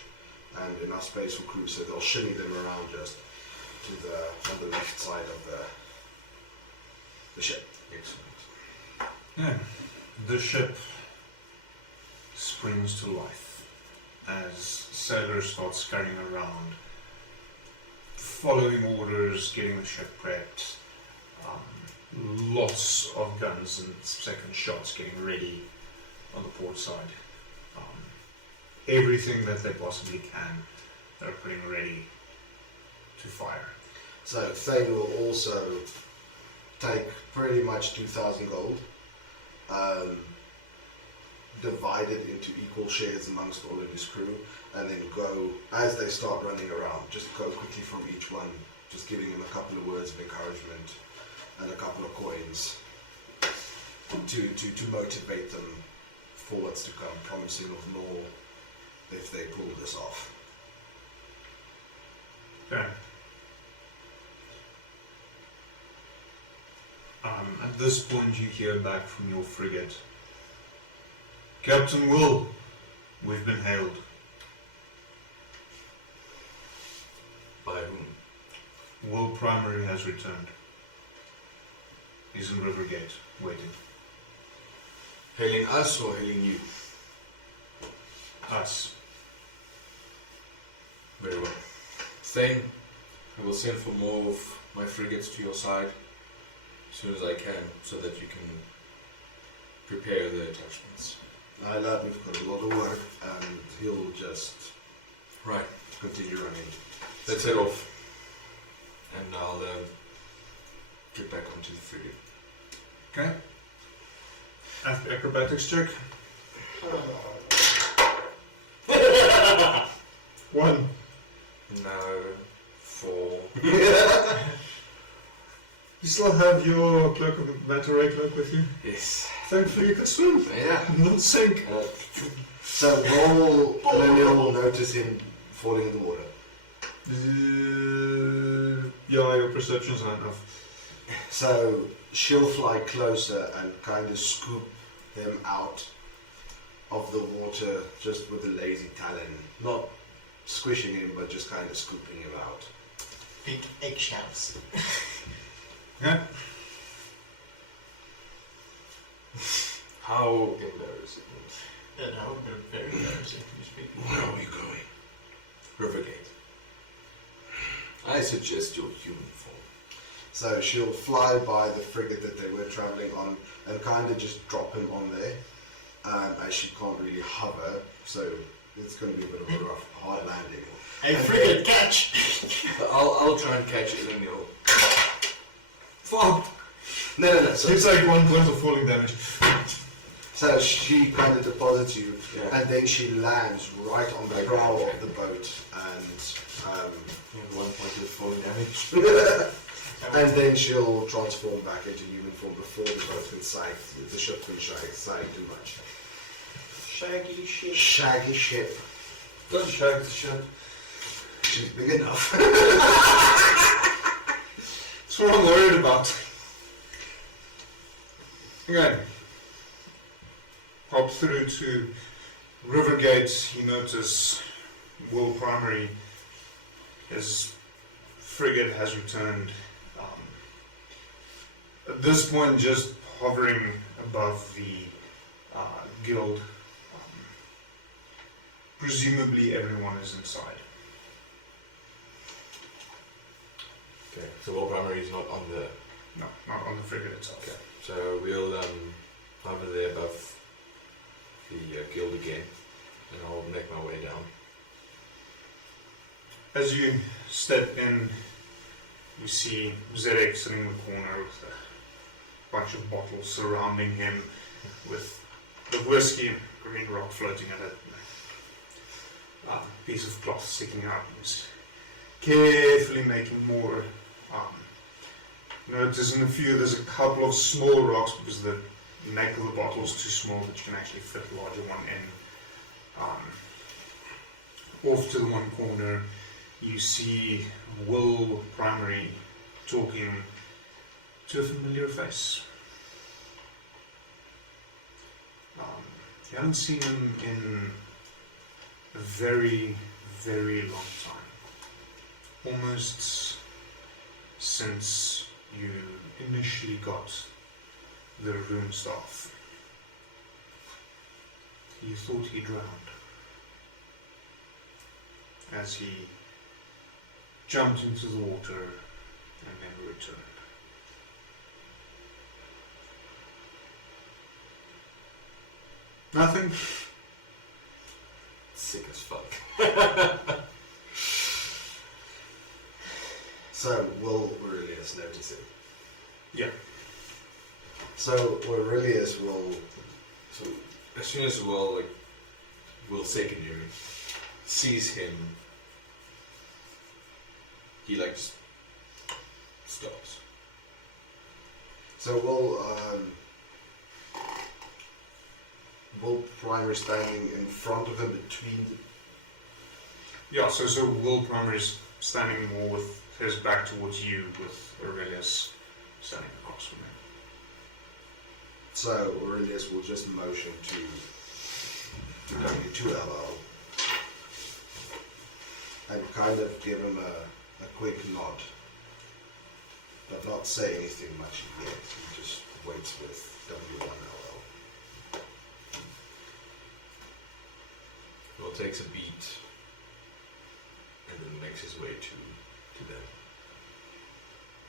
and enough space for crew, so they'll shimmy them around just to on the left side of the ship. Excellent. yeah, the ship springs to life as sailors start scurrying around, following orders, getting the ship prepped, lots of guns and second shots getting ready on the port side. Everything that they possibly can, they're putting ready to fire. So Thane will also take pretty much 2,000 gold, divide it into equal shares amongst all of his crew, and then go, as they start running around, just go quickly from each one, just giving them a couple of words of encouragement and a couple of coins to motivate them for what's to come, promising of more if they pull this off. Okay. At this point you hear back from your frigate. Captain Will, we've been hailed. By whom? Will Primary has returned. He's in Rivergate, waiting. Hailing us or hailing you? Us. Very well. Thane, I will send for more of my frigates to your side as soon as I can, so that you can prepare the attachments. Aye, lad, we've got a lot of work, and he'll just Right. continue running. Let's head off, and I'll get back onto the frigate. Okay. Acrobatics check. 1. No. 4. You still have your cloak of battery cloak with you? Yes. Thankfully you could swim. Yeah. Not sink. So will Leniel notice him falling in the water? Yeah, your perception's high enough. So she'll fly closer and kind of scoop him out of the water just with a lazy talon. Not squishing him, but just kind of scooping him out. Big eggshells. Yeah. How embarrassing. No, very embarrassing to be speaking. Where are we going? Rivergate. I suggest your human form. So she'll fly by the frigate that they were travelling on and kind of just drop him on there. As she can't really hover, so it's going to be a bit of a rough, hard landing. Hey, frigate, catch! I'll try and catch it, and you'll... Fuck! No. So it's like 1 point of falling damage. So she kind of deposits you, and then she lands right on the prow of the boat, and 1 point of falling damage. And then she'll transform back into human form before the boat can sag, the ship can sag too much. Shaggy ship. Shaggy ship. Don't shag the ship. She's big enough. That's what I'm worried about. Okay. Hop through to Rivergate. You notice Will Primary, his frigate has returned. At this point, just hovering above the guild. Presumably everyone is inside. Okay, so Will Primary is not on the... No, not on the frigate itself. Okay, so we'll hover there above the guild again, and I'll make my way down. As you step in, you see Zedek sitting in the corner with a bunch of bottles surrounding him, with the whiskey and green rock floating at it. A piece of cloth sticking out. He's carefully making more. Notice in a few there's a couple of small rocks because the neck of the bottle is too small that you can actually fit a larger one in. Off to the one corner, you see Will Primary talking to a familiar face. You haven't seen him in a very, very long time. Almost since you initially got the rune staff. You thought he drowned as he jumped into the water and never returned. Nothing? Sick as fuck. So, will Aurelius notice it? Yeah. So, Aurelius will... So, as soon as Will secondary sees him, he just stops. So, Will Primary standing in front of him between the... Yeah, so Will Primary is standing more with his back towards you, with Aurelius standing across from him. So Aurelius will just motion to W2LL and kind of give him a quick nod, but not say anything much yet. He just waits with W1LL. Will takes a beat and then makes his way to them.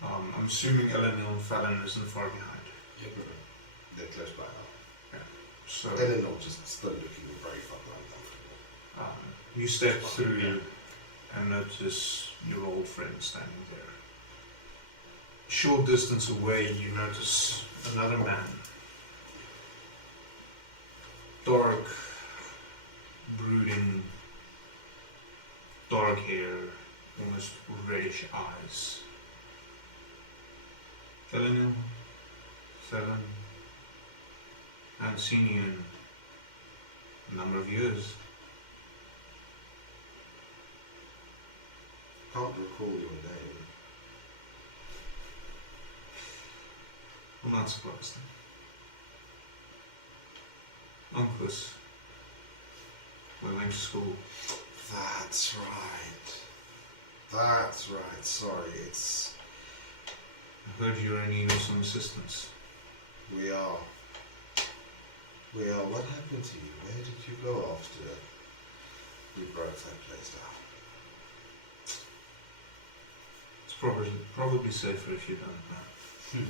I'm assuming Eleanor and Fallon isn't far behind. Yep. They're close by now. Yeah. So Eleanor just still looking very fucking uncomfortable. you step through and notice your old friend standing there. Short distance away, you notice another man. Dark, brooding, dark hair, almost reddish eyes. Eleanor, Fallon, haven't seen you in a number of years. Can't recall your name. I'm not surprised. Uncles. We went to school. That's right. That's right. Sorry, it's... I heard you were in need of some assistance. We are. We are. What happened to you? Where did you go after we broke that place down? It's probably safer if you don't know.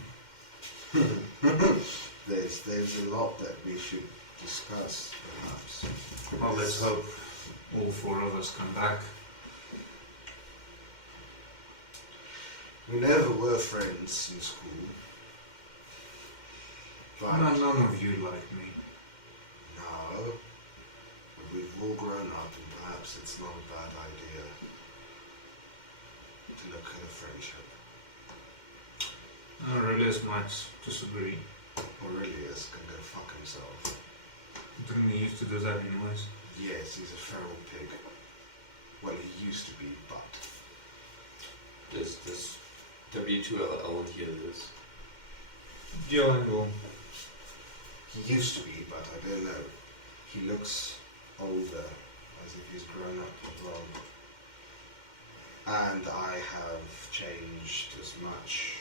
There's a lot that we should discuss, perhaps. Well, let's hope all four of us come back. We never were friends in school. But None of you like me. no, but we've all grown up, and perhaps it's not a bad idea to look at a friendship. Aurelius might disagree. Aurelius can go fuck himself. Didn't he used to do that anyways? Yes, he's a feral pig. Well, he used to be, but... There's W2, I won't hear this. Joel. He used to be, but I don't know. He looks older, as if he's grown up as well. And I have changed as much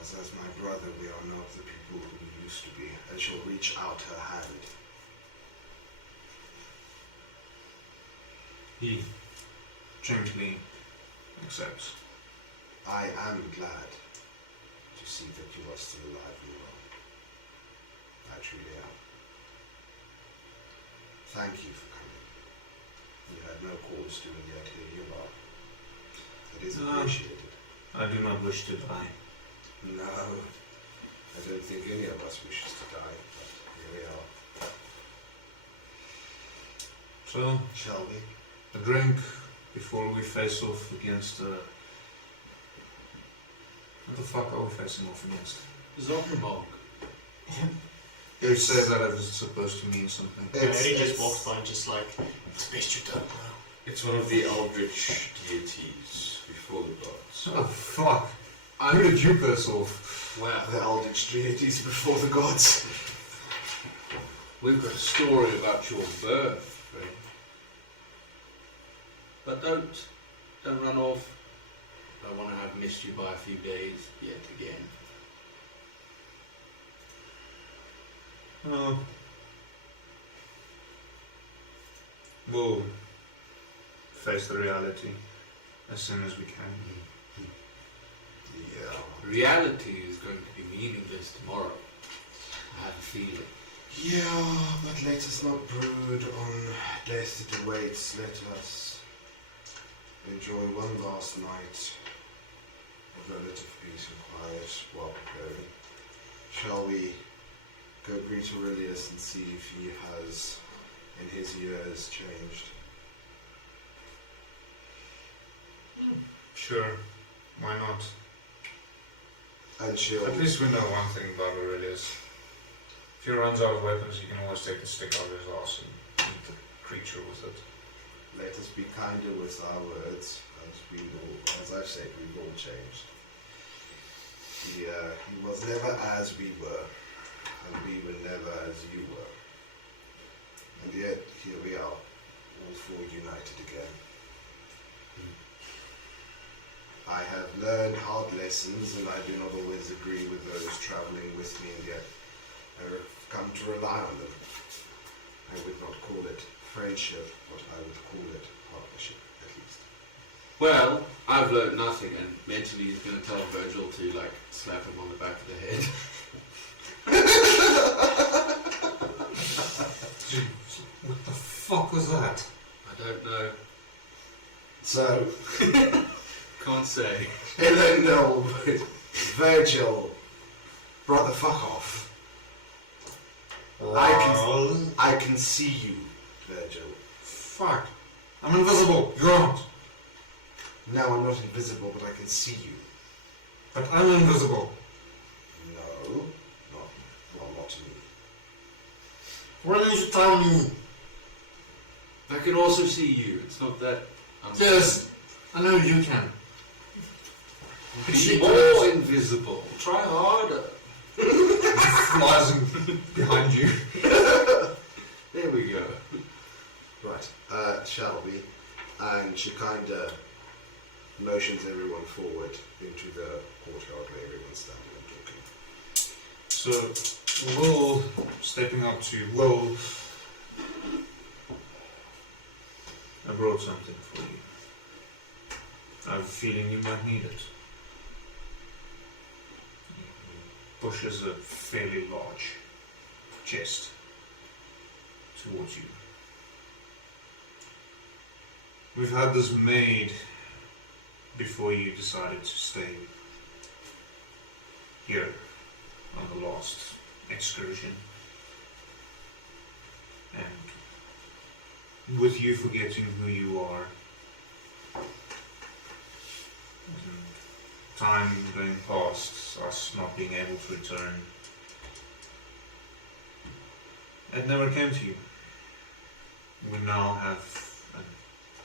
as my brother. We are not the people who we used to be. And she'll reach out her hand. He gently accepts. I am glad to see that you are still alive and well. I truly am. Thank you for coming. You had no cause to, and yet here you are. It is appreciated. I do not wish to die. No, I don't think any of us wishes to die, but here we are. So, shall we? A drink before we face off against what the fuck are we facing off against? Zombog. You said that it was supposed to mean something. He just walks by and just like, it's best you don't know. It's one of the eldritch deities before the gods. Oh fuck. Who did you piss off? Well, the eldritch deities before the gods. We've got a story about your birth, friend. But don't run off. I want to have missed you by a few days yet again. We'll face the reality as soon as we can. Yeah. Reality is going to be meaningless tomorrow. I have a feeling. Yeah, but let us not brood on death that awaits. Let us enjoy one last night of relative peace and quiet while preparing. Shall we go greet Aurelius and see if he has, in his years, changed? Sure, why not? And she'll... At least we know one thing about Aurelius. If he runs out of weapons, you can always take the stick out of his ass and eat the creature with it. Let us be kinder with our words, as I've said, we've all changed. He was never as we were, and we were never as you were. And yet, here we are, all four united again. I have learned hard lessons, and I do not always agree with those travelling with me, and yet I have come to rely on them. I would not call it friendship, but I would call it partnership, at least. Well, I've learned nothing, and mentally he's going to tell Virgil to, like, slap him on the back of the head. What the fuck was that? I don't know. So... Can't say. Hello, Virgil. Brother, fuck off. I can see you, Virgil. Fuck. I'm invisible. You're not. No, I'm not invisible, but I can see you. But I'm invisible. No, not to me. Why don't you tell me? I can also see you. It's not that. Yes, I know you can. Be more invisible. Try harder. Flies behind you. There we go. Right, shall we? And she kind of motions everyone forward into the courtyard where everyone's standing and talking. So, Will, stepping up to Will, I brought something for you. I have a feeling you might need it. He pushes a fairly large chest towards you. We've had this made before you decided to stay here on the last excursion. And with you forgetting who you are, and time going past, us not being able to return, it never came to you. We now have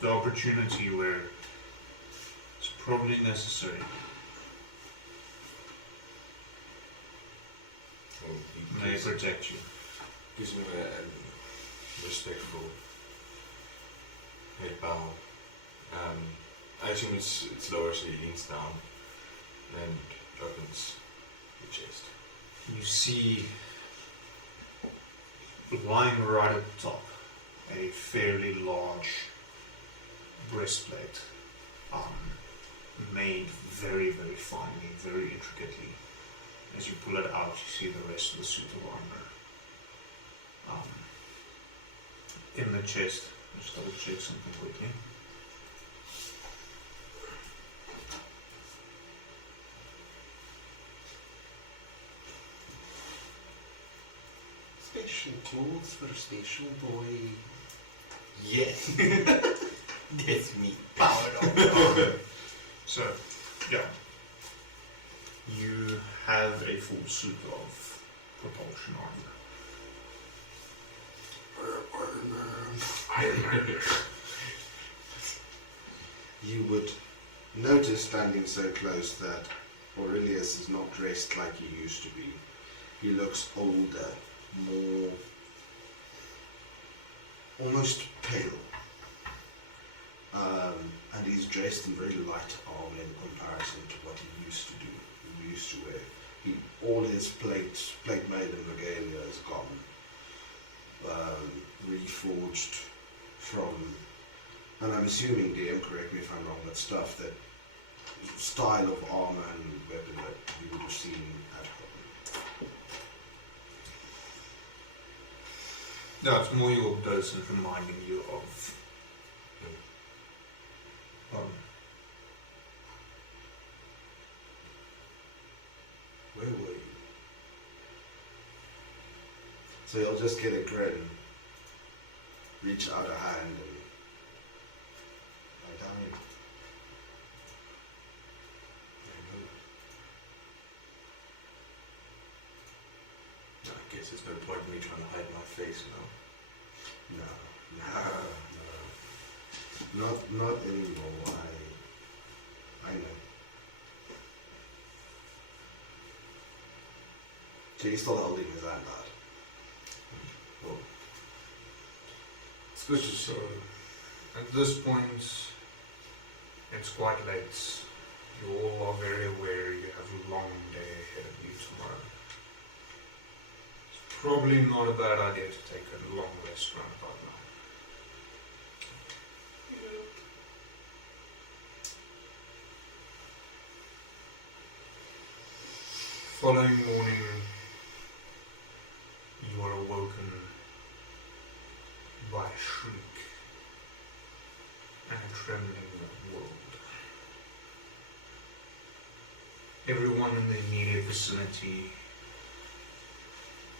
the opportunity where it's probably necessary. May protect you. Gives me a respectful head bow. I assume it's lower, so he leans down and opens the chest. You see, lying right at the top, a fairly large breastplate, made very, very finely, very intricately. As you pull it out, you see the rest of the suit of armor. In the chest, just double check something quickly. Special clothes for a special boy. Yes. That's me. Powered up. So, yeah. You have a full suit of propulsion armor. You would notice standing so close that Aurelius is not dressed like he used to be. He looks older, more almost pale. And he's dressed in very light armor in comparison to what he used to do. He used to wear. All his plate mail and regalia is gone. Reforged from, and I'm assuming, DM, correct me if I'm wrong, but stuff that style of armor and weapon that you would have seen at home. No, it's more your docent reminding you of where were you? So you'll just get a grin, reach out a hand and lie down. I guess there's no point in me trying to hide my face now. No. Not anymore. I know. So you're still holding his hand out. Well, it's good to see. At this point, it's quite late. You all are very aware you have a long day ahead of you tomorrow. It's probably not a bad idea to take a long rest round about now. Following morning, you are awoken by a shriek and a trembling world. Everyone in the immediate vicinity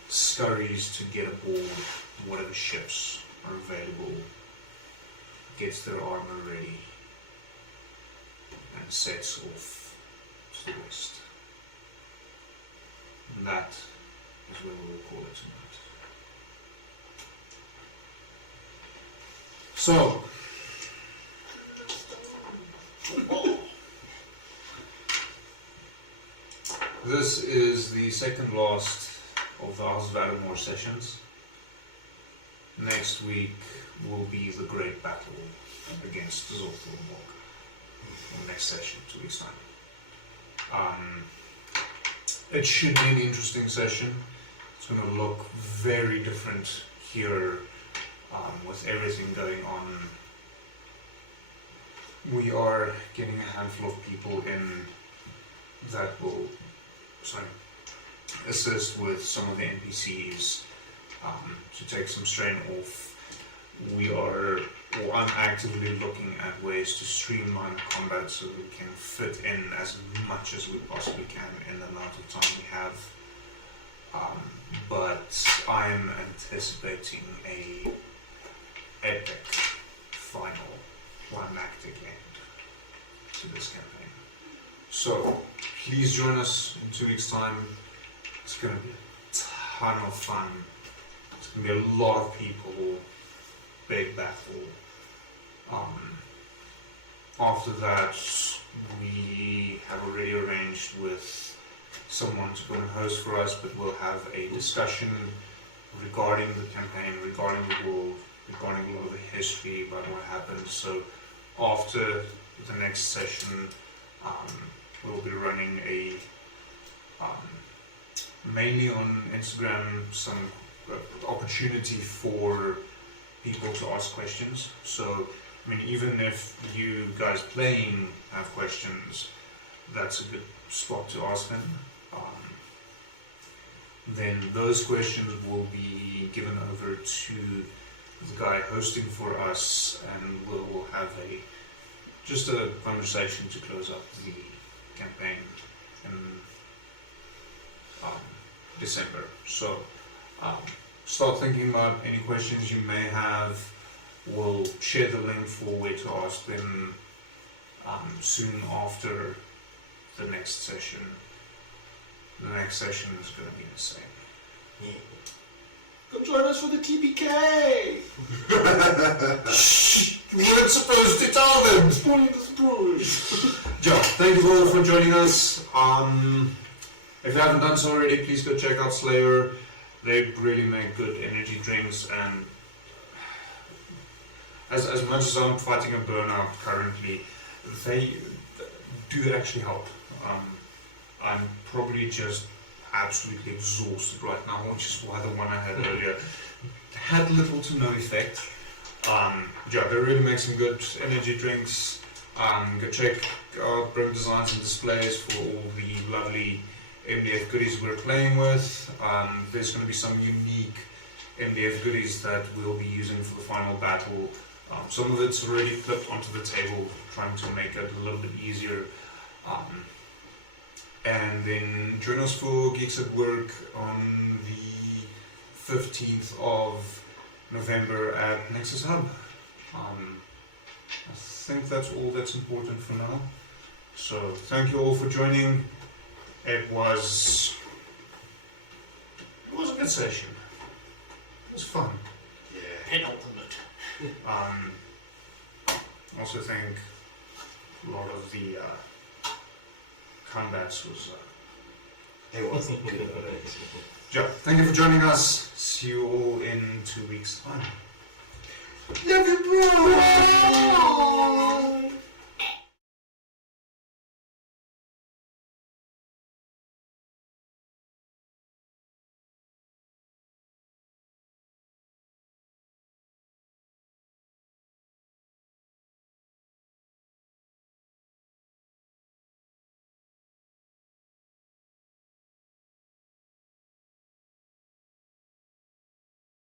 scurries to get aboard whatever ships are available, gets their armor ready, and sets off to the west. And that is where we will call it tonight. So, this is the second last of the House of Adomawyr sessions. Next week will be the great battle against Zorthornborg. Next session, 2 weeks time. It should be an interesting session. It's going to look very different here with everything going on. We are getting a handful of people in that will assist with some of the NPCs to take some strain off. I'm actively looking at ways to streamline combat so we can fit in as much as we possibly can in the amount of time we have. But I'm anticipating a epic final climactic end to this campaign. So please join us in 2 weeks time. It's going to be a ton of fun. It's going to be a lot of people. Big battle. After that, we have already arranged with someone to go and host for us, but we'll have a discussion regarding the campaign, regarding the world, regarding a lot of the history about what happened. So after the next session, we'll be running a mainly on Instagram some opportunity for people to ask questions. So, I mean, even if you guys playing have questions, that's a good spot to ask them. Then those questions will be given over to the guy hosting for us, and we'll have just a conversation to close up the campaign in December. So start thinking about any questions you may have. We'll share the link for where to ask them soon after the next session. The next session is going to be the same. Yeah. Come join us for the TPK! Shh! You weren't supposed to tell them! Spoiling the surprise! Joe, thank you all for joining us. If you haven't done so already, please go check out Slayer. They really make good energy drinks, and as much as I'm fighting a burnout currently, they do actually help. I'm probably just absolutely exhausted right now, which is why the one I had earlier had little to no effect. Yeah, they really make some good energy drinks. Go check out Brink designs and displays for all the lovely MDF goodies we're playing with. There's going to be some unique MDF goodies that we'll be using for the final battle. Some of it's already flipped onto the table, trying to make it a little bit easier. And then join us for Geeks at Work on the 15th of November at Nexus Hub. I think that's all that's important for now. So thank you all for joining. It was a good session. It was fun. Yeah. Penultimate. Also think a lot of the combats was It wasn't good. yeah, thank you for joining us. See you all in 2 weeks time. Love you, bro!